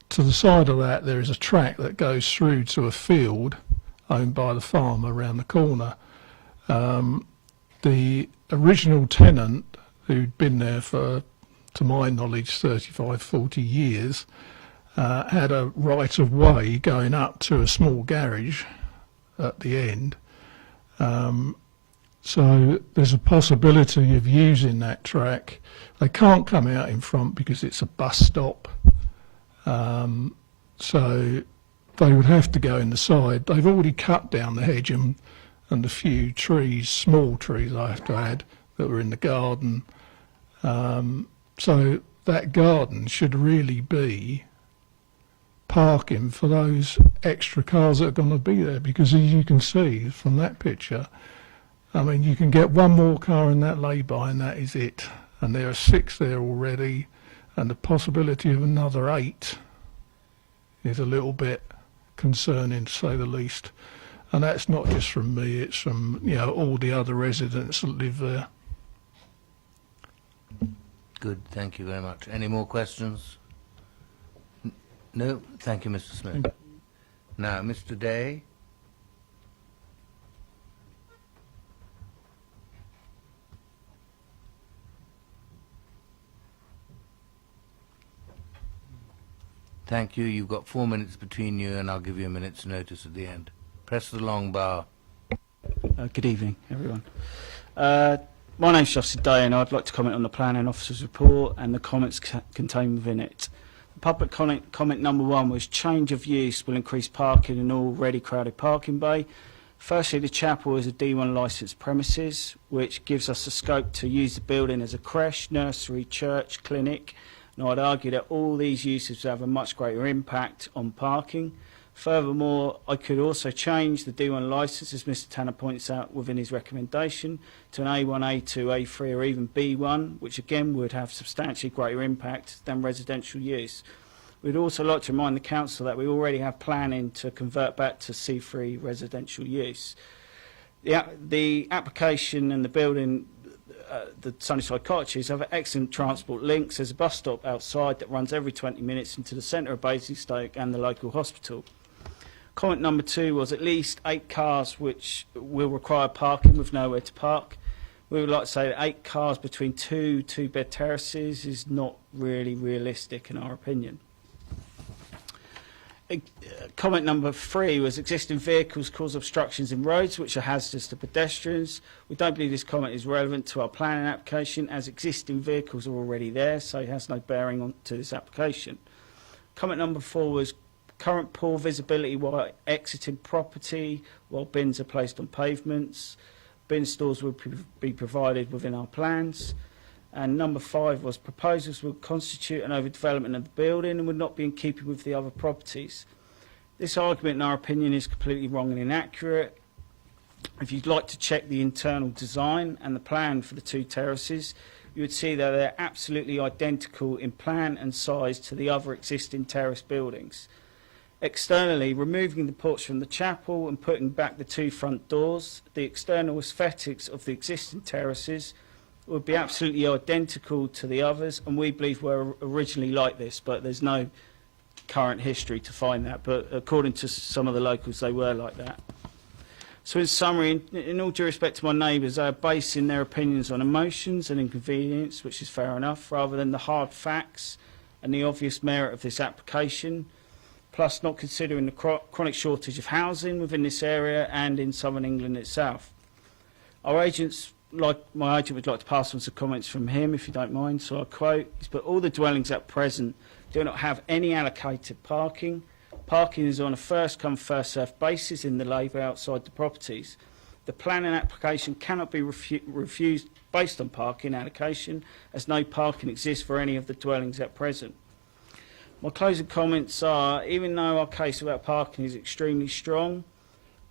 To the side of that, there is a track that goes through to a field owned by the farmer around the corner. The original tenant, who'd been there for, to my knowledge, 35, 40 years, had a right of way going up to a small garage at the end. So there's a possibility of using that track. They can't come out in front because it's a bus stop. So they would have to go in the side. They've already cut down the hedge and the few trees, small trees I have to add, that were in the garden. So that garden should really be parking for those extra cars that are going to be there, because as you can see from that picture, I mean, you can get one more car in that lay-by and that is it. And there are 6 there already, and the possibility of another 8 is a little bit concerning, to say the least. And that's not just from me, it's from, you know, all the other residents that live there. Good, thank you very much. Any more questions? No? Thank you, Mr. Smith. Now, Mr. Day. Thank you. You've got 4 minutes between you, and I'll give you a minute's notice at the end. Press the long bar. Good evening, everyone. My name's Justin Day, and I'd like to comment on the Planning Officer's report and the comments contained within it. Public comment number 1 was change of use will increase parking in already crowded parking bay. Firstly, the chapel is a D1 licensed premises, which gives us the scope to use the building as a creche, nursery, church, clinic. And I'd argue that all these uses have a much greater impact on parking. Furthermore, I could also change the D1 licence, as Mr Tanner points out within his recommendation, to an A1, A2, A3 or even B1, which again would have substantially greater impact than residential use. We'd also like to remind the Council that we already have planning to convert back to C3 residential use. The application and the building, the Sunnyside cottages, have excellent transport links. There's a bus stop outside that runs every 20 minutes into the centre of Basingstoke and the local hospital. Comment number 2 was at least 8 cars which will require parking with nowhere to park. We would like to say that 8 cars between 2 two-bed terraces is not really realistic in our opinion. Comment number 3 was existing vehicles cause obstructions in roads which are hazardous to pedestrians. We don't believe this comment is relevant to our planning application, as existing vehicles are already there, so it has no bearing on to this application. Comment number 4 was current poor visibility while exiting property while bins are placed on pavements. Bin stores will be provided within our plans. And number 5 was proposals will constitute an overdevelopment of the building and would not be in keeping with the other properties. This argument, in our opinion, is completely wrong and inaccurate. If you'd like to check the internal design and the plan for the 2 terraces, you would see that they're absolutely identical in plan and size to the other existing terrace buildings. Externally, removing the porch from the chapel and putting back the 2 front doors, the external aesthetics of the existing terraces would be absolutely identical to the others, and we believe were originally like this, but there's no current history to find that. But according to some of the locals, they were like that. So in summary, in all due respect to my neighbours, they are basing their opinions on emotions and inconvenience, which is fair enough, rather than the hard facts and the obvious merit of this application, plus not considering the chronic shortage of housing within this area and in southern England itself. Our agents, like my agent, would like to pass on some comments from him, if you don't mind. So I quote, "But all the dwellings at present do not have any allocated parking. Parking is on a first-come, first-served basis in the labour outside the properties. The planning application cannot be refused based on parking allocation, as no parking exists for any of the dwellings at present. My closing comments are, even though our case about parking is extremely strong,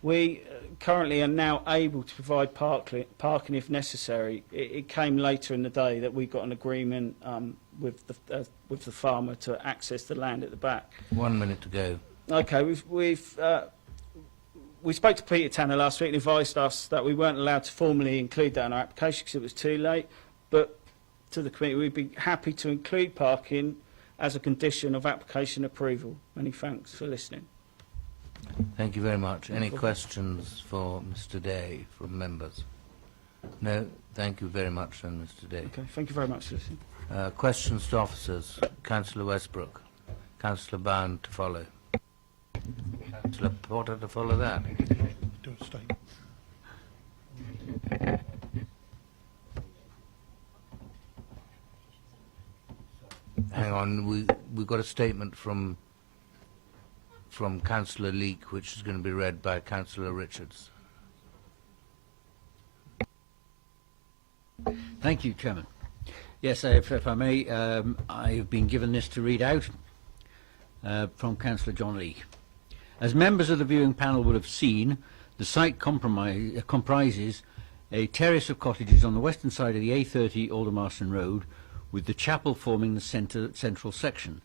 we currently are now able to provide parking if necessary. It came later in the day that we got an agreement with the farmer to access the land at the back. 1 minute to go. Okay, we spoke to Peter Tanner last week and advised us that we weren't allowed to formally include that in our application because it was too late. But to the committee, we'd be happy to include parking as a condition of application approval. Many thanks for listening. Thank you very much. Any questions for Mr. Day from members? No? Thank you very much, then, Mr. Day. Okay, thank you very much for listening. Questions to officers? Councillor Westbrook. Councillor Bound to follow. Councillor Porter to follow that. Do a statement. Hang on, we've got a statement from Councillor Leake, which is going to be read by Councillor Richards. Thank you, Chairman. Yes, if I may, I have been given this to read out from Councillor John Leake. As members of the viewing panel will have seen, the site comprises a terrace of cottages on the western side of the A30 Aldermaston Road, with the chapel forming the central section.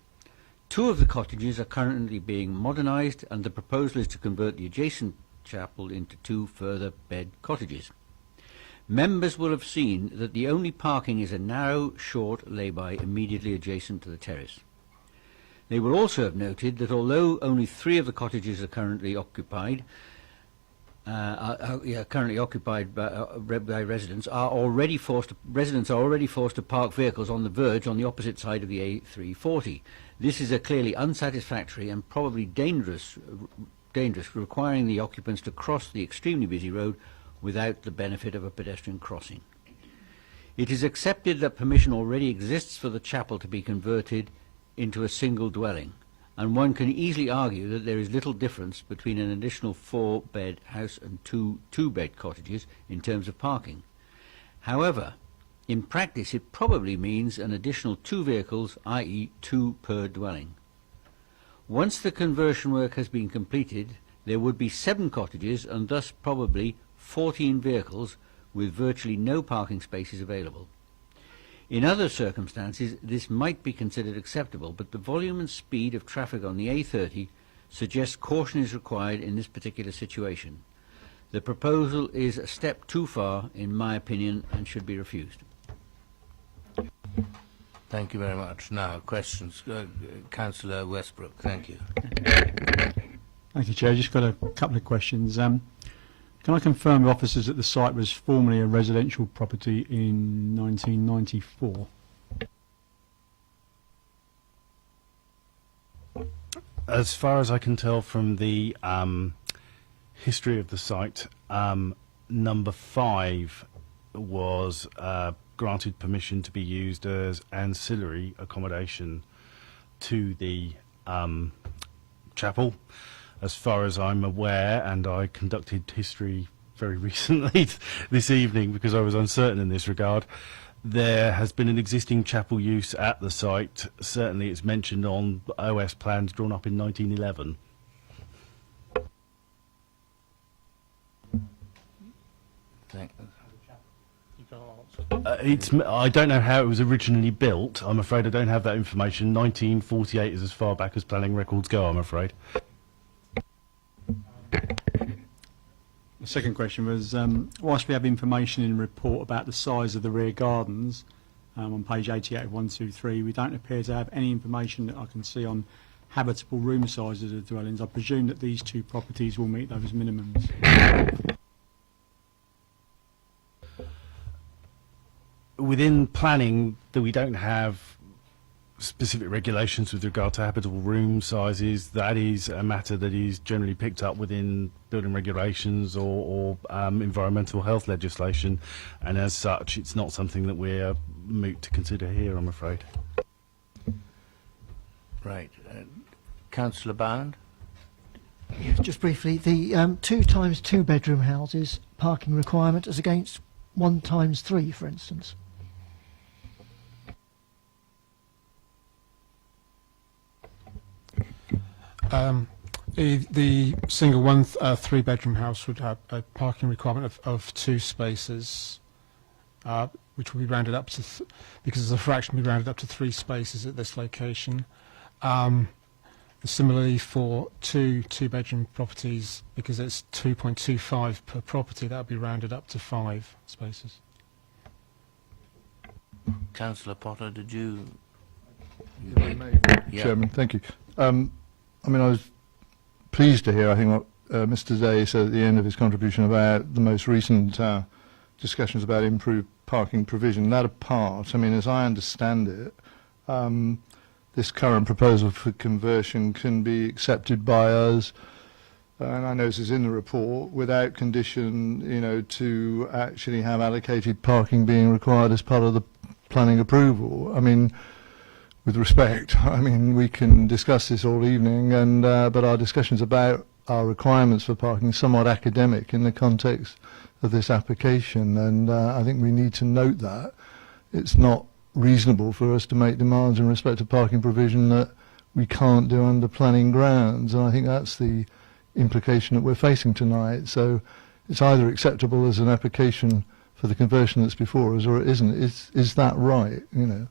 2 of the cottages are currently being modernised, and the proposal is to convert the adjacent chapel into 2 further bed cottages. Members will have seen that the only parking is a narrow, short lay-by immediately adjacent to the terrace. They will also have noted that although only 3 of the cottages are currently occupied, by residents, residents are already forced to park vehicles on the verge on the opposite side of the A340. This is a clearly unsatisfactory and probably dangerous, requiring the occupants to cross the extremely busy road without the benefit of a pedestrian crossing. It is accepted that permission already exists for the chapel to be converted into a single dwelling, and one can easily argue that there is little difference between an additional 4-bed house and 2 2-bed cottages in terms of parking. However, in practice it probably means an additional 2 vehicles, i.e. 2 per dwelling. Once the conversion work has been completed, there would be 7 cottages and thus probably 14 vehicles with virtually no parking spaces available. In other circumstances, this might be considered acceptable, but the volume and speed of traffic on the A30 suggests caution is required in this particular situation. The proposal is a step too far, in my opinion, and should be refused. Thank you very much. Now, questions. Councillor Westbrook, thank you. Thank you, Chair. Just got a couple of questions. Can I confirm with officers that the site was formerly a residential property in 1994? As far as I can tell from the history of the site, number 5 was granted permission to be used as ancillary accommodation to the chapel. As far as I'm aware, and I conducted history very recently this evening because I was uncertain in this regard, there has been an existing chapel use at the site. Certainly it's mentioned on OS plans drawn up in 1911. I don't know how it was originally built. I'm afraid I don't have that information. 1948 is as far back as planning records go, I'm afraid. The second question was, whilst we have information in the report about the size of the rear gardens, on page 88 of 123, we don't appear to have any information that I can see on habitable room sizes of dwellings. I presume that these 2 properties will meet those minimums. Within planning, that we don't have specific regulations with regard to habitable room sizes. That is a matter that is generally picked up within building regulations or environmental health legislation, and as such it's not something that we're moot to consider here, I'm afraid. Right. Councillor Bound? Just briefly, the 2 times 2 bedroom houses, parking requirement as against 1 times 3, for instance? The single three-bedroom house would have a parking requirement of 2 spaces, which will be rounded up to, because as a fraction, will be rounded up to 3 spaces at this location. Similarly, for two-bedroom properties, because it's 2.25 per property, that would be rounded up to 5 spaces. Councillor Potter, did you? If I may, Chairman, thank you. I mean, I was pleased to hear, I think, what Mr. Day said at the end of his contribution about the most recent discussions about improved parking provision. That apart, I mean, as I understand it, this current proposal for conversion can be accepted by us, and I know this is in the report, without condition, you know, to actually have allocated parking being required as part of the planning approval. I mean, with respect, I mean, we can discuss this all evening, and but our discussions about our requirements for parking are somewhat academic in the context of this application, and I think we need to note that it's not reasonable for us to make demands in respect of parking provision that we can't do under planning grounds, and I think that's the implication that we're facing tonight. So it's either acceptable as an application for the conversion that's before us, or it isn't. Is that right, you know?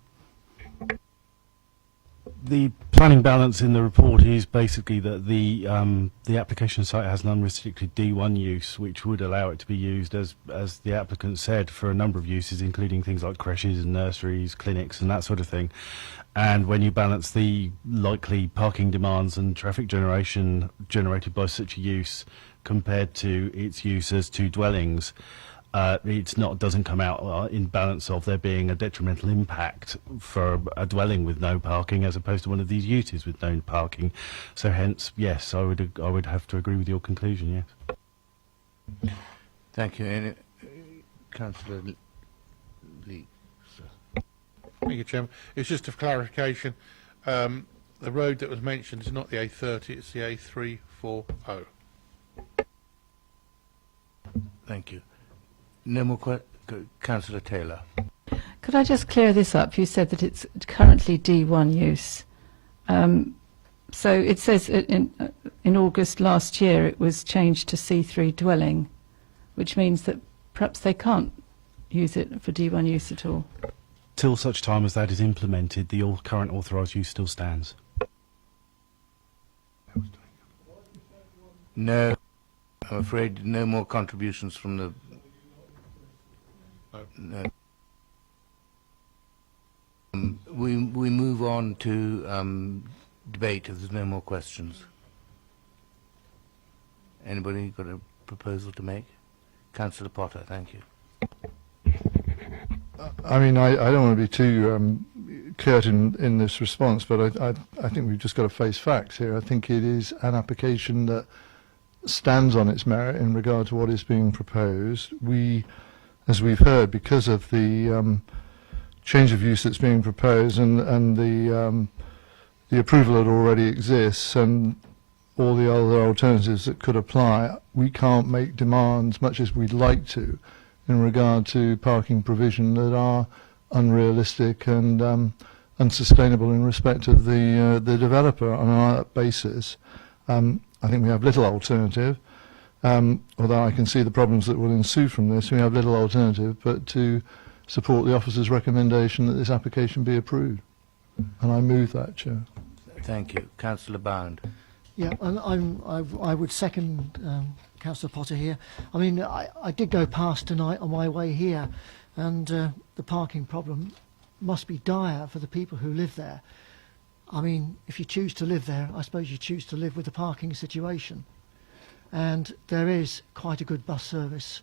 The planning balance in the report is basically that the application site has an unrestricted D1 use, which would allow it to be used, as the applicant said, for a number of uses, including things like creches and nurseries, clinics and that sort of thing. And when you balance the likely parking demands and traffic generation generated by such a use compared to its use as 2 dwellings, doesn't come out in balance of there being a detrimental impact for a dwelling with no parking as opposed to one of these uses with no parking. So hence, yes, I would have to agree with your conclusion. Yes. Thank you, Councillor Lee. Thank you, Chairman. It's just a clarification. The road that was mentioned is not the A30; it's the A340. Thank you. No more Councillor Taylor. Could I just clear this up? You said that it's currently D1 use. So it says in August last year it was changed to C3 dwelling, which means that perhaps they can't use it for D1 use at all. Till such time as that is implemented, the current authorised use still stands. No, I'm afraid no more contributions from the... No. We move on to debate if there's no more questions. Anybody got a proposal to make? Councillor Potter, thank you. I mean, I don't want to be too curt in this response, but I think we've just got to face facts here. I think it is an application that stands on its merit in regard to what is being proposed. We, as we've heard, because of the change of use that's being proposed and the approval that already exists and all the other alternatives that could apply, we can't make demands, much as we'd like to, in regard to parking provision that are unrealistic and unsustainable in respect of the developer. On that basis, I think we have little alternative, although I can see the problems that will ensue from this. We have little alternative but to support the officer's recommendation that this application be approved. And I move that, Chair. Thank you. Councillor Bound. Yeah, and I would second Councillor Potter here. I mean, I did go past tonight on my way here, and the parking problem must be dire for the people who live there. I mean, if you choose to live there, I suppose you choose to live with the parking situation. And there is quite a good bus service,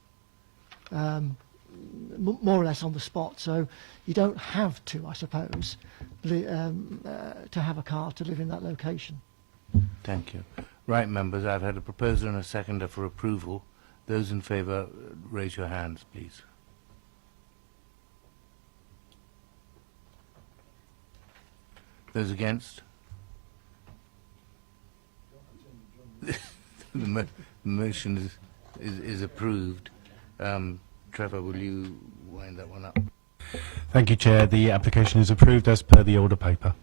more or less on the spot, so you don't have to, I suppose, to have a car to live in that location. Thank you. Right, members, I've had a proposer and a seconder for approval. Those in favour, raise your hands, please. Those against? The motion is approved. Trevor, will you wind that one up? Thank you, Chair. The application is approved as per the order paper.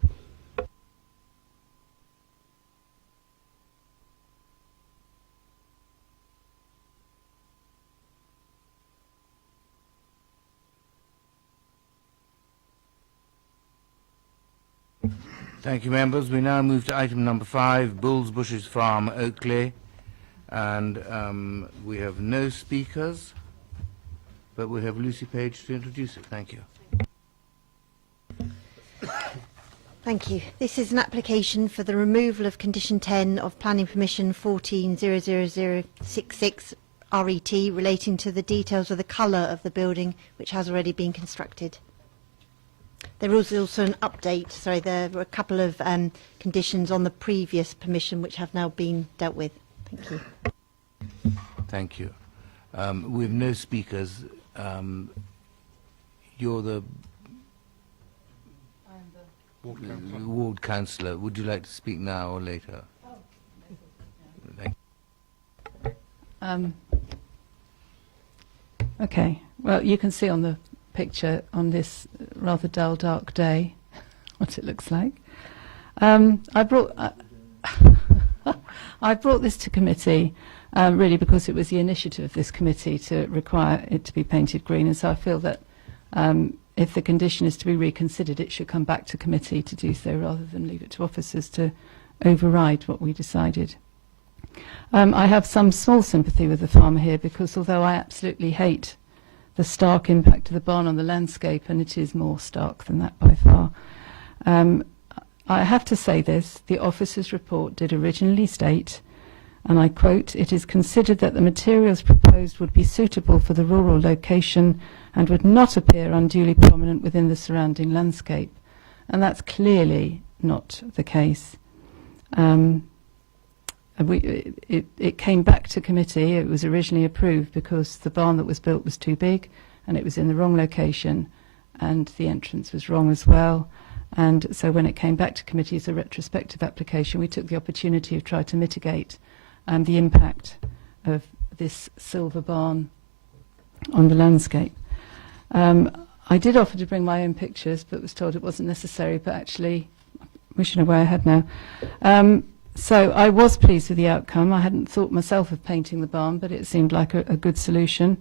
Thank you, members. We now move to item number 5, Bulls Bushes Farm, Oakley. And we have no speakers, but we have Lucy Page to introduce it. Thank you. Thank you. This is an application for the removal of condition 10 of planning permission 14-00066 RET relating to the details of the colour of the building, which has already been constructed. There was also an update. Sorry, there were a couple of conditions on the previous permission which have now been dealt with. Thank you. Thank you. We have no speakers. You're the ward councillor. Would you like to speak now or later? Thank you. Okay. Well, you can see on the picture on this rather dull, dark day what it looks like. I brought this to committee really because it was the initiative of this committee to require it to be painted green, and so I feel that if the condition is to be reconsidered, it should come back to committee to do so rather than leave it to officers to override what we decided. I have some small sympathy with the farmer here because although I absolutely hate the stark impact of the barn on the landscape, and it is more stark than that by far, I have to say this: the officer's report did originally state, and I quote, "It is considered that the materials proposed would be suitable for the rural location and would not appear unduly prominent within the surrounding landscape." And that's clearly not the case. It came back to committee. It was originally approved because the barn that was built was too big and it was in the wrong location and the entrance was wrong as well. And so when it came back to committee as a retrospective application, we took the opportunity of trying to mitigate the impact of this silver barn on the landscape. I did offer to bring my own pictures but was told it wasn't necessary, but actually wishing away I had now. So I was pleased with the outcome. I hadn't thought myself of painting the barn, but it seemed like a good solution.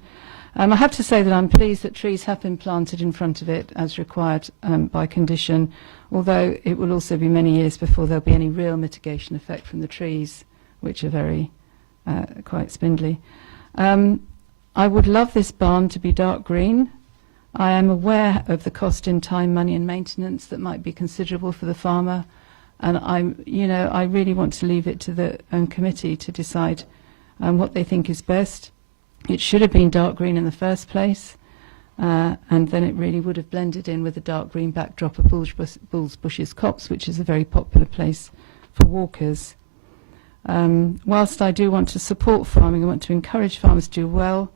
I have to say that I'm pleased that trees have been planted in front of it as required by condition, although it will also be many years before there'll be any real mitigation effect from the trees, which are very quite spindly. I would love this barn to be dark green. I am aware of the cost in time, money and maintenance that might be considerable for the farmer. And I really want to leave it to the committee to decide what they think is best. It should have been dark green in the first place, and then it really would have blended in with the dark green backdrop of Bulls Bushes Copse, which is a very popular place for walkers. Whilst I do want to support farming, I want to encourage farmers to do well,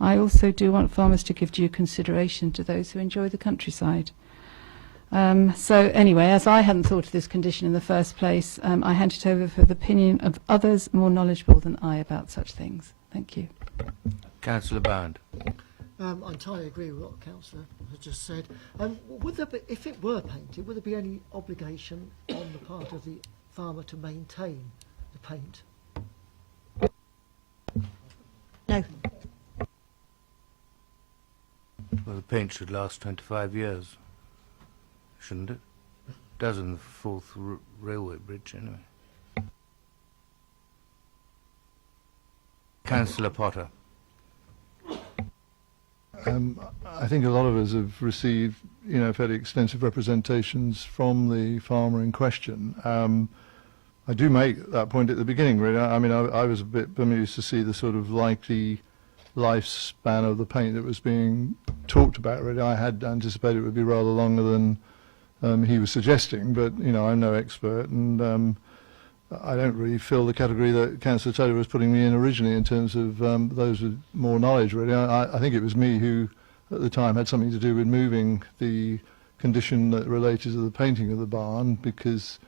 I also do want farmers to give due consideration to those who enjoy the countryside. So anyway, as I hadn't thought of this condition in the first place, I hand it over for the opinion of others more knowledgeable than I about such things. Thank you. Councillor Bound. I entirely agree with what Councillor has just said. Would there be, if it were painted, would there be any obligation on the part of the farmer to maintain the paint? No. Well, the paint should last 25 years. Shouldn't it? Does in the fourth railway bridge, anyway. Councillor Potter. I think a lot of us have received, fairly extensive representations from the farmer in question. I do make that point at the beginning, really. I mean, I was a bit bemused to see the sort of likely lifespan of the paint that was being talked about, really. I had anticipated it would be rather longer than he was suggesting, but I'm no expert, and I don't really fill the category that Councillor Taylor was putting me in originally in terms of those with more knowledge, really. I think it was me who at the time had something to do with moving the condition that related to the painting of the barn, because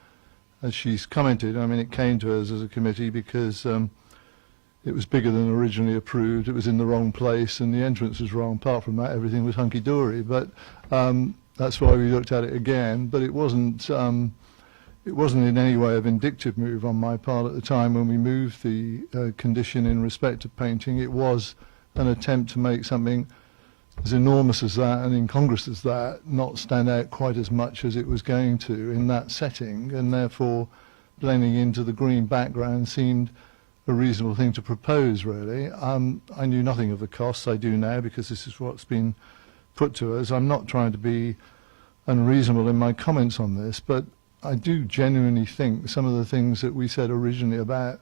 as she's commented, I mean, it came to us as a committee because it was bigger than originally approved, it was in the wrong place, and the entrance was wrong. Apart from that, everything was hunky-dory. But that's why we looked at it again. But it wasn't in any way a vindictive move on my part at the time when we moved the condition in respect of painting. It was an attempt to make something as enormous as that and incongruous as that not stand out quite as much as it was going to in that setting, and therefore blending into the green background seemed a reasonable thing to propose, really. I knew nothing of the costs. I do now, because this is what's been put to us. I'm not trying to be unreasonable in my comments on this, but I do genuinely think some of the things that we said originally about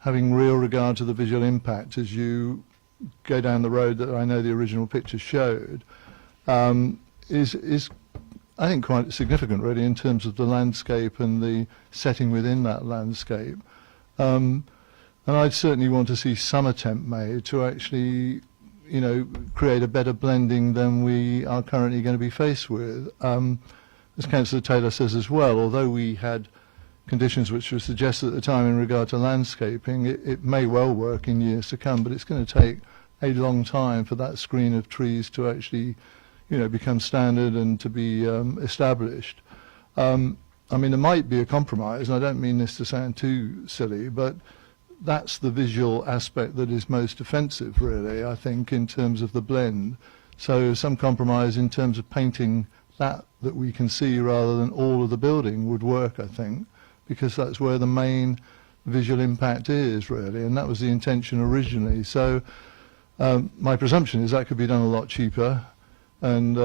having real regard to the visual impact as you go down the road that I know the original picture showed is I think quite significant, really, in terms of the landscape and the setting within that landscape. And I'd certainly want to see some attempt made to actually, you know, create a better blending than we are currently going to be faced with. As Councillor Taylor says as well, although we had conditions which were suggested at the time in regard to landscaping, it may well work in years to come, but it's going to take a long time for that screen of trees to actually, you know, become standard and to be established. I mean, there might be a compromise, and I don't mean this to sound too silly, but that's the visual aspect that is most offensive, really, I think, in terms of the blend. So some compromise in terms of painting that we can see rather than all of the building would work, I think, because that's where the main visual impact is, really, and that was the intention originally. So my presumption is that could be done a lot cheaper, and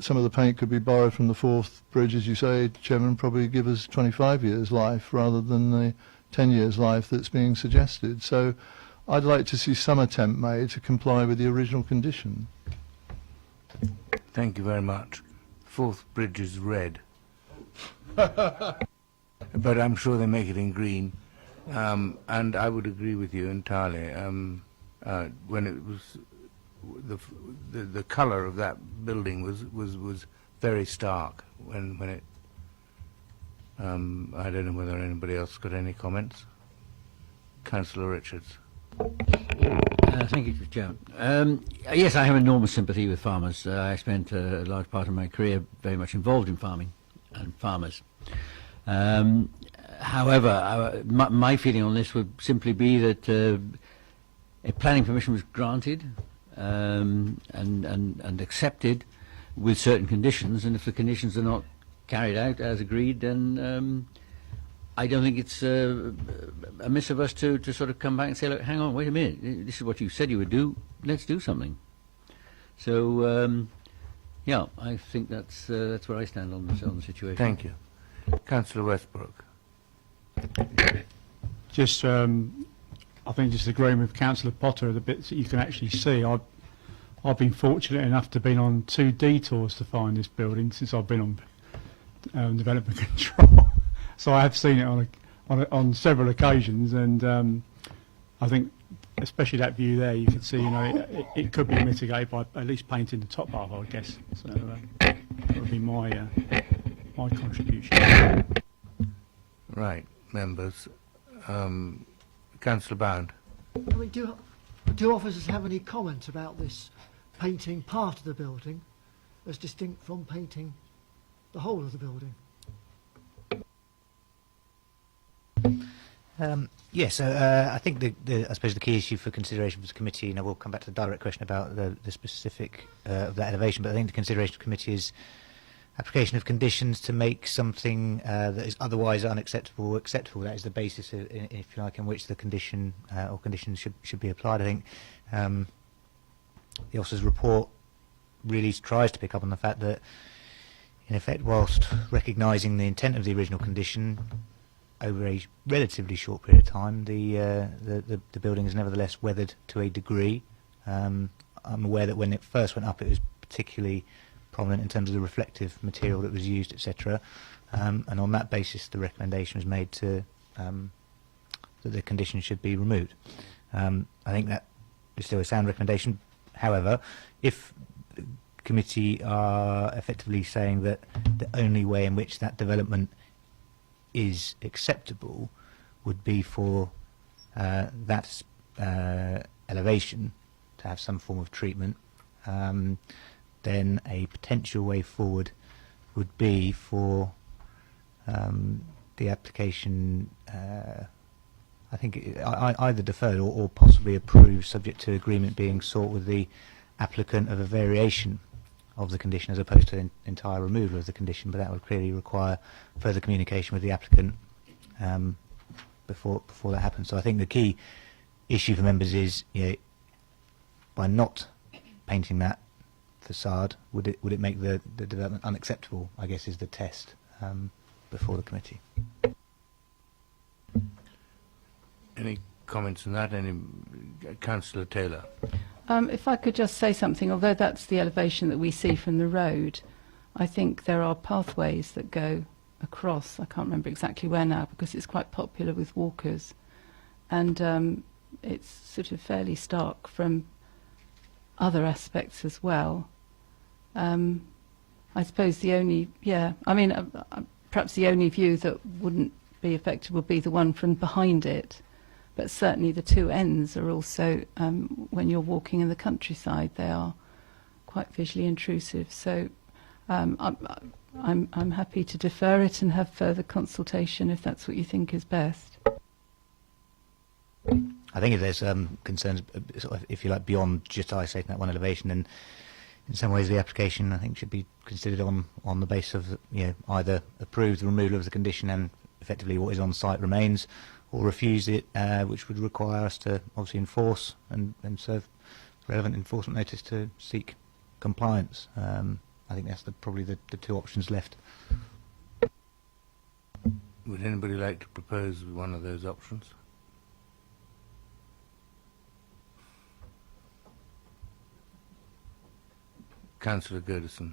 some of the paint could be borrowed from the Forth Bridge, as you say, Chairman, probably give us 25 years life rather than the 10 years life that's being suggested. So I'd like to see some attempt made to comply with the original condition. Thank you very much. Forth Bridge is red. But I'm sure they make it in green. And I would agree with you entirely. When it was the colour of that building was very stark when it. I don't know whether anybody else got any comments. Councillor Richards. Thank you, Chairman. Yes, I have enormous sympathy with farmers. I spent a large part of my career very much involved in farming and farmers. However, my feeling on this would simply be that a planning permission was granted and accepted with certain conditions, and if the conditions are not carried out as agreed, then I don't think it's amiss of us to sort of come back and say, look, hang on, wait a minute, this is what you said you would do, let's do something. So, yeah, I think that's where I stand on the situation. Thank you. Councillor Westbrook. Just, I think just agreeing with Councillor Potter, the bits that you can actually see. I've been fortunate enough to have been on 2 detours to find this building since I've been on development control. So I have seen it on several occasions, and I think especially that view there, you can see, you know, it could be mitigated by at least painting the top half, I guess. So that would be my contribution. Right, members. Councillor Bound. I mean, do officers have any comment about this painting part of the building as distinct from painting the whole of the building? Yes, I think I suppose the key issue for consideration for the committee, and I will come back to the direct question about the specific of that elevation, but I think the consideration of the committee is application of conditions to make something that is otherwise unacceptable acceptable. That is the basis, if you like, in which the condition or conditions should be applied. I think the officer's report really tries to pick up on the fact that, in effect, whilst recognising the intent of the original condition, over a relatively short period of time, the building is nevertheless weathered to a degree. I'm aware that when it first went up, it was particularly prominent in terms of the reflective material that was used, etc. And on that basis, the recommendation was made to that the condition should be removed. I think that is still a sound recommendation. However, if the committee are effectively saying that the only way in which that development is acceptable would be for that elevation to have some form of treatment, then a potential way forward would be for the application, I think, either deferred or possibly approved, subject to agreement being sought with the applicant of a variation of the condition as opposed to entire removal of the condition, but that would clearly require further communication with the applicant before that happens. So I think the key issue for members is, by not painting that facade, would it make the development unacceptable, I guess, is the test before the committee. Any comments on that? Councillor Taylor. If I could just say something, although that's the elevation that we see from the road, I think there are pathways that go across. I can't remember exactly where now because it's quite popular with walkers, and it's sort of fairly stark from other aspects as well. I suppose the only, perhaps the only view that wouldn't be affected would be the one from behind it. But certainly the two ends are also, when you're walking in the countryside, they are quite visually intrusive. So I'm happy to defer it and have further consultation if that's what you think is best. I think if there's concerns, sort of, if you like, beyond just isolating that one elevation, then in some ways the application, I think, should be considered on the basis of, either approve the removal of the condition and effectively what is on site remains, or refuse it, which would require us to obviously enforce and serve relevant enforcement notice to seek compliance. I think that's probably the two options left. Would anybody like to propose one of those options? Councillor Gerdeson.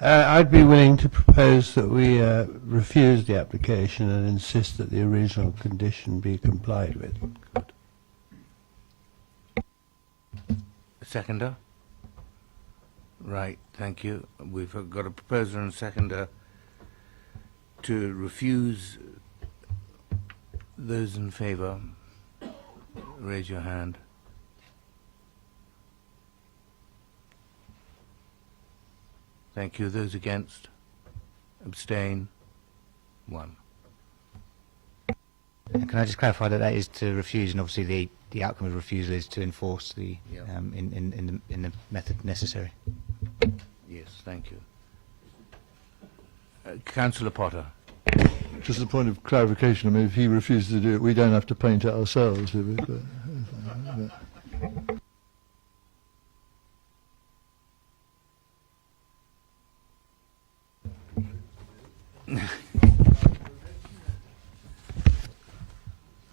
I'd be willing to propose that we refuse the application and insist that the original condition be complied with. Seconder? Right, thank you. We've got a proposer and a seconder to refuse. Those in favour, raise your hand. Thank you. Those against? Abstain? 1. And can I just clarify that is to refuse, and obviously the outcome of refusal is to enforce the in the method necessary. Yes, thank you. Councillor Potter. Just a point of clarification, I mean, if he refuses to do it, we don't have to paint it ourselves, do we?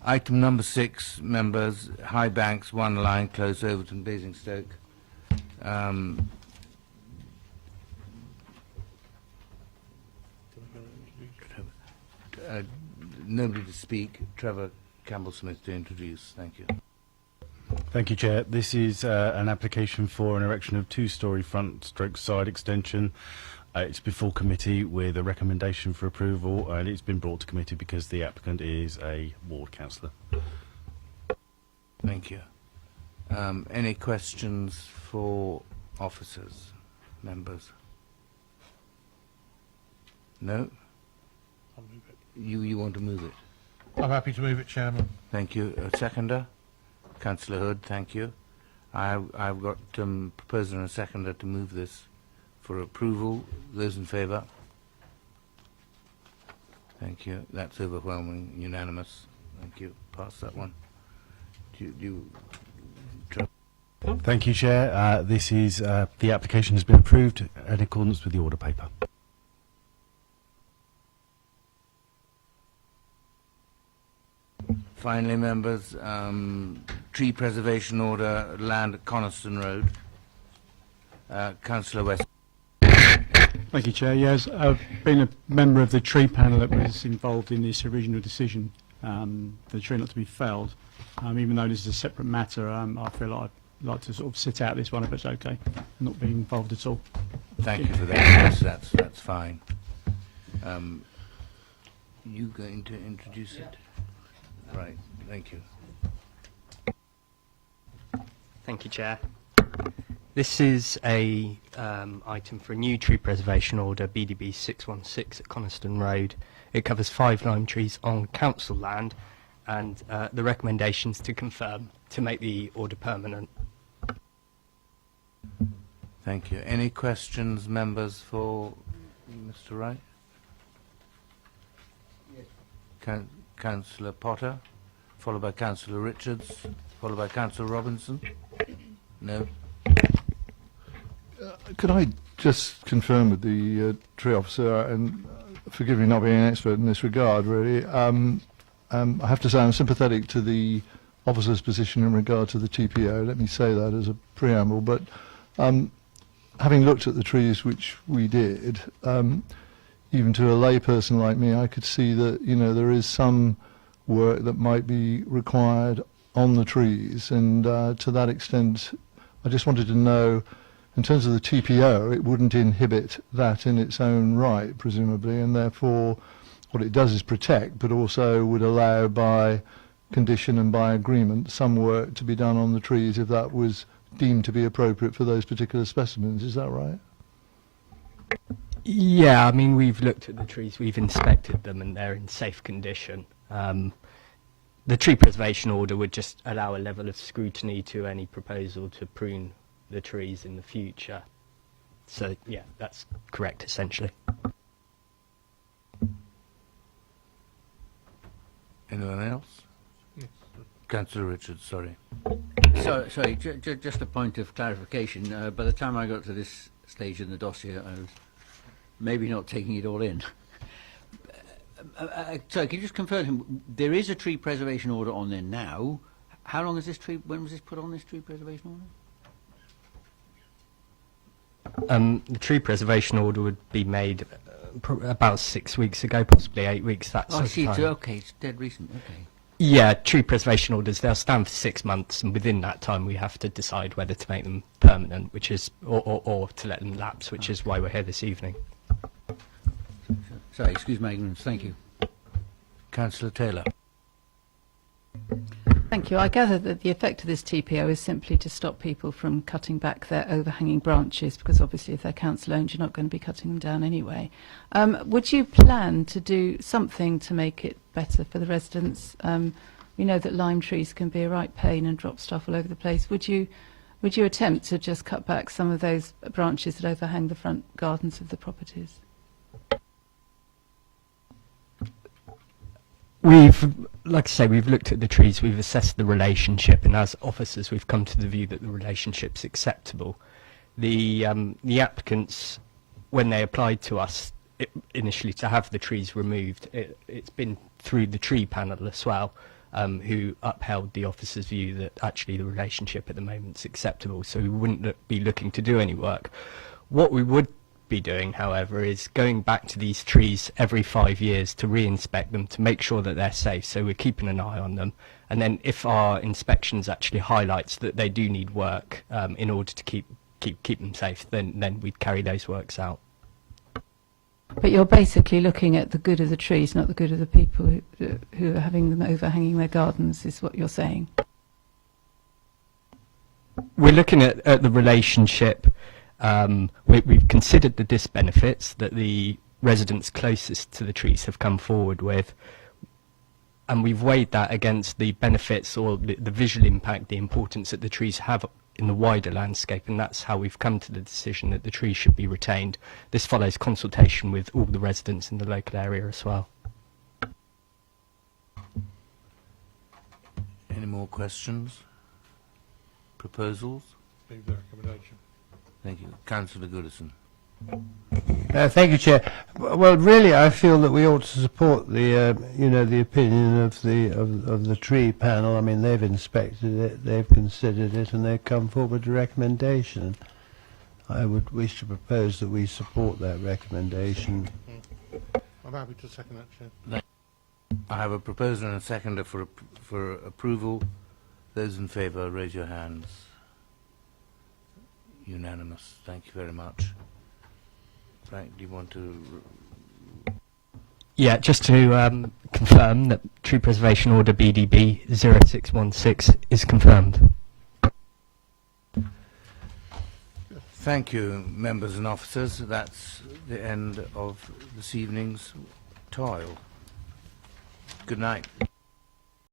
Item number 6, members, High Banks, 1 line, close Overton, Basingstoke. Nobody to speak. Trevor Campbell-Smith to introduce. Thank you. Thank you, Chair. This is an application for an erection of 2-storey front/side extension. It's before committee with a recommendation for approval, and it's been brought to committee because the applicant is a ward councillor. Thank you. Any questions for officers, members? No? You want to move it? I'm happy to move it, Chairman. Thank you. Seconder? Councillor Hood, thank you. I've got proposer and a seconder to move this for approval. Those in favour? Thank you. That's overwhelming, unanimous. Thank you. Pass that one. Thank you, Chair. This is the application has been approved in accordance with the order paper. Finally, members, tree preservation order, land at Coniston Road. Councillor West. Thank you, Chair. Yes, I've been a member of the tree panel that was involved in this original decision, the tree not to be felled. Even though this is a separate matter, I feel like I'd like to sort of sit out this one if it's okay, not being involved at all. Thank you for that. Yes, that's fine. You going to introduce it? Right. Thank you. Thank you, Chair. This is a item for a new tree preservation order, BDB 616 at Coniston Road. It covers 5 lime trees on council land, and the recommendations to confirm to make the order permanent. Thank you. Any questions, members, for Mr. Wright? Yes. Councillor Potter, followed by Councillor Richards, followed by Councillor Robinson. No. Could I just confirm with the tree officer, and forgive me not being an expert in this regard, really, I have to say I'm sympathetic to the officer's position in regard to the TPO. Let me say that as a preamble. But having looked at the trees which we did, even to a layperson like me, I could see that, you know, there is some work that might be required on the trees, and to that extent, I just wanted to know, in terms of the TPO, it wouldn't inhibit that in its own right, presumably, and therefore what it does is protect, but also would allow by condition and by agreement some work to be done on the trees if that was deemed to be appropriate for those particular specimens. Is that right? Yeah, I mean, we've looked at the trees, we've inspected them, and they're in safe condition. The tree preservation order would just allow a level of scrutiny to any proposal to prune the trees in the future. So, yeah, that's correct, essentially. Anyone else? Yes. Councillor Richards, sorry. Sorry, just a point of clarification. By the time I got to this stage in the dossier, I was maybe not taking it all in. Sorry, can you just confirm, there is a tree preservation order on there now. How long is this tree, when was this put on, this tree preservation order? The tree preservation order would be made about 6 weeks ago, possibly 8 weeks. That's I see. Okay, it's dead recent. Okay. Yeah, tree preservation orders, they'll stand for 6 months, and within that time we have to decide whether to make them permanent, which is, or to let them lapse, which is why we're here this evening. Sorry, excuse my ignorance. Thank you. Councillor Taylor. Thank you. I gather that the effect of this TPO is simply to stop people from cutting back their overhanging branches, because obviously if they're council owned, you're not going to be cutting them down anyway. Would you plan to do something to make it better for the residents? We know that lime trees can be a right pain and drop stuff all over the place. Would you attempt to just cut back some of those branches that overhang the front gardens of the properties? Like I say, we've looked at the trees, we've assessed the relationship, and as officers we've come to the view that the relationship's acceptable. The applicants, when they applied to us initially to have the trees removed, it's been through the tree panel as well, who upheld the officers' view that actually the relationship at the moment's acceptable, so we wouldn't be looking to do any work. What we would be doing, however, is going back to these trees every 5 years to re-inspect them to make sure that they're safe, so we're keeping an eye on them, and then if our inspections actually highlights that they do need work in order to keep them safe, then we'd carry those works out. But you're basically looking at the good of the trees, not the good of the people who are having them overhanging their gardens, is what you're saying? We're looking at the relationship. We've considered the disbenefits that the residents closest to the trees have come forward with, and we've weighed that against the benefits or the visual impact, the importance that the trees have in the wider landscape, and that's how we've come to the decision that the trees should be retained. This follows consultation with all the residents in the local area as well. Any more questions? Proposals? Leave the recommendation. Thank you. Councillor Goodison. Thank you, Chair. Well, really, I feel that we ought to support the, the opinion of the tree panel. I mean, they've inspected it, they've considered it, and they've come forward with a recommendation. I would wish to propose that we support that recommendation. I'm happy to second that, Chair. I have a proposer and a seconder for approval. Those in favour, raise your hands. Unanimous. Thank you very much. Frank, do you want to... Yeah, just to confirm that Tree Preservation Order BDB 0616 is confirmed. Thank you, members and officers. That's the end of this evening's toil. Good night.